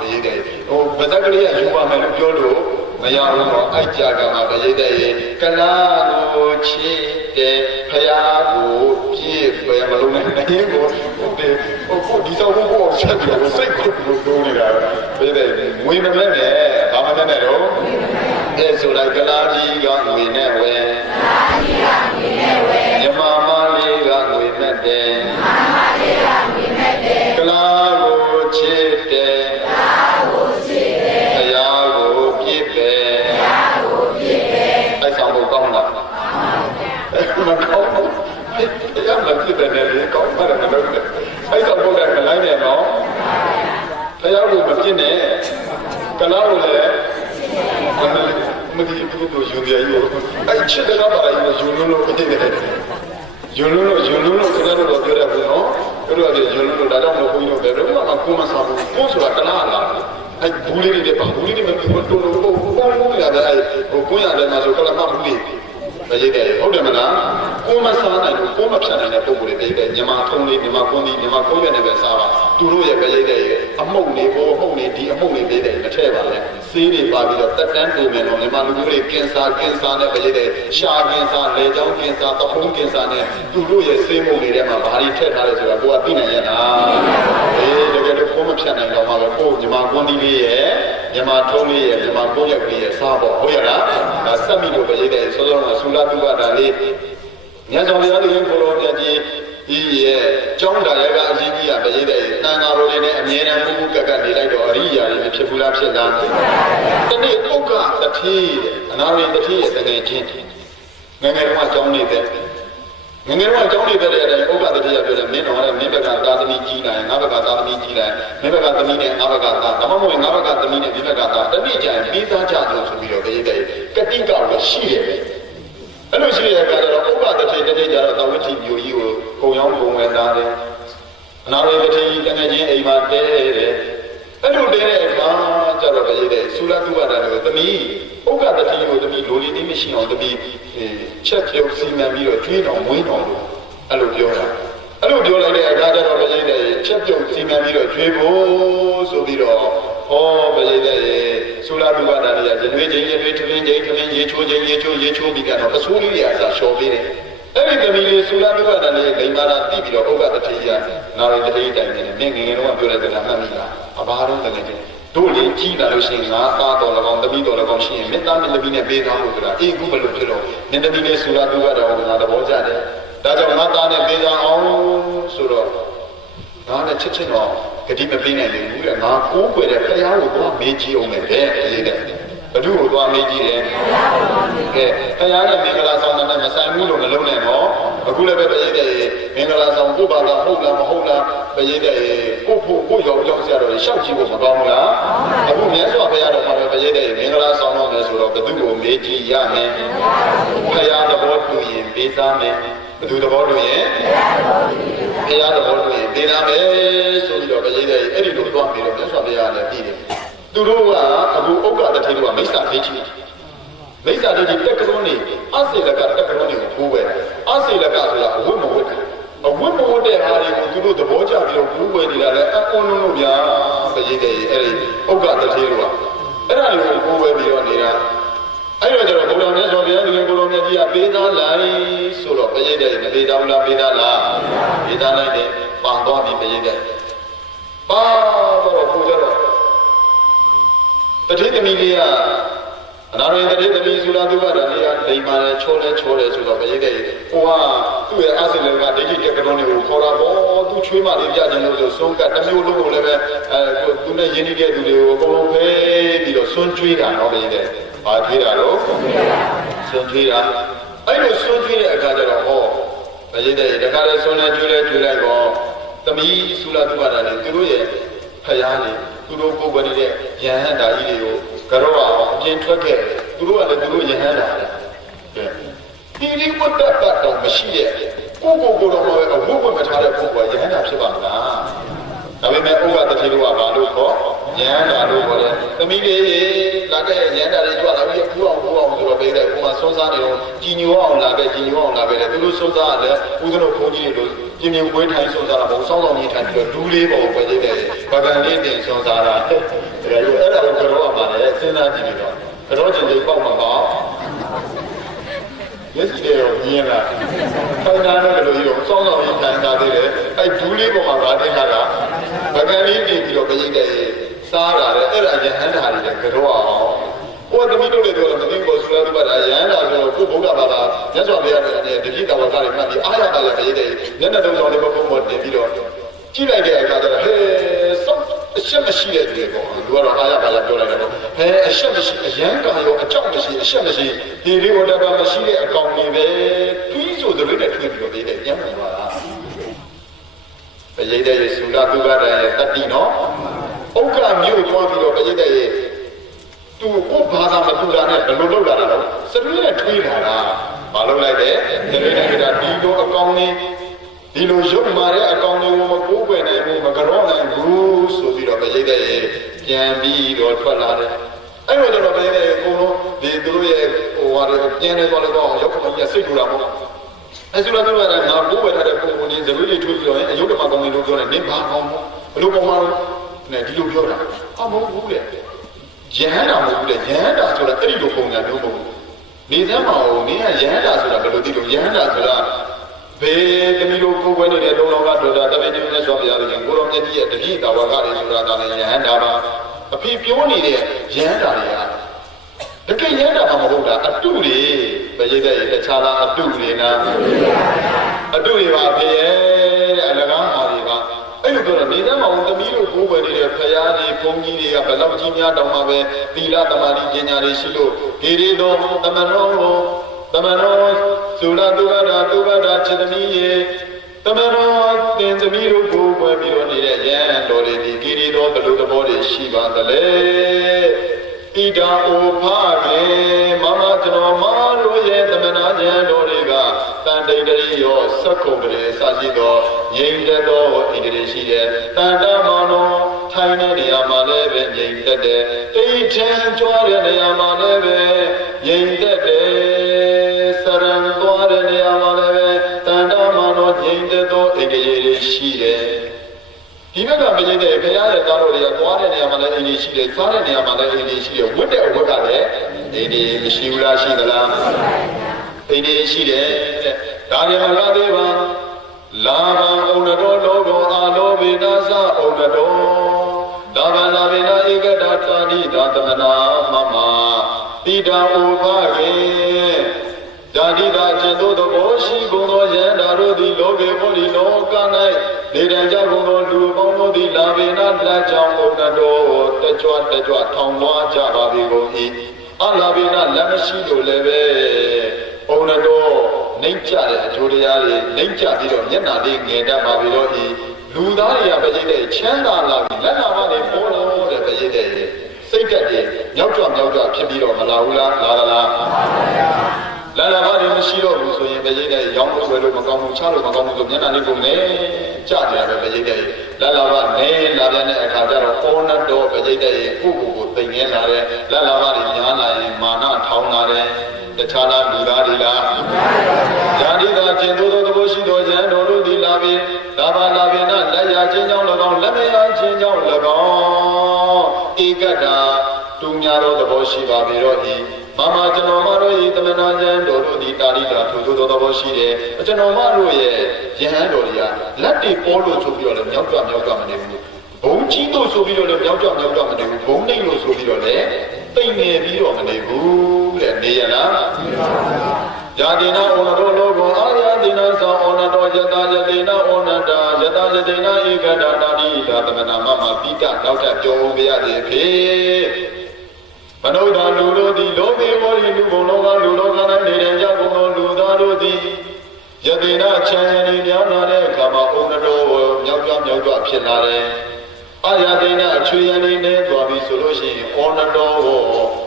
ပြည့်တယ်ဟိုဗဇက်ကလေးကယူပါမယ်လို့ပြောလို့မရဘူးတော့အိုက်ကြကမှာပြည့်တဲ့ကလားကိုချစ်တဲ့ဖရာကိုပြည့်ပဲမလုံးနဲ့နေကိုဟုတ်တယ်ဟိုဒီစောဘကိုဆက်ပြီးတော့စိတ်ကိုပြောနေတာပြည့်တဲ့ငွေမနဲ့နဲ့ဘာမှမနဲ့တော့အဲဆိုလိုက်ကလားကြီးကငွေနဲ့ဝယ်မြမမလေးကငွေနဲ့တယ်ကလားကိုချစ်တဲ့မကောင်းဘူး။ရမ်းလာပြည့်တယ်လေကောင်းပါတယ်မလို့။အဲ့တော့ဘုရားကလိုင်းနေတော့ဘုရားကိုမပြည့်နဲ့ကလားကိုလည်းမဒီဘူးတို့ယူရယူအဲ့ချစ်တဲ့ကပါရယူလို့ပြည့်တယ်။ယူလို့ခဏတော့ပြောရဘူးနော်။ပြောရတယ်ယူလို့ဒါတော့မဟုတ်ဘူးဘယ်တော့မှကိုမစားဘူး။ကိုဆိုတာကလားလားအဲ့ဘူးလေးတွေပါဘူးလေးတွေမပြီးတော့ပုံရတယ်အဲ့ဟိုကိုရတယ်မှာဆိုကလားမဘူးလေးမရိတ်တယ်ဟုတ်တယ်မလားကိုမစားနိုင်ဘူးကိုမဖြတ်နိုင်တဲ့ပုံကိုယ်တွေပြည့်တယ်မြန်မာထုံးလေးမြန်မာကွန်းလေးမြန်မာကွန်းရနဲ့ပဲစားပါသူတို့ရဲ့ပြရိတ်တဲ့အမှုန့်လေးဘောအမှုန့်လေးဒီအမှုန့်လေးပြည့်တယ်မထည့်ပါနဲ့ဆေးတွေပါပြီးတော့တက်တန်းပုံမယ်တော့မြန်မာလူမျိုးတွေကင်ဆာနဲ့ပြရိတ်တဲ့ရှာကင်ဆာလေကြောင်းကင်ဆာသဖုံးကင်ဆာနဲ့သူတို့ရဲ့ဆေးမှုတွေထဲမှာဘာတွေထည့်ထားလဲဆိုတာကိုကသိနိုင်ရလားတကယ်လို့ကိုမဖြတ်နိုင်တော့မှပဲကိုမြန်မာကွန်းလေးရဲ့မြန်မာထုံးလေးရဲ့မြန်မာကွန်းရက်ကလေးရဲ့စားပေါ့ဟုတ်ရလားဒါစက်မိလို့ပြရိတ်တဲ့စောစောကဆူလာတုကဒါလေးမြတ်စွာဘုရားရဲ့ကိုလိုမြတ်ကြီးဒီရဲ့ကျောင်းသားရဲ့ကအရင်ကြီးကပြည့်တဲ့တန်ဃာတော်တွေနဲ့အမြဲတမ်းမှုကပ်နေလိုက်တော့အရိယာတွေဖြစ်ဘူးလားဖြစ်လားတနေ့ဥက္ကတတိအနာရိတတိရဲ့တကယ်ချင်းငယ်ငယ်တော့ကျောင်းနေတဲ့ငယ်ငယ်တော့ကျောင်းနေတဲ့တဲ့အတိုင်းဥက္ကတတိကပြောတယ်မင်းတော်ရဲ့မင်းဘက်ကသာသမီကြီးလိုက်ငါဘက်ကသာသမီကြီးလိုက်မင်းဘက်ကသမီးနဲ့ငါဘက်ကသာဒါမှမဟုတ်ငါဘက်ကသမီးနဲ့မင်းဘက်ကသာတနေ့ကျရင်ပြီးသားကြတယ်ဆိုပြီးတော့ပြည့်တဲ့ကတိကတော့ရှိတယ်ပဲအဲ့လိုရှိတဲ့အခါကျတော့ဥပ္ပတတိတတိကျတော့သဝိတိမျိုးကြီးကိုကုံရောင်းပုံဝင်သားတယ်အနာရိတတိတငယ်ချင်းအိမ်မှာတဲတယ်အဲ့လိုတဲတဲ့အခါကျတော့ပြည့်တဲ့ဆူလတုဝတ္တလို့သမီးဥက္ကတတိကိုသမီးလိုလီနေမရှိအောင်သမီးချက်ပြုတ်စီမံပြီးတော့ကျွေးတော်မွေးတော်လို့အဲ့လိုပြောတာ အဲ့လိုပြောလိုက်တဲ့အခါကျတော့ပရိသတ်ရဲ့ချက်ပြုတ်စီမံပြီးတော့ကျွေးဖို့ဆိုပြီးတော့ဟောပရိသတ်ရဲ့သုလာတုဝဒါလေးကဇနွေးချင်းထမင်းချင်းရေချိုးချင်းရေချိုးပြီးကတော့အဆိုးလေးတွေအစားလျှော်ပေးတယ်အဲ့ဒီသမီးလေးသုလာတုဝဒါလေးဂိမ်းမာလာတိပြီးတော့ဥက္ကဋ္ဌထေရနာရီတတိတိုင်နေတယ်မင်းငယ်ငယ်တော့ပြောလိုက်တယ်လားမှတ်မိလားအဘာတော့တကယ်ချင်းတို့လေကြီးလာလို့ရှိရင်ငါသားတော်၎င်းတပည့်တော်၎င်းရှိရင်မေတ္တာမြတ်သမီးနဲ့ပေးသားဖို့ဆိုတာအေးခုဘယ်လိုဖြစ်လို့နင်သမီးလေးသုလာတုဝဒါကိုငါသဘောကျတယ်ဒါကြောင့်ငါသားနဲ့ပေးသားအောင်ဆိုတော့ငါနဲ့ချစ်ချင်းတော့ဂတိမပေးနိုင်ဘူးလေငါကိုးကွယ်တဲ့ဘုရားကိုတော့မေးကြည့်အောင်မယ်တဲ့အေးတဲ့ဘဒုကိုသွားမေးကြည့်တယ်ကဲဘုရားရဲ့မင်္ဂလာဆောင်တဲ့မဆိုင်ဘူးလို့မလုံးနဲ့တော့အခုလည်းပဲပရိသတ်ရဲ့မင်္ဂလာဆောင်ကိုပါတာဟုတ်လားမဟုတ်လားပရိသတ်ရဲ့ကိုရောက်ဆရာတော်ရှောက်ကြည့်ဖို့မကောင်းဘူးလားအခုမြတ်စွာဘုရားတော်မှာပဲပရိသတ်ရဲ့မင်္ဂလာဆောင်တော့မယ်ဆိုတော့ဘဒုကိုမေးကြည့်ရမယ်ဘုရားသဘောတူရင်ပေးသားမယ်ဘဒုသဘောတူရင်ဘုရားသဘောတူရင်ပေးသားမယ်ဆိုပြီးတော့ပရိသတ်ရဲ့အဲ့ဒီလိုသွားပြီးတော့မြတ်စွာဘုရားလည်းပြီးတယ်သူတို့ကအခုဥက္ကဋ္ဌထေရကမိစ္ဆာဒိဋ္ဌိတက်ကရုံးနေအစေလကတက်ကရုံးနေကိုကိုးဝဲတယ်အစေလကဆိုတာအဝတ်မဝတ်တယ်အဝတ်မဝတ်တဲ့ဟာတွေကိုသူတို့သဘောကျပြီးတော့ကိုးဝဲနေတာလဲအကွန်းလုံးလို့ဗျာပရိသတ်ရဲ့အဲ့ဒီဥက္ကဋ္ဌထေရကအဲ့ဒါတွေကိုကိုးဝဲပြီးတော့နေတာအဲ့တော့ကျတော့ဘုရားမြတ်စွာဘုရားရှင်ကိုလိုမြတ်ကြီးကပေးသားလိုက်ဆိုတော့ပရိသတ်ရဲ့မပေးသားဘူးလားပေးသားလားပေးသားလိုက်တယ်ပန်သွားပြီပရိသတ်ပါတော့ကိုကြတော့တတိသမီးလေးကအနာရင်းတတိသမီးသုလာတုဝဒါလေးကလိမ္မာတယ်ချောလဲဆိုတော့ပရိသတ်ရဲ့ဟိုကသူ့ရဲ့အစိလကဒိဋ္ဌိတက်ကရုံးတွေကိုခေါ်တာပေါ့သူချွေးမလေးပြခြင်းလို့ဆိုဆုံးကတမျိုးလုံးကိုလည်းပဲသူနဲ့ယဉ်နေတဲ့သူတွေကိုအကုန်လုံးဖဲပြီးတော့ဆွန်းကျွေးတာနော်ပရိသတ်ဘာကျွေးတာတော့ဆွန်းကျွေးတာအဲ့လိုဆွန်းကျွေးတဲ့အခါကျတော့ဟောပရိသတ်ရဲ့တခါလဲဆွန်းလဲကျွေးလိုက်တော့သမီးသုလာတုဝဒါလေးသူတို့ရဲ့ဖယားလေးသူတို့ကိုယ်ဝင်နေတဲ့ယဟန်တာကြီးတွေကိုကတော့အောင်အပြင်ထွက်ခဲ့သူတို့ကလည်းသူတို့ယဟန်တာလေဒီလိုဝတ်တတ်တော့မရှိရဲ့ကိုတော့အဝတ်ဝတ်မထားတဲ့ပုဂ္ဂိုလ်ကယဟန်တာဖြစ်ပါမလားဒါပေမဲ့ဥပဒတိတို့ကဘာလို့ခေါ်ယဟန်တာလို့ခေါ်တယ်သမီးလေးလာခဲ့ယဟန်တာတွေကြွလာပြီးပူအောင်ဆိုတော့ပေးတယ်ဟိုမှာစွန်းစားနေတော့ကြည်ညိုအောင်လာခဲ့တယ်သူတို့စွန်းစားတယ်ဦးဇင်းတို့ဘုန်းကြီးတွေတို့ပြင်းဝဲထိုင်စွန်းစားတာဘုံစောင်းဆောင်ကြီးထိုင်ပြီးတော့ဒူးလေးပေါ်ပဲသေးတယ်ဗကံလေးတင်စွန်းစားတာဒါရောအဲ့ဒါကိုကတော့ပါလေစဉ်းစားကြည့်ပြီးတော့ကတော့ကျင်လေးပေါက်မှာပါမျက်စိတွေရောမြင်လာထိုင်တာလည်းလို့ရောစောင်းဆောင်ကြီးထိုင်တာသေးတယ်အဲ့ဒူးလေးပေါ်မှာဗာတင်လာတာဗကံလေးတင်ပြီးတော့ပြည့်တဲ့စားတာလေအဲ့ဒါယဟန်တာတွေလည်းကတော့အောင်ဟိုသမီးတို့လည်းပြောတယ်မသိဘူးဆိုတော့ဒီမှာယဟန်တာဆိုတော့ကိုဘုရားဘာသာမြတ်စွာဘုရားရဲ့တတိတော်ကလည်းမှတ်ပြီးအားရပါလေပြည့်တဲ့ညနေတုန်းဆောင်လေးဘုံပေါ်တင်ပြီးတော့ကြည့်လိုက်တဲ့အခါကျတော့ဟဲစောအရှက်မရှိတဲ့သူတွေပေါ့လူကတော့အားရပါလေပြောလိုက်တယ်ပေါ့ဟဲအရှက်မရှိအယံကံရောအကြောက်မရှိအရှက်မရှိဒီလေးဝတ္တပါမရှိတဲ့အကောင်တွေပဲတွီးဆိုတဲ့တွေနဲ့ထွေးပြီးတော့ပြည့်တဲ့ညံ့နေပါလားပရိသတ်ရဲ့သုလာတုဝဒါရဲ့တတိနော်ဥက္ကမြို့သွားပြီးတော့ပရိသတ်ရဲ့သူကိုဘာသာမတူတာနဲ့ဘယ်လိုလုပ်လာတာလဲစရွေးနဲ့ထွေးလာတာမလုပ်လိုက်တဲ့စရွေးနဲ့ကဒီလိုအကောင်လေးဒီလိုရုပ်မာတဲ့အကောင်တွေကိုမကိုးကွယ်နိုင်ဘူးမကြောနိုင်ဘူးဆိုပြီးတော့ပရိသတ်ရဲ့ပြန်ပြီးတော့ထွက်လာတယ်အဲ့လိုတော့ပရိသတ်ရဲ့အကုန်လုံးဒီသူတို့ရဲ့ဟိုဟာတွေပြန်နေသွားလို့တော့ရောက်ခမကြီးစိတ်ထူတာပေါ့အဲ့ဆိုတော့ငါကိုးကွယ်ထားတဲ့ပုံကိုနေစရွေးတွေထွေးပြီးတော့အယုဒ္ဓမကောင်တွေလို့ပြောတယ်နင်ဘာကောင်ဘလို့ကောင်မလို့နဲ့ဒီလိုပြောတာအမဟုတ်ဘူးလေယဟန်တာမဟုတ်ဘူးလေယဟန်တာဆိုတာအဲ့ဒီလိုပုံစံမျိုးမဟုတ်ဘူးနေသမ်းမအောင်နင်ကယဟန်တာဆိုတာဘယ်လိုသိလို့ယဟန်တာဆိုတာဘေးသမီးတို့ကိုယ်ဝင်နေတဲ့လုံလောက်ကတော့တပည့်ကြီးနဲ့ဆိုပြရတယ်ကိုရောမြတ်ကြီးရဲ့တတိတာဝကတွေဆိုတာဒါလည်းယဟန်တာပါအဖေပြောနေတဲ့ယဟန်တာတွေကတကယ်ယဟန်တာမဟုတ်တာအတုတွေပဲရိတ်တဲ့တခြားလားအတုတွေနာအတုတွေပါဖေရဲ့အလကားဟာတွေပါအဲ့လိုပြောတော့နေသမ်းမအောင်သမီးတို့ကိုယ်ဝင်နေတဲ့ဖယားတွေဘုန်းကြီးတွေကဘယ်လောက်ကြီးများတောင်းမှပဲသီလသမာဓိပညာတွေရှိလို့ဂေရီတော်တမန်တော်သုလာတုဝဒါခြေသမီးရေတမန်တော်တင်သမီးတို့ကိုပွဲပြီးတော့နေတဲ့ယဟန်တော်တွေဒီဂေရီတော်ဘလို့သဘောတွေရှိပါသလဲဣဒာအိုဖကေမမကျွန်တော်မတို့ရဲ့သမဏဉာဏ်တော်တွေကတန်တိတ်တရီရောစက္ကုံတည်းစာရှိသောငြိမ်သက်သောဣန္ဒြေရှိတဲ့တန်တမောင်တော်ထိုင်တဲ့နေရာမှာလည်းပဲငြိမ်သက်တယ်အိဋ္ဌံကြွားတဲ့နေရာမှာလည်းပဲငြိမ်သက်တယ်စရံသွားတဲ့နေရာမှာလည်းပဲတန်တမောင်တော်ငြိမ်သက်သောဣန္ဒြေ ရှိတယ်ဒီဘက်ကမကြီးတဲ့ခရရဲ့သားတော်တွေကသွားတဲ့နေရာမှာလည်းအင်းကြီးရှိတယ်စားတဲ့နေရာမှာလည်းအင်းကြီးရှိတယ်ဝတ်တဲ့အဝတ်ကလည်းအင်းကြီးမရှိဘူးလားရှိသလားအင်းကြီးရှိတယ်တဲ့ဒါရမလာသေးပါလာဘံဩနတော်လောကောအာလောဘိနာသဩနတော်လာဘံလာဘိနာဧကတာတာတိဒါသမနာမမတိတာဥပကေဓာတိတာကျင့်သောသဘောရှိကုန်သောယန္တာတို့သည်လောကေဘောဒီလောက၌နေတံကြောင့်ကုန်သောလူပေါင်းတို့သည်လာဘိနာလက်ကြောင့်ဩနတော်တကြွထောင်လွှားကြပါပြီကုန်၏အလာဘိနာလက်မရှိလို့လည်းပဲဩနတော်နှိမ့်ကြတဲ့အကျိုးတရားတွေနှိမ့်ကြပြီးတော့မျက်နှာလေးငယ်တတ်ပါပြီတော့ဤလူသားတွေကပဲရတဲ့ချမ်းသာလာပြီလက်နာမတွေပေါ်လို့တဲ့ပဲရတဲ့စိတ်ဓာတ်တွေမြောက်ကြဖြစ်ပြီးတော့မလာဘူးလားလာသလားလက်နာမတွေမရှိတော့ဘူးဆိုရင်ပဲရတဲ့ရောင်းလို့ဆွဲလို့မကောင်းဘူးချလို့မကောင်းဘူးဆိုမျက်နှာလေးကုန်နေကြကြတယ်ပဲရတဲ့လက်နာမနေလာပြန်တဲ့အခါကျတော့ပေါ်နှတော့ပဲရတဲ့ကိုသိငင်းလာတဲ့လက်နာမတွေများလာရင်မာနထောင်းလာတဲ့တခြားလားလူသားတွေလားဇာတိကကျင့်သောသဘောရှိသောဉာဏ်တော်တို့သည်လာပြီးဒါပါလာပြီးနာလက်ရခြင်းကြောင့်၎င်းလက်မရခြင်းကြောင့်၎င်းဧကတာတူများသောသဘောရှိပါပြီတော့ဤမမကျွန်တော်မတို့ဤသမဏဉာဏ်တော်တို့သည်တာရိတာထိုသောသဘောရှိတယ်ကျွန်တော်မတို့ရဲ့ဉာဏ်တော်တွေကလက်တွေပေါ်လို့ဆိုပြီးတော့လည်းမြောက်ကြမနေဘူးဘုံကြီးတို့ဆိုပြီးတော့လည်းမြောက်ကြမနေဘူးဘုံနှိမ့်လို့ဆိုပြီးတော့လည်းသိနေပြီးတော့မနေဘူးတဲ့နေရလားယာတိနာဩနတောလောကောအာယာတိနာသံဩနတောယတယတိနာဩနတာယတယတိနာဧကတာတာတိသာသမနာမမပိတနောက်ထပ်ပြောပြရသည်ဖြင့်မနုဿာလူတို့သည်လောကေဝရိလူဘုံလောကလူလောက၌နေတဲ့ကြောင့်ဘုံသောလူသားတို့သည်ယတိနာချမ်းရည်များလာတဲ့အခါမှာဩနတောမြောက်ကြဖြစ်လာတယ်အာယာတိနာအချွေရည်နဲ့သွားပြီးဆိုလို့ရှိရင်ဩနတော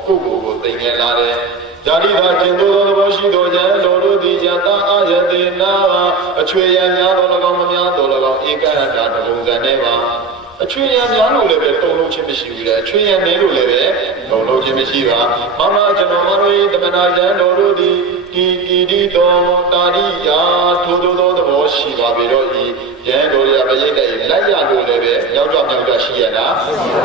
ကိုသိငယ်လာတယ်ဇာတိသာကျင့်သောသဘောရှိသောဉာဏ်တော်တို့သည်ယတအာယတိနာအချွေရည်များတော်၎င်းမများတော်၎င်းဧကဟတာတပုံစံနဲ့ပါအချွေရည်များလို့လည်းပဲတုံလုံးချင်းမရှိဘူးလေအချွေရည်နည်းလို့လည်းပဲတုံလုံးချင်းမရှိပါမမကျွန်တော်မတို့၏တမနာဉာဏ်တော်တို့သည်ကိတိတောတာရိယာထိုသောသဘောရှိပါပြီတော့ဤဉာဏ်တော်ရပရိတ်တဲ့လက်ရလို့လည်းပဲမြောက်ကြရှိရလား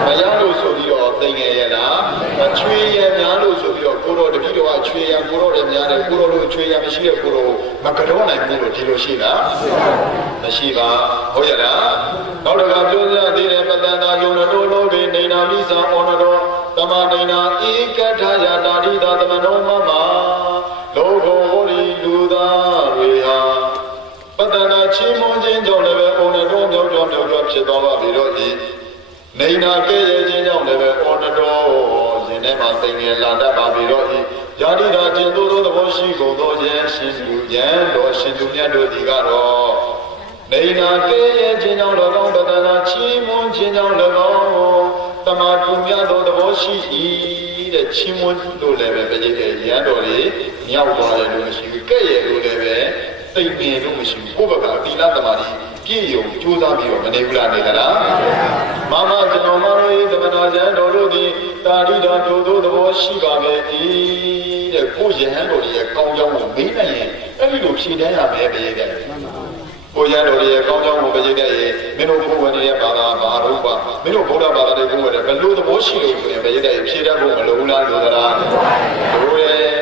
မရလို့ဆိုပြီးတော့သိငယ်ရလားအချွေရများလို့ဆိုပြီးတော့ကိုတော်တပည့်တော်အချွေရကိုတော်လည်းများတယ်ကိုတော်တို့အချွေရမရှိတဲ့ကိုတော်မကတော့နိုင်ဘူးလို့ဒီလိုရှိလားမရှိပါဟုတ်ရလားနောက်တစ်ခါပြောရသေးတယ်ပတ္တနာယုံတော်လောကေနေနာမိသာဩနတော်တမနေနာဧကထာယတာတိသာသမနောမမလောကောဟောရီလူသားတွေဟာပတ္တနာချင်းမွန်ခြင်းကြောင့်လည်းပဲဩနတော်မြောက်ကြဖြစ်သွားပါပြီတော့ဤနေနာကဲ့ရဲ့ခြင်းကြောင့်လည်းပဲဩနတော်ရင်ထဲမှာသိငယ်လာတတ်ပါပြီတော့ဤယာတိတာကျင့်သောသဘောရှိကုန်သောယံရှင်သူယံတော်ရှင်သူမြတ်တို့ဒီကတော့နေနာကဲ့ရဲ့ခြင်းကြောင့်၎င်းပတ္တနာချင်းမွန်ခြင်းကြောင့်၎င်းတမတူမြတ်သောသဘောရှိ၏တဲ့ချင်းမွန်တို့လည်းပဲပြည့်တဲ့ယံတော်တွေမြောက်သွားတယ်လို့မရှိဘူးကဲ့ရဲ့လို့လည်းပဲသိငယ်လို့မရှိဘူးကိုယ့်ဘက်ကသီလသမာဓိပြည့်ယုံကြိုးစားပြီးတော့မနေဘူးလားနေသလားမမကျွန်တော်မတို့၏သမနာဉာဏ်တော်တို့သည်တာရိတာတို့သောသဘောရှိပါပဲ၏တဲ့ကိုယ်ယဟန်တော်ရဲ့ကောင်းကြောင်းကိုမေးနိုင်ရင်အဲ့ဒီလိုဖြေတန်းရမယ်ပဲရဲ့ကိုရတော်ရဲ့ကောင်းကြောင်းကိုပဲရဲ့မင်းတို့ကိုယ်ဝင်ရဲ့ဘာသာဘာလို့ပါမင်းတို့ဗုဒ္ဓဘာသာတွေကိုဝင်တယ်ဘယ်လိုသဘောရှိလို့ဆိုရင်ပဲရဲ့ဖြေတတ်ဖို့မလိုဘူးလားလို့သလားလိုတယ်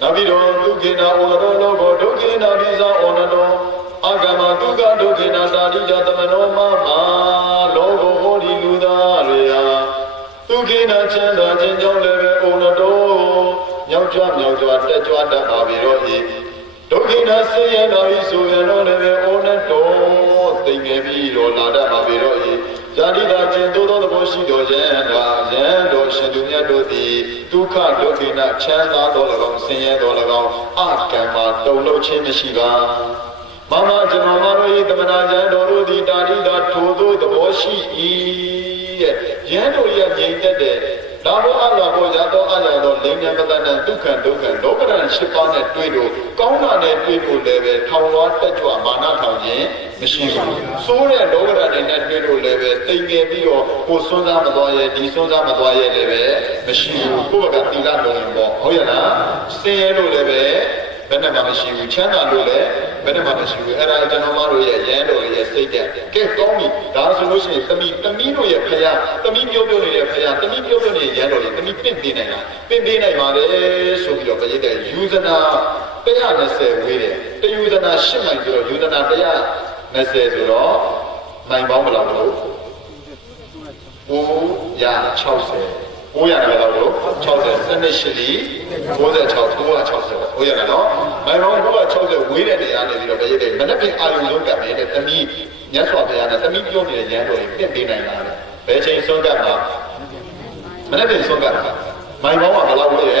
နောက်ပြီးတော့ဒုက္ခိနာဩနတော်လောကောဒုက္ခိနာပိဇာဩနတော်အဂမဒုက္ခဒုက္ခိနာတာတိယသမနောမမလောကောဟောဒီလူသားတွေဟာဒုက္ခိနာချမ်းသာခြင်းကြောင့်လည်းပဲဩနတော်မြောက်ကြတက်ကြွတတ်ပါပြီတော့ဤဒုက္ခိနာဆင်းရဲတော်ဤဆိုရတော့လည်းပဲဩနတော်သိငယ်ပြီးတော့လာတတ်ပါပြီတော့ဤဇာတိတာခြင်းသို့သောသဘောရှိတော်ယံတော်ရှင်သူမြတ်တို့သည်ဒုက္ခဒုက္ခိနာချမ်းသာတော်၎င်းဆင်းရဲတော်၎င်းအကံမှာတုံလို့ခြင်းမရှိပါမမကျွန်တော်မတို့၏တမနာဉာဏ်တော်တို့သည်တာရိတာထိုသို့သဘောရှိ၏တဲ့ယံတို့ရဲ့ငြိမ်သက်တဲ့လာဘောအလာဘောရသောအရာသောလိမ္မာပတ္တန်ဒုက္ခလောကရန်၈ပါးနဲ့တွေ့လို့ကောင်းတာနဲ့တွေ့လို့လည်းပဲထောင်လွှားတက်ကြွမာနထောင်ခြင်းမရှိဘူးဆိုးတဲ့လောကရန်တွေနဲ့တွေ့လို့လည်းပဲတိမ်ငယ်ပြီးတော့ကိုစွန်းစားမသွားရဲ့ဒီစွန်းစားမသွားရဲ့လည်းပဲမရှိဘူးကိုယ့်ဘက်ကသီလတော်ရင်ပေါ့ဟုတ်ရလားဆင်းရဲလို့လည်းပဲ ဘယ်နဲ့မှမရှိဘူးချမ်းသာလို့လည်းဘယ်နဲ့မှမရှိဘူးအဲ့ဒါကျွန်တော်မတို့ရဲ့ရန်တော်ရဲ့စိတ်တဲ့ကဲကောင်းပြီဒါဆိုလို့ရှိရင်သမီးတို့ရဲ့ဖယားသမီးပြောနေတဲ့ဖယားသမီးပြောနေတဲ့ရန်တော်ရဲ့သမီးပင့်ပေးနိုင်တာပင့်ပေးနိုင်ပါလေဆိုပြီးတော့ပြည့်တဲ့ယူဇနာ120ဝေးတယ်တယူဇနာ10မိုင်ဆိုတော့ယူဇနာ120ဆိုတော့မိုင်ပေါင်းဘယ်လောက်လို့960 900လည်းတော့60စနစ်ရှိလီ96 960 900နော်မိုင်ပေါင်း960ဝေးတဲ့နေရာနေပြီးတော့ပြည့်တဲ့မနေ့ကအာယုံလုံးကပ်နေတဲ့သမီးမြတ်စွာဘုရားနဲ့သမီးပြောနေတဲ့ရန်တော်ကြီးပြင့်ပေးနိုင်တာလေဘယ်ချိန်ဆုံးကပ်မှာမနေ့ကဆုံးကပ်တာမိုင်ပေါင်းကဘယ်လောက်ဝေးလဲ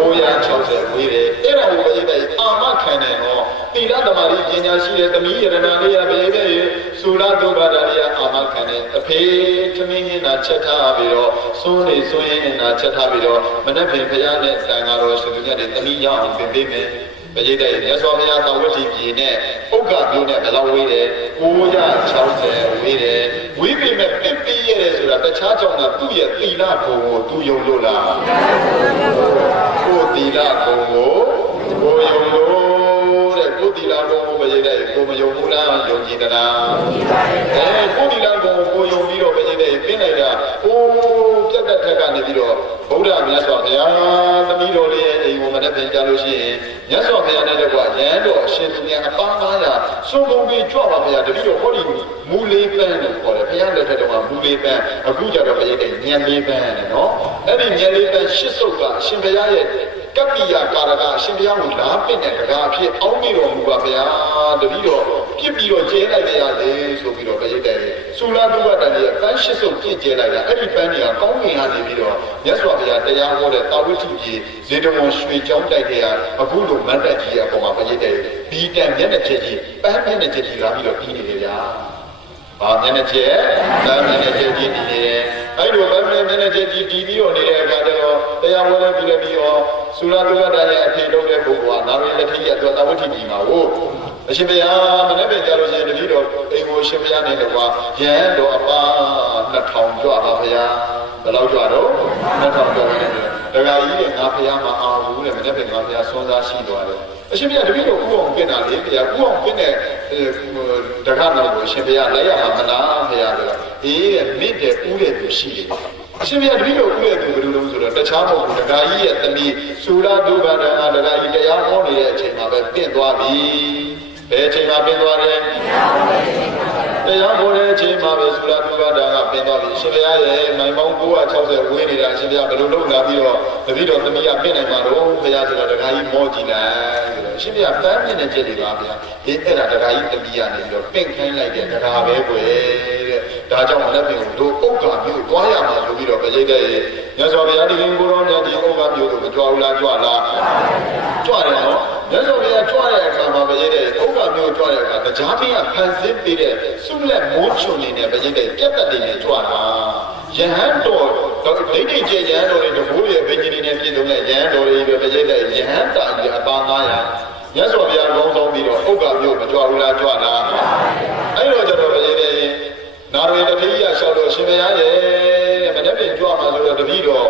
960ဝေးတယ်အဲ့ဒါကိုပြည့်တဲ့အာမခံတယ်နော်သီလသမာဓိပညာရှိတဲ့သမီးယရနာလေးရပြည့်တဲ့သုရတုဘာဒလေးရအာမခံတယ်အဖေသမီးရင်နာချက်ထားပြီးတော့စွန်းနေစွန်းရင်နာချက်ထားပြီးတော့မနေ့ကဘုရားနဲ့ဆံတော်ရှင်သူမြတ်တွေသမီးရအောင်ပြင်ပေးမယ်ပြည့်တဲ့မြတ်စွာဘုရားသာဝတိပြည်နဲ့ဥက္ကမျိုးနဲ့ဘယ်လောက်ဝေးတယ်960ဝေးတယ်ဝေးပြီမဲ့ပြပြရဲဆိုတာတခြားကြောင့်ကသူ့ရဲ့သီလဘုံကိုသူယုံလို့လားကိုသီလဘုံကိုကိုယုံလို့တဲ့ကိုသီလဘုံကိုပြည့်တဲ့ကိုမယုံဘူးလားယုံကြည်သလားကိုသီလဘုံကိုယုံပြီးတော့ပြည့်တဲ့ပြင်းလိုက်တာကိုပြတ်တဲ့ထက်ကနေပြီးတော့ဗုဒ္ဓမြတ်စွာဘုရားသမီးတော်လေးရဲ့အိမ်ကိုမနေ့ပြန်ကြလို့ရှိရင်မြတ်စွာဘုရားနဲ့တကွာရန်တော်အရှင်သူမြတ်အပန်း900စုံကုန်ပြီးကြွပါဘုရားတပည့်တော်ဟောဒီမူလေးပန်းလို့ခေါ်တယ်ဘုရားလက်ထက်တော်မှာမူလေးပန်းအခုကြတော့ဘုရားတဲ့ညံလေးပန်းနဲ့နော်အဲ့ဒီညံလေးပန်းရှစ်စုပ်ကအရှင်ဘုရားရဲ့ကပ္ပိယကာရကအရှင်ဘုရားကိုလာပင့်တဲ့တရားအဖြစ်အောင်းမိတော်မူပါဘုရားတပည့်တော်ပြစ်ပြီးတော့ကျဲလိုက်ကြရလေဆိုပြီးတော့ဘုရားတဲ့သုလာတုဝတ္တန်ရဲ့ပန်းရှစ်စုပ်ပြည့်ကျဲလိုက်တာအဲ့ဒီပန်းတွေကကောင်းကင်ကနေပြီးတော့မြတ်စွာဘုရားတရားဟောတဲ့တာဝတိကြီးဇေတဝန်ရွှေကျောင်းတိုက်တဲ့အခုလိုမတ်တက်ကြီးအပေါ်မှာဘုရားတဲ့ဘီတန်မျက်နှာချက်ကြီးပန်းမျက်နှာချက်ကြီးလာပြီးတော့ပြီးနေတယ်ဗျာဘာမျက်နှာချက်ပန်းမျက်နှာချက်ကြီးပြီးနေတယ်အဲ့လိုပန်းမျက်နှာချက်ကြီးပြီးပြီးတော့နေတဲ့အခါကျတော့တရားဟောတဲ့ပြီးလည်းပြီးတော့သုလာတုဝတ္တန်ရဲ့အဖြစ်လုပ်တဲ့ပုဂ္ဂိုလ်ကနာမည်လက်ထိရဲ့အတွက်တာဝတိကြီးမှာဟုတ်အရှင်ဘုရားမနေ့ကကြားလို့ရှိရင်တတိတော်အိမ်ကိုရှင်ဘုရားနဲ့တကွာရဟန်းတော်အပါ2000ကြွပါဘုရားဘယ်လောက်ကြွတော့2000ကြွတယ်ဒကာကြီးတဲ့ငါဘုရားမအောင်ဘူးတဲ့မနေ့ကငါဘုရားဆွမ်းစားရှိသွားတယ်အရှင်ဘုရားတတိတော်ဥအောင်ပြင်တာလေဘုရားဥအောင်ပြင်တဲ့ဒကာတော်ကိုရှင်ဘုရားလိုက်ရမှာမလားဘုရားဆိုတော့အေးတဲ့မိတဲ့ဥတဲ့သူရှိတယ်အရှင်ဘုရားတတိတော်ဥရဲ့သူဘယ်လိုလုပ်ဆိုတော့တခြားမဟုတ်ဘူးဒကာကြီးရဲ့သမီးသုရတုဘာဒနာဒကာကြီးတရားဟောနေတဲ့အချိန်မှာပဲပြင့်သွားပြီဘယ်အချိန်မှာပင်သွားတယ်တရားဟောတဲ့အချိန်မှာပဲသုလာတုဝတ္တန်ကပင်သွားပြီရှင်ဘုရားရဲ့မိုင်ပေါင်း960ဝေးနေတာရှင်ဘုရားဘယ်လိုလုပ်လာပြီးတော့တပည့်တော်သမီးကပင့်နိုင်မှာတော့ဘုရားဆိုတော့ဒကာကြီးမောကြည့်လိုက်ဆိုတော့ရှင်ဘုရားပန်းမြင့်တဲ့ကျက်တွေပါဗျာဒီအဲ့ဒါဒကာကြီးသမီးကနေပြီးတော့ပင့်ခိုင်းလိုက်တဲ့ဒကာပဲကွယ်တဲ့ဒါကြောင့်လည်းပြင်တို့ဥက္ကာမျိုးသွားရမှာဆိုပြီးတော့ပြည့်တဲ့မြတ်စွာဘုရားဒီရင်ကိုရောမြတ်ဒီဥက္ကာမျိုးတို့မကြွဘူးလားကြွလားကြွတယ်နော်မြတ်စွာဘုရားကြွတဲ့အခါမှာပြည့်တဲ့ဥက္ကာမျိုးကြွတဲ့အခါတရားပြင်းကဖန်ဆင်းပေးတဲ့ဆုလက်မိုးချုံနေတဲ့ပြည့်တဲ့ပြတ်တက်တွေနဲ့ကြွတာယဟန်တော်ဒိဋ္ဌိကျေယဟန်တော်တွေတဘိုးရဲ့ဘိညာဉ်နဲ့ပြည့်စုံတဲ့ယဟန်တော်တွေပဲပြည့်တဲ့ယဟန်တာကြီးအပန်း900မြတ်စွာဘုရားကောင်းဆောင်ပြီးတော့ဥက္ကာမျိုးမကြွဘူးလားကြွလားအဲ့တော့ကျတော့ပြည့်တဲ့နာရီတတိယလျှောက်တော့ရှင်ဘုရားရဲ့မနေ့ပြင်ကြွမှာဆိုတော့တပည့်တော်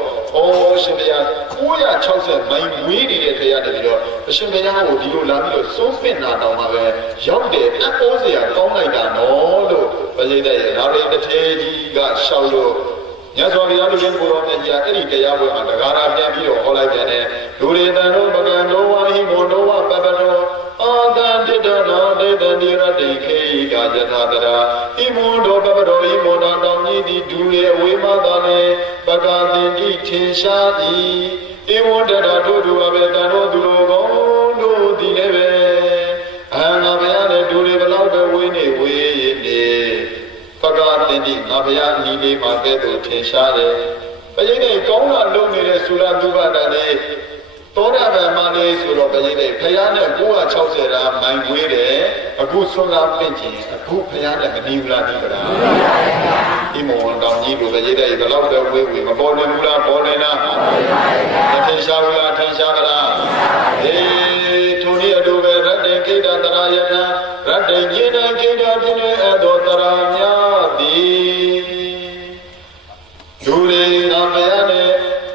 ရှင်ဘုရား960မိုင်ဝေးနေတဲ့ခေတ်ရတယ်ပြီးတော့အရှင်ဘုရားကိုဒီလိုလာပြီးတော့စိုးပင့်တာတောင်မှပဲရောက်တယ်အပိုးစရာကောင်းလိုက်တာနော်လို့ပြည့်တဲ့နာရီတထေကြီးကလျှောက်လို့ညဇောဘုရားလူချင်းကိုတော်မြတ်ကြီးအဲ့ဒီတရားပွဲမှာတကားရာပြန်ပြီးတော့ဟောလိုက်တယ်နဲ့လူတွေတန်တို့ပကံတော်ဝါဟိမောတော်ဝပပတော်အာသံတိတနောဒိဋ္ဌနိရတိခေကယထာတရာဣမောတော်ပပတော်ဣမောတော်တောင်ကြီးသည်ဒူလေအဝေးမှသာလေပကံတင်တိထင်ရှားသည်ဣဝန္တရာတို့သူအဘေတန်တို့သူတို့ကောတို့သည်လည်းပဲအဟံငါဘုရားနဲ့ဒူလေဘလောက်ပဲဝေးနေဝေးနေပကံတင်တိငါဘုရားဤလေးမှာကဲ့သို့ထင်ရှားတယ်ဘယင်းနဲ့ကောင်းတာလုပ်နေတဲ့သုလာတုဝတ္တန်နဲ့သောရဗံမလေးဆိုတော့ဘယင်းနဲ့ဖယားနဲ့960ရာမိုင်ဝေးတယ်အခုဆွမ်းလာပင့်ခြင်းအခုဖယားနဲ့မနီဘူးလားဒီကလားဒီမောင်တောင်ကြီးလိုဘယင်းနဲ့ဘယ်တော့ပဲဝေးမပေါ်နေဘူးလားပေါ်နေလားမထင်ရှားဘူးလားထင်ရှားကလားအေးထိုနည်းအတူပဲရတ္တေခိတတရာယထရတ္တေညိနခိတပြင်းတဲ့အသောတရာများသည်လူတွေ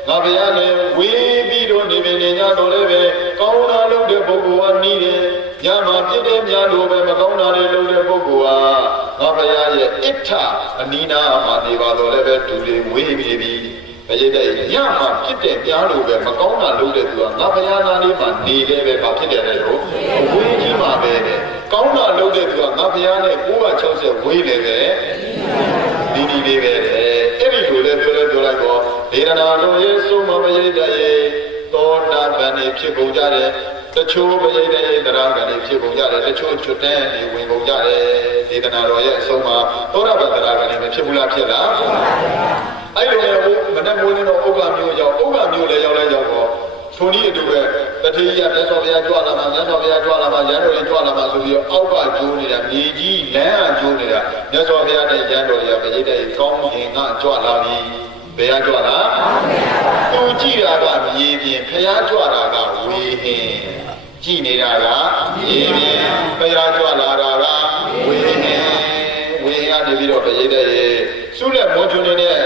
ငါဘုရားနဲ့ဝေးပြီးတော့နေပင်နေကြတော့လည်းပဲကောင်းတာလုပ်တဲ့ ပုဂ္ဂိုလ်ကနီးတယ်ညမှာပြစ်တဲ့များလို့ပဲမကောင်းတာတွေလုပ်တဲ့ပုဂ္ဂိုလ်ကငါဘုရားရဲ့အဋ္ဌအနိနာမှာနေပါတော့လည်းပဲသူတွေဝေးနေပြီဘယ်တဲ့ညမှာပြစ်တဲ့များလို့ပဲမကောင်းတာလုပ်တဲ့သူကငါဘုရားနာလေးမှာနေလည်းပဲဘာဖြစ်တယ်လဲတော့ဝေးကြီးမှာပဲတဲ့ကောင်းတာလုပ်တဲ့သူကငါဘုရားနဲ့960ဝေးလည်းပဲဒီလေးပဲအဲ့ဒီလိုလည်းပြောလိုက်တော့ဒေရနာတော်ရဲ့ဆုံးမပရိဒတ်ရဲ့သောတာပန်နေဖြစ်ကုန်ကြတယ်တချို့ပရိဒတ်ရဲ့တရားကလည်းဖြစ်ကုန်ကြတယ်တချို့ချွတ်တန်းနေဝင်ကုန်ကြတယ်ဒေသနာတော်ရဲ့အဆုံးမှာသောတာပန်တရားကလည်းမဖြစ်ဘူးလားဖြစ်လားအဲ့လိုမျိုးမနက်မိုးလင်းတော့ဥက္ကမျိုးရောက်ဥက္ကမျိုးလည်းရောက်တော့ထုံဒီအတူပဲတတိယမြတ်စွာဘုရားကြွလာမှာမြတ်စွာဘုရားကြွလာမှာရန်တော်ကြီးကြွလာမှာဆိုပြီးအောက်ကကျိုးနေတာမြေကြီးလမ်းအကျိုးနေတာမြတ်စွာဘုရားနဲ့ရန်တော်ကြီးကပရိဒတ်ကောင်းရင်ကကြွလာပြီဘယ်ကကြွလာသူကြည့်တာကမြေပြင်ဖျားကြွတာကဝေဟင်ကြည့်နေတာကမြေပြင်ဖျားကြွလာတာကဝေဟင်ကနေပြီးတော့ပရိဒတ်ရဲ့ဆုလက်မောကျွန်းနေတဲ့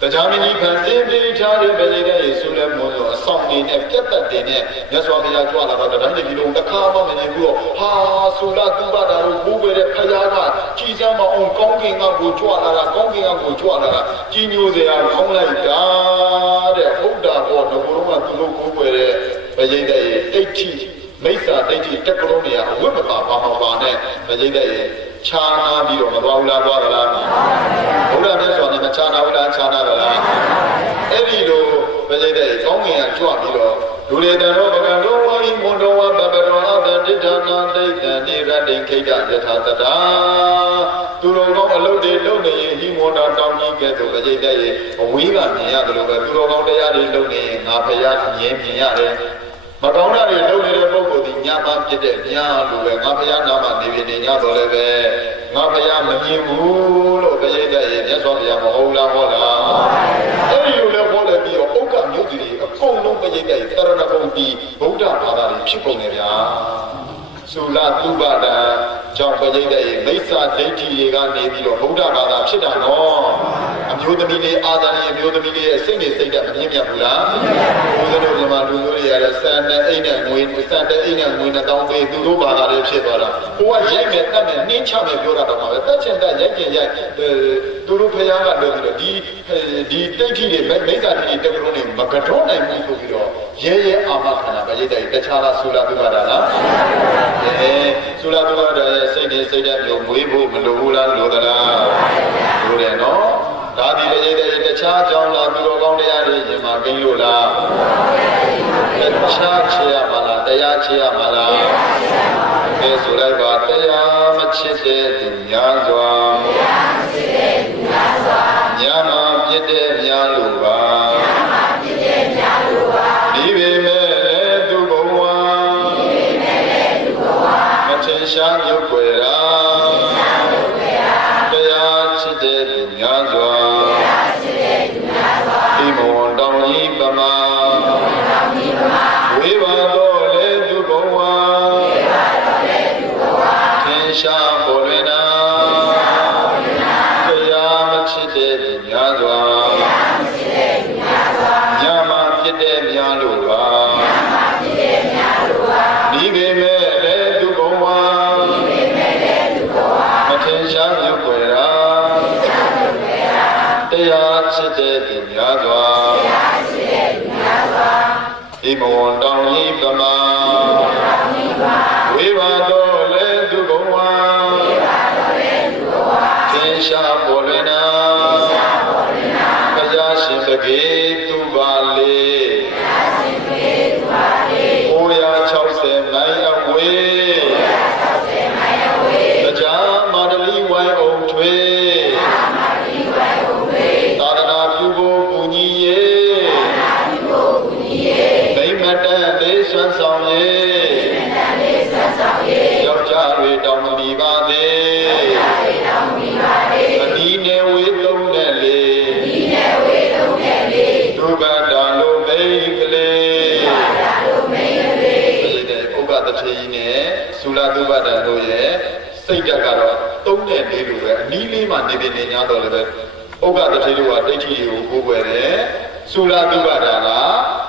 တရားမင်းကြီးခံစင်းပြီးထားတဲ့ပရိဒတ်ရဲ့ဆုလက်မောဆိုအဆောင်နေနဲ့ပြတ်တက်တင်နဲ့မြတ်စွာဘုရားကြွလာတော့တရားမင်းကြီးလုံးတစ်ခါမှမနေဘူးဟာဆုလသုဘတာတို့ကိုးကွယ်တဲ့ဖျားကကြည်စမ်းမအောင်ကောင်းကင်ကကိုကြွလာတာကောင်းကင်ကကိုကြွလာတာကြီးညိုစရာကောင်းလိုက်တာတဲ့ဘုဒ္ဓဘောငဘုံကသူတို့ကိုးကွယ်တဲ့ပရိဒတ်ရဲ့တိဋ္ဌိမိစ္ဆာဒိဋ္ဌိတက်ကလုံးတွေကအဝိပ္ပပါဘာမှပါနဲ့ပရိဒတ်ရဲ့ခြားနာပြီးတော့မသွားဘူးလားသွားသလားဘုရားမြတ်စွာဘုရားနဲ့ခြားနာဘူးလားခြားနာသလားအဲ့ဒီလိုပရိဒတ်ကောင်းကင်ကကြွပြီးတော့ဒုလေတရောပကံရောဝိမွန်တော်ဝပပရောအတ္တဋ္ဌာနာဒိဋ္ဌံနိရတ္တိခိတ္တယထာတတာသူတော်ကောင်းအလုပ်တွေလုပ်နေရင်ဟိမောတာတောင်းကြီးကဲ့သို့ပရိဒတ်ရဲ့အဝေးကမြင်ရတယ်လို့ပဲသူတော်ကောင်းတရားတွေလုပ်နေရင်ငါဘုရားမြင်ရတယ်မကောင်းတာတွေလုပ်နေတဲ့ပုဂ္ဂိုလ်ဒီညမှပြည့်တဲ့ညလို့ပဲငါဘုရားနာမနေပြနေညတော့လည်းပဲငါဘုရားမမြင်ဘူးလို့ပရိဒတ်ရဲ့မြတ်စွာဘုရားမဟုတ်လားဟောလားအဲ့ဒီလိုလည်းဟောလည်းပြီးတော့ဥက္ကမြို့ကြီးတွေအကုန်လုံးပရိဒတ်ရဲ့တရဏဂုံတီဗုဒ္ဓဘာသာတွေဖြစ်ကုန်တယ်ဗျာသုလသုဘတာကြောင့်ပရိဒတ်ရဲ့မိစ္ဆာဒိဋ္ဌိတွေကနေပြီးတော့ဗုဒ္ဓဘာသာဖြစ်တာနော်အမျိုးသမီးလေးအာသာလေးအမျိုးသမီးလေးရဲ့စိတ်နဲ့စိတ်ဓာတ်မမြင်မြတ်ဘူးလားဘုရားတို့ကမှလူမျိုးတွေရတဲ့စံတဲ့အိမ်နဲ့ငွေစံတဲ့အိမ်နဲ့ငွေနဲ့တောင်းပေးသူတို့ဘာသာလေးဖြစ်သွားတာဟိုကရိုက်မယ်တတ်မယ်နှင်းချမယ်ပြောတာတော့မှပဲတက်ချင်တက်ရိုက်ချင်ရိုက်သူတို့ဖျားကလို့ပြီးတော့ဒီတိဋ္ဌိတွေမိစ္ဆာဒိဋ္ဌိတက်ကလုံးတွေမကတော့နိုင်ဘူးဆိုပြီးတော့ရဲအာမခန္ဓာပရိဒတ်တခြားလားသုလသုဘတာလားသုလသုဘတာရဲ့စိတ်နဲ့စိတ်ဓာတ်မျိုးမွေးဖို့မလိုဘူးလားလိုသလားလိုတယ်နော်ဒါဒီပရိဒတ်ရဲ့တခြားကြောင့်လားသူတော်ကောင်းတရားတွေရင်မှာကိန်းလို့လားတခြားချေရမှာလားတရားချေရမှာလားအဲဆိုလိုက်ပါတရားမချစ်တဲ့သူများစွာညာမှာပြစ်တဲ့များလို့ပါဒီပေမဲ့လည်းသူဘဝမထင်ရှားရုပ်ွယ်တာတရားချစ်တဲ့သူများစွာဒီမဝတောင်းကြီးပမာဝေဘာတော်လည်းသူဘဝထင်ရှားပေါ်လွင်တာတရားမချစ်တဲ့သူများစွာညာမှာဖြစ်တဲ့များလို့ပါဒီပေမဲ့လည်းသူဘဝမထင်ရှားရုပ်ွယ်တာတရားချစ်တဲ့သူများစွာဒီမဝတောင်းကြီးပမာဝေဘာတော်လည်းသူဘဝထင်ရှားပေါ်လွင်တာဘုရားရှင်တကေသူပါလေ960မိုင်အဝေးတရားမာတလီဝိုင်းအောင်ထွေသာသနာပြုဖို့ပူညီရေမိမတန်လေးဆွမ်းဆောင်ရေယောက်ျားတွေတောင်းမီပါသေးအဒီနဲ့ဝေးသုံးနဲ့လေဒုက္ခတာလို့မိတ်ကလေးဥပ္ပတထေကြီးနဲ့သုလသုဘတံတို့ရဲ့စိတ်ဓာတ်ကတော့3 နဲ့ 4လိုပဲအနည်းလေးမှနေပြနေ냐တော့လည်းပဲဥပ္ပတထေတို့ကဒိဋ္ဌိကိုကိုးကွယ်တယ်သုလသုဘတံက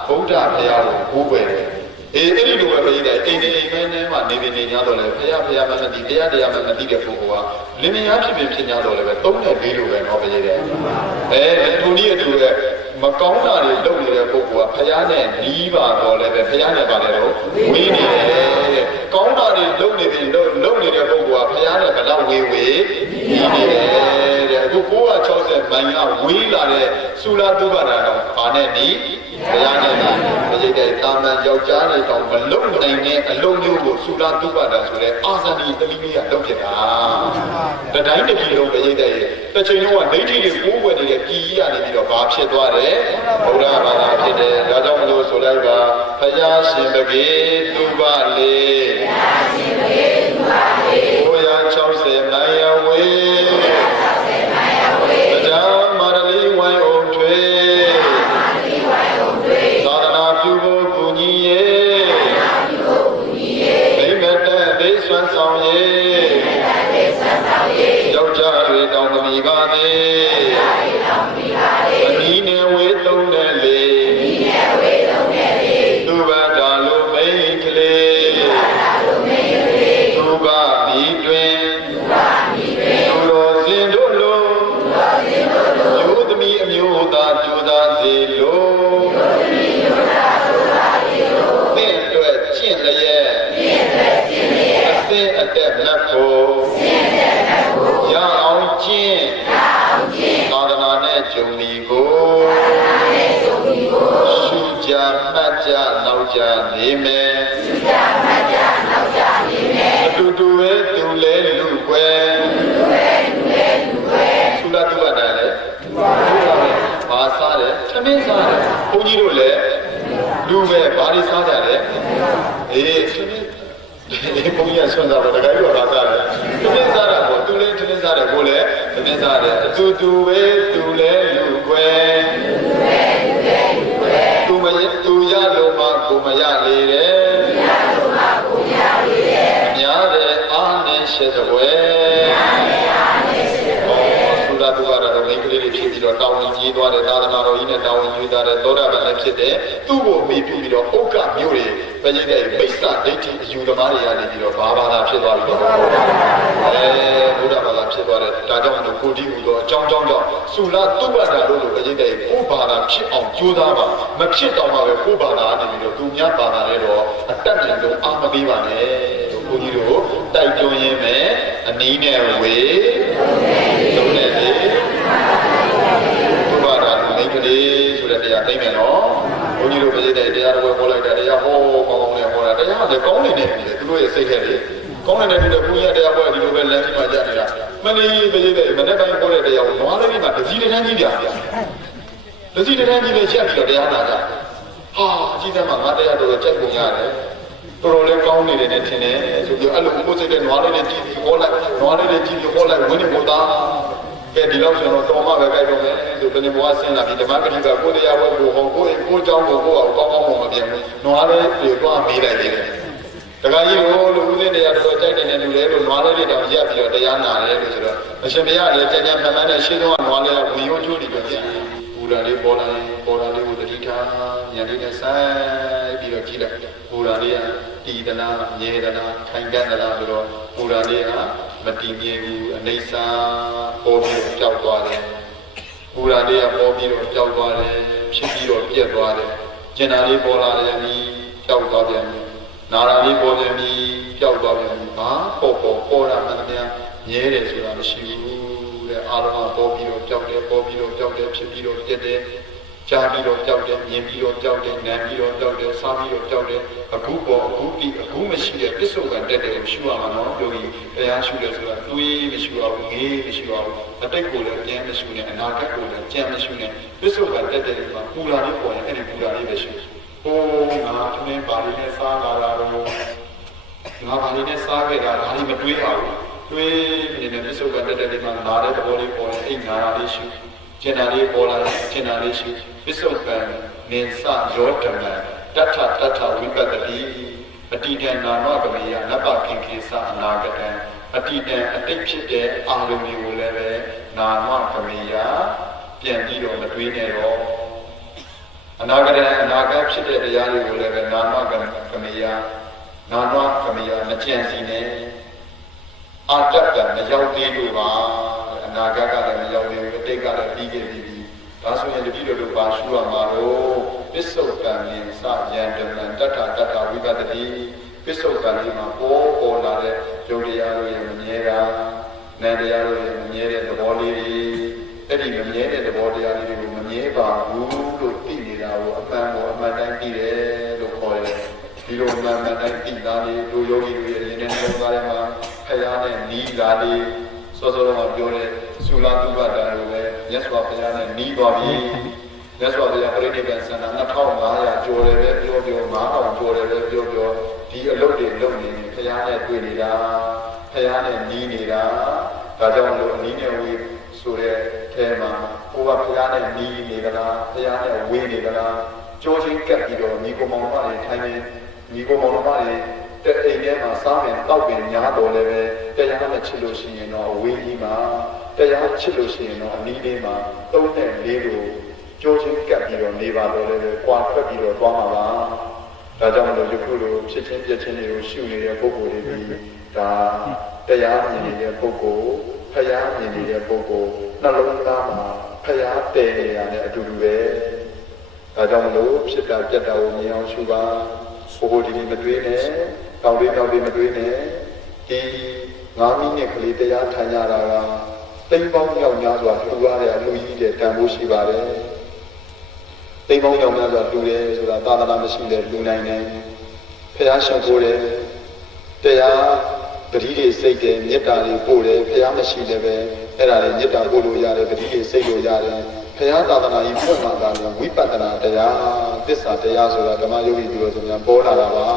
ဗုဒ္ဓဘုရားကိုကိုးကွယ်တယ် အဲ့ဒီလိုပဲပဲအိမ်နဲ့မှနေနေ냐တော့လေဖယားမမသိတရားမမသိတဲ့ပုဂ္ဂိုလ်ကလင်းများဖြစ်ဖြစ်냐တော့လေပဲ3နဲ့4လိုပဲတော့ပဲတဲ့သူနည်းအတူပဲမကောင်းတာတွေလုပ်နေတဲ့ပုဂ္ဂိုလ်ကဖယားနဲ့နီးပါတော့လေပဲဖယားနဲ့ပါတယ်တော့ဝေးနေတယ်တဲ့ကောင်းတာတွေလုပ်နေတဲ့ပုဂ္ဂိုလ်ကဖယားနဲ့ဘယ်တော့ဝေးနီးနေတယ်တဲ့အခု960မိုင်ကဝေးလာတဲ့ဆူလာတုပ္ပဒါတော့ဘာနဲ့နီးဘုရားနဲ့မရိတ်တဲ့တာမန်ယောက်ျားတွေတောင်မလုံနိုင်တဲ့အလုံးမျိုးကိုဆူလာတုပ္ပဒါဆိုတဲ့အာဇာနည်သမီးလေးကလုပ်ဖြစ်တာတတိုင်းတစ်ပြည်လုံးမရိတ်တဲ့တစ်ချိန်လုံးကဒိဋ္ဌိတွေကိုးကွယ်နေတဲ့ပြည်ကြီးကနေပြီးတော့ဘာဖြစ်သွားတယ်ဘုရားဘာသာဖြစ်တယ်ဒါကြောင့်မလို့ဆိုလိုက်ပါဘုရားရှင်ပကေတုပ္ပလေးဘုရား60မိုင်ရဝေးတရားမာရလီဝိုင်းအောင်ထွေသာသနာပြုဖို့ကူညီရဲ့မိမတတ်သေးဆွမ်းဆောင်ရဲ့ယောက်ျားတွေတောင်းမီပါသေးအနီးနဲ့ဝေးသုံးနဲ့လေသူဘာသာလိုမိန်ကလေးသူဘာပြီးတွင်သူတော်စင်တို့လိုမျိုးသမီးအမျိုးသားကြိုးစားစေလို့သင်အတွက်ကျင့်လျက်အသင်အတက်လက်ကိုရအောင်ကျင့်သာသနာနဲ့ဂျုံလီကိုရှုကြမှတ်ကြနောက်ကြနေမယ်အတူတူပဲသူလဲလူကွယ်သုလာတုပ္ပဒါလေဘာစားတယ်သမင်းစားတယ်ဘုန်းကြီးတို့လည်းလူပဲဘာတွေစားကြလဲအေးသမင်းဘုန်းကြီးကဆွမ်းစားတော့တခါကြီးကဘာစားလဲသမင်းစားတာပေါ့သူလည်းသမင်းစားတယ်ကိုလည်းသမင်းစားတယ်အတူတူပဲသူလည်းလူကွယ်သူရလို့မှကိုမရလေတယ်များတဲ့အားနဲ့ရှက်စွဲသုဒ္ဓတုဝါဒတော်မိန်းကလေးတွေဖြစ်ပြီးတော့တောင်းဝင်ကြီးသွားတဲ့သာသနာတော်ကြီးနဲ့တောင်းဝင်ယူသွားတဲ့သောတာပန်လည်းဖြစ်တဲ့သူ့ကိုမိပြီးတော့ဥက္ကမျိုးတွေပဲကြီးတဲ့မိစ္ဆာဒိဋ္ဌိအယူသမားတွေကနေပြီးတော့ဘာဘာသာဖြစ်သွားပြီးတော့ဘုရားဘာသာဖြစ်သွားတယ်ဒါကြောင့်မို့ကိုဒီဟူသောအကြောင်းကြောင့်သုလတုပ္ပဒါတို့လိုပဲကြီးတဲ့ကိုဘာသာဖြစ်အောင်ကြိုးစားပါမဖြစ်တော့မှပဲကိုဘာသာနေပြီးတော့သူများဘာသာနဲ့တော့အတတ်ဉာဏ်ဆုံးအားမပေးပါနဲ့ဘုန်းကြီးတို့တိုက်တွန်းရင်းမဲ့အနည်းနဲ့ဝေသုံးနဲ့လေဘုရားတော်မိန်းကလေးဆိုတဲ့တရားသိမယ်နော်ဘုန်းကြီးတို့ပြည်တဲ့တရားတော်ကိုလိုက်တဲ့တရားဟောကောင်းနဲ့ဟောတာတရားလည်းကောင်းနေတယ်သူတို့ရဲ့စိတ်ထဲလေကောင်းနေတဲ့ဘုရားတရားပေါ်ဒီလိုပဲလမ်းကြီးမှာကြားနေတာမနေပြည်တဲ့မနေ့တိုင်းဟောတဲ့တရားကိုနွားလေးမှာတစည်းတန်းကြီးပြတစည်းတန်းကြီးပဲချက်ပြီးတော့တရားနာကြဟာအကြီးတန်းမှာငါတရားတော်ကြက်ပုံရတယ်တော်တော်လေးကောင်းနေတယ်နဲ့ထင်တယ်ဆိုပြီးအဲ့လိုကိုယ်စိတ်နဲ့နွားလေးနဲ့ကြည့်ပြီးဟောလိုက်နွားလေးနဲ့ကြည့်ပြီးဟောလိုက်ဝင်းနေပေါ်သားကဲဒီလောက်ဆိုတော့တော်မှပဲကြိုက်တော့မယ်ဆိုဘယ်နေဘွားဆင်းလာပြီးဓမ္မဂတိကကိုယ်တရားဝဲကိုဟောကိုယ်เจ้าကိုကိုယ်အောင်ကောင်းမပြတ်ဘူးနွားလေးပြေသွားမေးလိုက်တယ်တခါကြီးကိုလူဦးလေးတရားတော်ကြိုက်တယ်နဲ့လူလဲလို့နွားလေးတွေတောင်ရက်ပြီးတော့တရားနာတယ်လို့ဆိုတော့အရှင်ဘုရားလည်းကြံမှန်မှန်နဲ့ရှင်းတော့နွားလေးကဝင်ရိုးချိုးပြီးတော့ပြန်ဘူရာလေးပေါ်လာလေးကိုတတိထားဉာဏ်လေးနဲ့ဆိုင်ပြီးတော့ကြည့်လိုက်ဘူရာလေးကတည်သလားမြဲသလားခိုင်ခံ့သလားဆိုတော့ဘူရာလေးကမတည်မြဲဘူးအနေစာပေါ်ပြီးတော့ကြောက်သွားတယ်ဘူရာလေးကပေါ်ပြီးတော့ကြောက်သွားတယ်ဖြစ်ပြီးတော့ပြက်သွားတယ်ကျင်နာလေးပေါ်လာတယ်ပြီးကြောက်သွားပြန်ပြီနာရာလေးပေါ်ပြန်ပြီးကြောက်သွားပြန်ပြီဘာပေါ်တာမှန်တယ်မြဲတယ်ဆိုတာမရှိဘူးတဲ့အာရမပေါ်ပြီးတော့ကြောက်တယ်ပေါ်ပြီးတော့ကြောက်တယ်ဖြစ်ပြီးတော့ပြက်တယ်ကြားပြီးတော့ကြောက်တယ်မြင်ပြီးတော့ကြောက်တယ်နားပြီးတော့ကြောက်တယ်စားပြီးတော့ကြောက်တယ်အခုပေါ်အခုတိအခုမရှိတဲ့ပစ္စုပန်တက်တယ်ရှုရမှာနော်ပြောပြီးတရားရှုတယ်ဆိုတာတွေးမရှိပါဘူးငေးမရှိပါဘူးအတိတ်ကိုလည်းပြန်မရှိနဲ့အနာဂတ်ကိုလည်းကြံမရှိနဲ့ပစ္စုပန်တက်တယ်မှာပူလာလေးပေါ်ရင်အဲ့ဒီပူလာလေးပဲရှိဟိုးငါသမင်းပါလေးနဲ့စားလာတာတော့ငါပါလေးနဲ့စားခဲ့တာဒါလေးမတွေးပါဘူးတွေးနေတဲ့ပစ္စုပန်တက်တယ်မှာနားတဲ့သဘောလေးပေါ်ရင်အိမ်ငါလေးရှိကျင်နာလေးပေါ်လာတယ်ကျင်နာလေးရှိပစ္စုပန်နေစရောဓမ္မတထဝိပတ္တိအတိတံနာမကမေယနပခင်ခေသအနာဂတံအတိတံအတိတ်ဖြစ်တဲ့အာရုံတွေကိုလည်းပဲနာမကမေယပြန်ပြီးတော့မတွေးနဲ့တော့အနာဂတ်ဖြစ်တဲ့တရားတွေကိုလည်းပဲ နာနကမေယနာနကမေယမကြံစီနဲ့အာတတ်ကမရောက်သေးလို့ပါအနာဂတ်ကလည်းမရောက်သေးဘူးအတိတ်ကလည်းပြီးခဲ့ပြီဒါဆိုရင်တတိတို့ပါရှုရမှာတော့ပစ္စုပ္ပန်ရင်စယံတမံတတ္ထဝိပတ္တိပစ္စုပ္ပန်လေးမှာပေါ်လာတဲ့ယုတ်တရားတို့ရဲ့မမြဲတာနန္တရားတို့ရဲ့မမြဲတဲ့သဘောလေးတွေအဲ့ဒီမမြဲတဲ့သဘောတရားလေးတွေကိုမမြဲပါဘူးလို့သိနေတာကိုအမှန်တိုင်းသိတယ်လို့ခေါ်တယ်ဒီလိုအမှန်တိုင်းသိတာလေးတို့ယောဂီတို့ရဲ့ဉာဏ်နဲ့သုံးသားထဲမှာဖယားနဲ့နီးတာလေးစောစောကပြောတဲ့သုလာတုပ္ပတာလိုပဲမြတ်စွာဘုရားနဲ့နီးသွားပြီမြတ်စွာဘုရားပြိဋိဘံစံနာ2500ကျော်တယ်ပဲပြော9000ကျော်တယ်ပဲပြောဒီအလုပ်တွေလုပ်နေဘုရားနဲ့တွေ့နေတာဘုရားနဲ့နီးနေတာဒါကြောင့်လို့နီးနေဝေးဆိုတဲ့အဲမှာဘုရားဘုရားနဲ့နီးနေကြလားဘုရားနဲ့ဝေးနေကြလားကြောချင်းကပ်ပြီးတော့ညီကောင်မောင်မတွေထိုင်နေညီကောင်မောင်မတွေတဲ့အိမ်ထဲမှာစားမယ်တောက်ပင်ညားတော်လည်းပဲတရားနဲ့ချစ်လို့ရှိရင်တော့အဝေးကြီးမှာတရားချစ်လို့ရှိရင်တော့အနီးလေးမှာ3နဲ့4ကိုကြောချင်းကပ်ပြီးတော့နေပါတော့လည်းပဲကွာထွက်ပြီးတော့သွားမှာပါဒါကြောင့်မလို့ယခုလိုဖြစ်ချင်းပြချင်းတွေကိုရှုနေတဲ့ပုဂ္ဂိုလ်တွေဒီဒါတရားမြင်နေတဲ့ပုဂ္ဂိုလ်ဖယားမြင်နေတဲ့ပုဂ္ဂိုလ်နှလုံးသားမှာဖယားတည်နေရတဲ့အတူတူပဲဒါကြောင့်မလို့ဖြစ်တာပြတ်တာကိုမြင်အောင်ရှုပါပုဂ္ဂိုလ်ဒီမတွေးနဲ့တောင်းလေးမတွေးနဲ့ဒီ9မိနစ်ကလေးတရားထိုင်ကြတာကတိမ်ပေါင်းရောက်များစွာထူရတဲ့အလူကြီးတဲ့တန်ဖိုးရှိပါတယ်တိမ်ပေါင်းရောက်များစွာထူတယ်ဆိုတာသာသနာမရှိတဲ့လူနိုင်တယ်ဖယားရှောက်ကိုတယ်တရားပတိတွေစိတ်တယ်မေတ္တာတွေပို့တယ်ဖယားမရှိလည်းပဲအဲ့ဒါတွေမေတ္တာပို့လို့ရတယ်ပတိတွေစိတ်လို့ရတယ်ဖယားသာသနာကြီးဖွင့်မှသာလို့ဝိပဿနာတရားသစ္စာတရားဆိုတာဓမ္မယောဂီတို့ဆိုများပေါ်လာတာပါ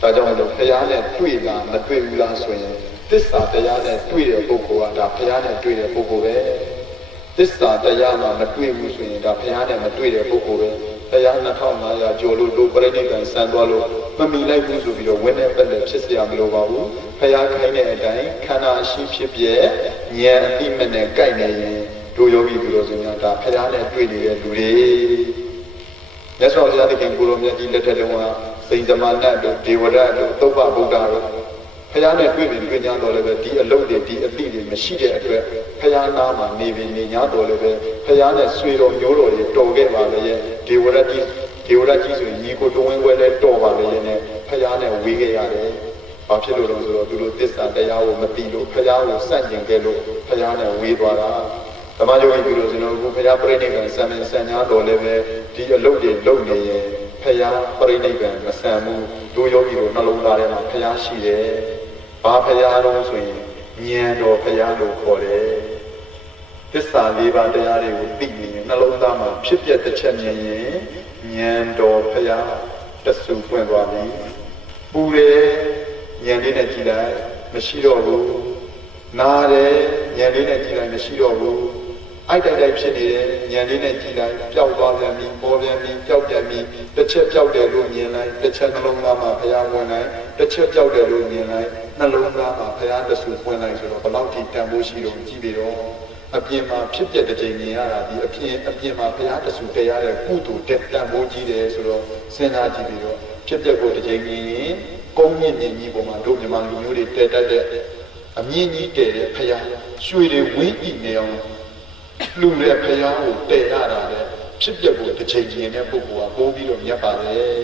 ဒါကြောင့်မို့ဖယားနဲ့တွေ့တာမတွေ့ဘူးလားဆိုရင်သစ္စာတရားနဲ့တွေ့တဲ့ပုဂ္ဂိုလ်ကဒါဖယားနဲ့တွေ့တဲ့ပုဂ္ဂိုလ်ပဲသစ္စာတရားမှာမတွေ့ဘူးဆိုရင်ဒါဖယားနဲ့မတွေ့တဲ့ပုဂ္ဂိုလ်ပဲဖယား2500ကျော်လို့ပြိဋိဘံစံသွားလို့မမီလိုက်ဘူးဆိုပြီးတော့ဝင်းတဲ့ပက်လက်ဖြစ်เสียမလို့ပါဘူးဖယားခိုင်းတဲ့အတိုင်းခန္ဓာရှိဖြစ်ပြဉာဏ်အတိမနဲ့ကြိုက်နေရင်တို့ယောဂီတို့ဆိုရင်ဒါဖယားနဲ့တွေ့နေတဲ့လူတွေမြတ်စွာဘုရားသခင်ကိုလိုမြတ်ကြီးလက်ထက်တုန်းကစိန်သမဏတ်တို့ဒေဝရတ်တို့သုဘဗုဒ္ဓတို့ဖယားနဲ့တွေ့ပြီးတွေ့ကြတော့လည်းပဲဒီအလုပ်တွေဒီအတိတွေမရှိတဲ့အတွက်ဖယားနာမှာနေပြီးနေ냐တော့လည်းပဲဖယားနဲ့ဆွေတော်မျိုးတော်တွေတော်ခဲ့ပါလေရဲ့ဒေဝရတ်ကြီးဆိုရင်ညီကိုတဝင်းခွဲလဲတော်ပါလေရဲ့နဲ့ဖယားနဲ့ဝေးခဲ့ရတယ်။ဘာဖြစ်လို့လဲဆိုတော့သူတို့သစ္စာတရားကိုမသိလို့ဖယားကိုစန့်ကျင်ခဲ့လို့ဖယားနဲ့ဝေးသွားတာ။ဓမ္မယောဂီတို့ဆိုတော့ဘုရားပြိဋိဘံစံစံ냐တော်လည်းပဲဒီအလုပ်တွေလုပ်နေရင်ဖယားပြိဋိဘံမစံဘူးတို့ယောဂီတို့နှလုံးသားထဲမှာဖယားရှိတယ်။ဘာဖယားတော့ဆိုရင်ဉာဏ်တော်ဖယားလို့ခေါ်တယ်။သစ္စာ၄ပါးတရားတွေကိုသိနေရင်နှလုံးသားမှာဖြစ်ပျက်တစ်ချက်မြင်ရင်ဉာဏ်တော်ဖယားတဆူပွင့်သွားပြီ။ပူတယ်ဉာဏ်လေးနဲ့ကြည့်လိုက်မရှိတော့ဘူး။နားတယ်ဉာဏ်လေးနဲ့ကြည့်လိုက်မရှိတော့ဘူး။အိုက်တိုက်ဖြစ်နေတယ်ဉာဏ်လေးနဲ့ကြည့်လိုက်ပျောက်သွားပြန်ပြီပေါ်ပြန်ပြီပျောက်ပြန်ပြီတစ်ချက်ပျောက်တယ်လို့မြင်လိုက်တစ်ချက်နှလုံးသားမှာဖယားဝင်လိုက်တစ်ချက်ပျောက်တယ်လို့မြင်လိုက်နှလုံးသားမှာဖယားတဆူပွင့်လိုက်ဆိုတော့ဘယ်လောက်ထိတန်ဖိုးရှိတော့ကြည့်ပြီးတော့အပြင်မှာဖြစ်ပျက်တဲ့ချိန်မြင်ရတာဒီအပြင်မှာဘုရားတဆူတရားတဲ့ကုသိုလ်တက်တန်ဖိုးကြီးတယ်ဆိုတော့စဉ်းစားကြည့်ပြီးတော့ဖြစ်ပျက်ကိုတစ်ချိန်မြင်ရင်ကုန်းမြင့်ကြီးပေါ်မှာတို့မြန်မာလူမျိုးတွေတက်တတ်တဲ့အမြင့်ကြီးတည်တဲ့ဘုရားရွှေတွေဝင်းကြည့်နေအောင်လူတဲ့ဘုရားကိုတည်ရတာလေဖြစ်ပျက်ကိုတစ်ချိန်မြင်တဲ့ပုဂ္ဂိုလ်ကပိုးပြီးတော့မြတ်ပါတယ်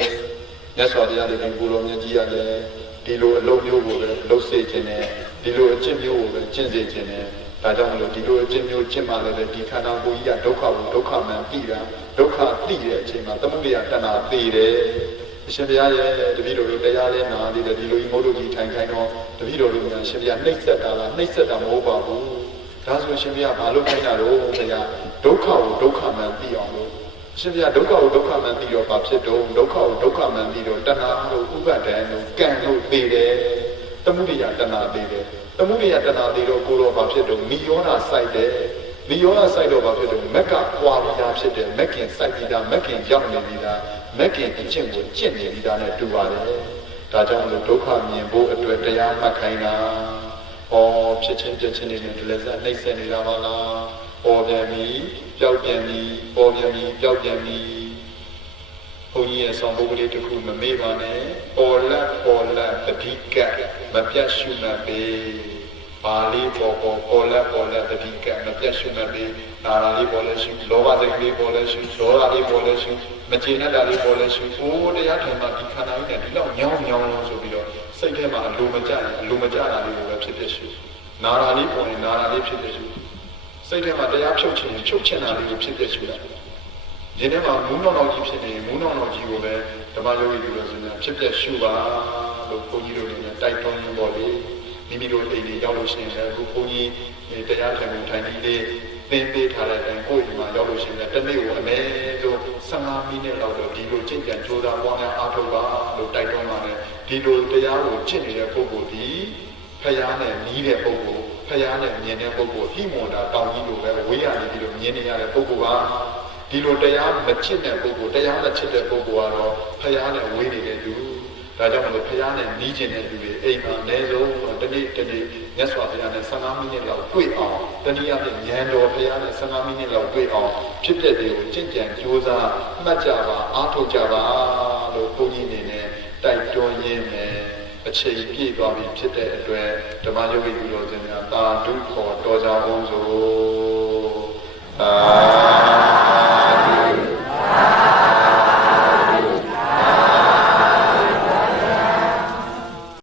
မြတ်စွာဘုရားလည်းကိုလိုမြတ်ကြီးရတယ်ဒီလိုအလုံးမျိုးကိုပဲလှုပ်စေခြင်းနဲ့ဒီလိုအကျင့်မျိုးကိုပဲကျင့်စေခြင်းနဲ့ဒါကြောင့်မလို့ဒီလိုအကျင့်မျိုးကျင့်မှလည်းဒီခန္ဓာကိုယ်ကြီးကဒုက္ခကိုဒုက္ခမှန်ပြီးတာဒုက္ခသိတဲ့အချိန်မှာသမုဒယတဏှာသိတယ်အရှင်ဘုရားရဲ့တပည့်တော်တို့တရားလဲနာသေးတယ်ဒီလိုကြီးမိုးတို့ကြီးထိုင်တော့တပည့်တော်တို့ကအရှင်ဘုရားနှိမ့်ဆက်တာလားနှိမ့်ဆက်တာမဟုတ်ပါဘူးဒါဆိုအရှင်ဘုရားဘာလို့ခိုင်းတာတော့ဘုရားဒုက္ခကိုဒုက္ခမှန်သိအောင်လို့အရှင်ဘုရားဒုက္ခကိုဒုက္ခမှန်သိတော့ဘာဖြစ်တော့ဒုက္ခကိုဒုက္ခမှန်သိတော့တဏှာတို့ဥပါဒံတို့ကံတို့သိတယ်သမုဒယတဏှာသိတယ်သမုဒယတဏှာသေးတော့ကိုယ်တော်ဘာဖြစ်တော့မိယောနာစိုက်တယ်မိယောနာစိုက်တော့ဘာဖြစ်တော့မက်ကကွာပြီးသားဖြစ်တယ်မက်ကင်စိုက်ပြီးသားမက်ကင်ရောက်နေပြီးသားမက်ကင်အကျင့်ကိုကျင့်နေပြီးသားနဲ့တူပါတယ်ဒါကြောင့်လို့ဒုက္ခမြင်ဖို့အတွက်တရားမှတ်ခိုင်းတာဟောဖြစ်ချင်းပြချင်းနေတဲ့ဒလစနှိမ့်ဆက်နေတာပါလားပေါ်ပြန်ပြီပျောက်ပြန်ပြီပေါ်ပြန်ပြီပျောက်ပြန်ပြီဟ ုန်းကြီးရဲ့ဆောင်ပုဂ္ဂလိတစ်ခုမမေ့ပါနဲ့ပေါ်လက်တတိကမပြတ်ရှုမှတ်ပေပါဠိပေါ်လက်တတိကမပြတ်ရှုမှတ်ပေနာရာလေးပေါ်လဲရှုလောဘစိတ်လေးပေါ်လဲရှုဒေါသလေးပေါ်လဲရှုမကျေနပ်တာလေးပေါ်လဲရှုဘိုးတရားထိုင်မှာဒီခန္ဓာကြီးနဲ့ဒီလောက်ညောင်းဆိုပြီးတော့စိတ်ထဲမှာအလိုမကျတာလေးကိုပဲဖြစ်ဖြစ်ရှုနာရာလေးပေါ်ရင်နာရာလေးဖြစ်ဖြစ်ရှုစိတ်ထဲမှာတရားဖြုတ်ချင်တာလေးကိုဖြစ်ဖြစ်ရှုတာဒီထဲမှာမူးနောက်ကြီးဖြစ်နေမူးနောက်ကြီးကိုပဲဓမ္မယောဂီတွေလို့ဆိုရင်ဖြစ်ဖြစ်ရှုပါလို့ဘုန်းကြီးတို့လည်းတိုက်တွန်းနေပါလေမိမိတို့အိမ်တွေရောက်လို့ရှိရင်လည်းအခုဘုန်းကြီးတရားထိုင်ပြီးလေးသင်ပေးထားတဲ့အတိုင်းကိုယ်ဒီမှာရောက်လို့ရှိရင်လည်းတစ်နေ့ကိုအနည်းဆုံး15မိနစ်လောက်တော့ဒီလိုကြင်ကြံကြိုးစားပွားများအားထုတ်ပါလို့တိုက်တွန်းပါတယ်ဒီလိုတရားကိုကျင့်နေတဲ့ပုဂ္ဂိုလ်ဒီဖယားနဲ့နီးတဲ့ပုဂ္ဂိုလ်ဖယားနဲ့မြင်တဲ့ပုဂ္ဂိုလ်ဟိမွန်တာတောင်းကြီးလိုပဲဝေးရနေပြီးတော့မြင်နေရတဲ့ပုဂ္ဂိုလ်ပါဒီလိုတရားမချစ်တဲ့ပုဂ္ဂိုလ်တရားနဲ့ချစ်တဲ့ပုဂ္ဂိုလ်ကတော့ဖယားနဲ့ဝေးနေတဲ့သူဒါကြောင့်မလို့ဖယားနဲ့နီးကျင်တဲ့လူတွေအိမ်မှာအနည်းဆုံးတစ်နေ့မြတ်စွာဘုရားနဲ့15မိနစ်လောက်တွေ့အောင်တနည်းအားဖြင့်ဉာဏ်တော်ဘုရားနဲ့15မိနစ်လောက်တွေ့အောင်ဖြစ်တဲ့တွေကိုကြင်ကြံကြိုးစားမှတ်ကြပါအားထုတ်ကြပါလို့ဘုန်းကြီးအနေနဲ့တိုက်တွန်းရင်းနဲ့အချိန်ပြည့်သွားပြီဖြစ်တဲ့အတွက်ဓမ္မယောဂီလူတော်စင်များသာဓုခေါ်တော်ကြအောင်ဆို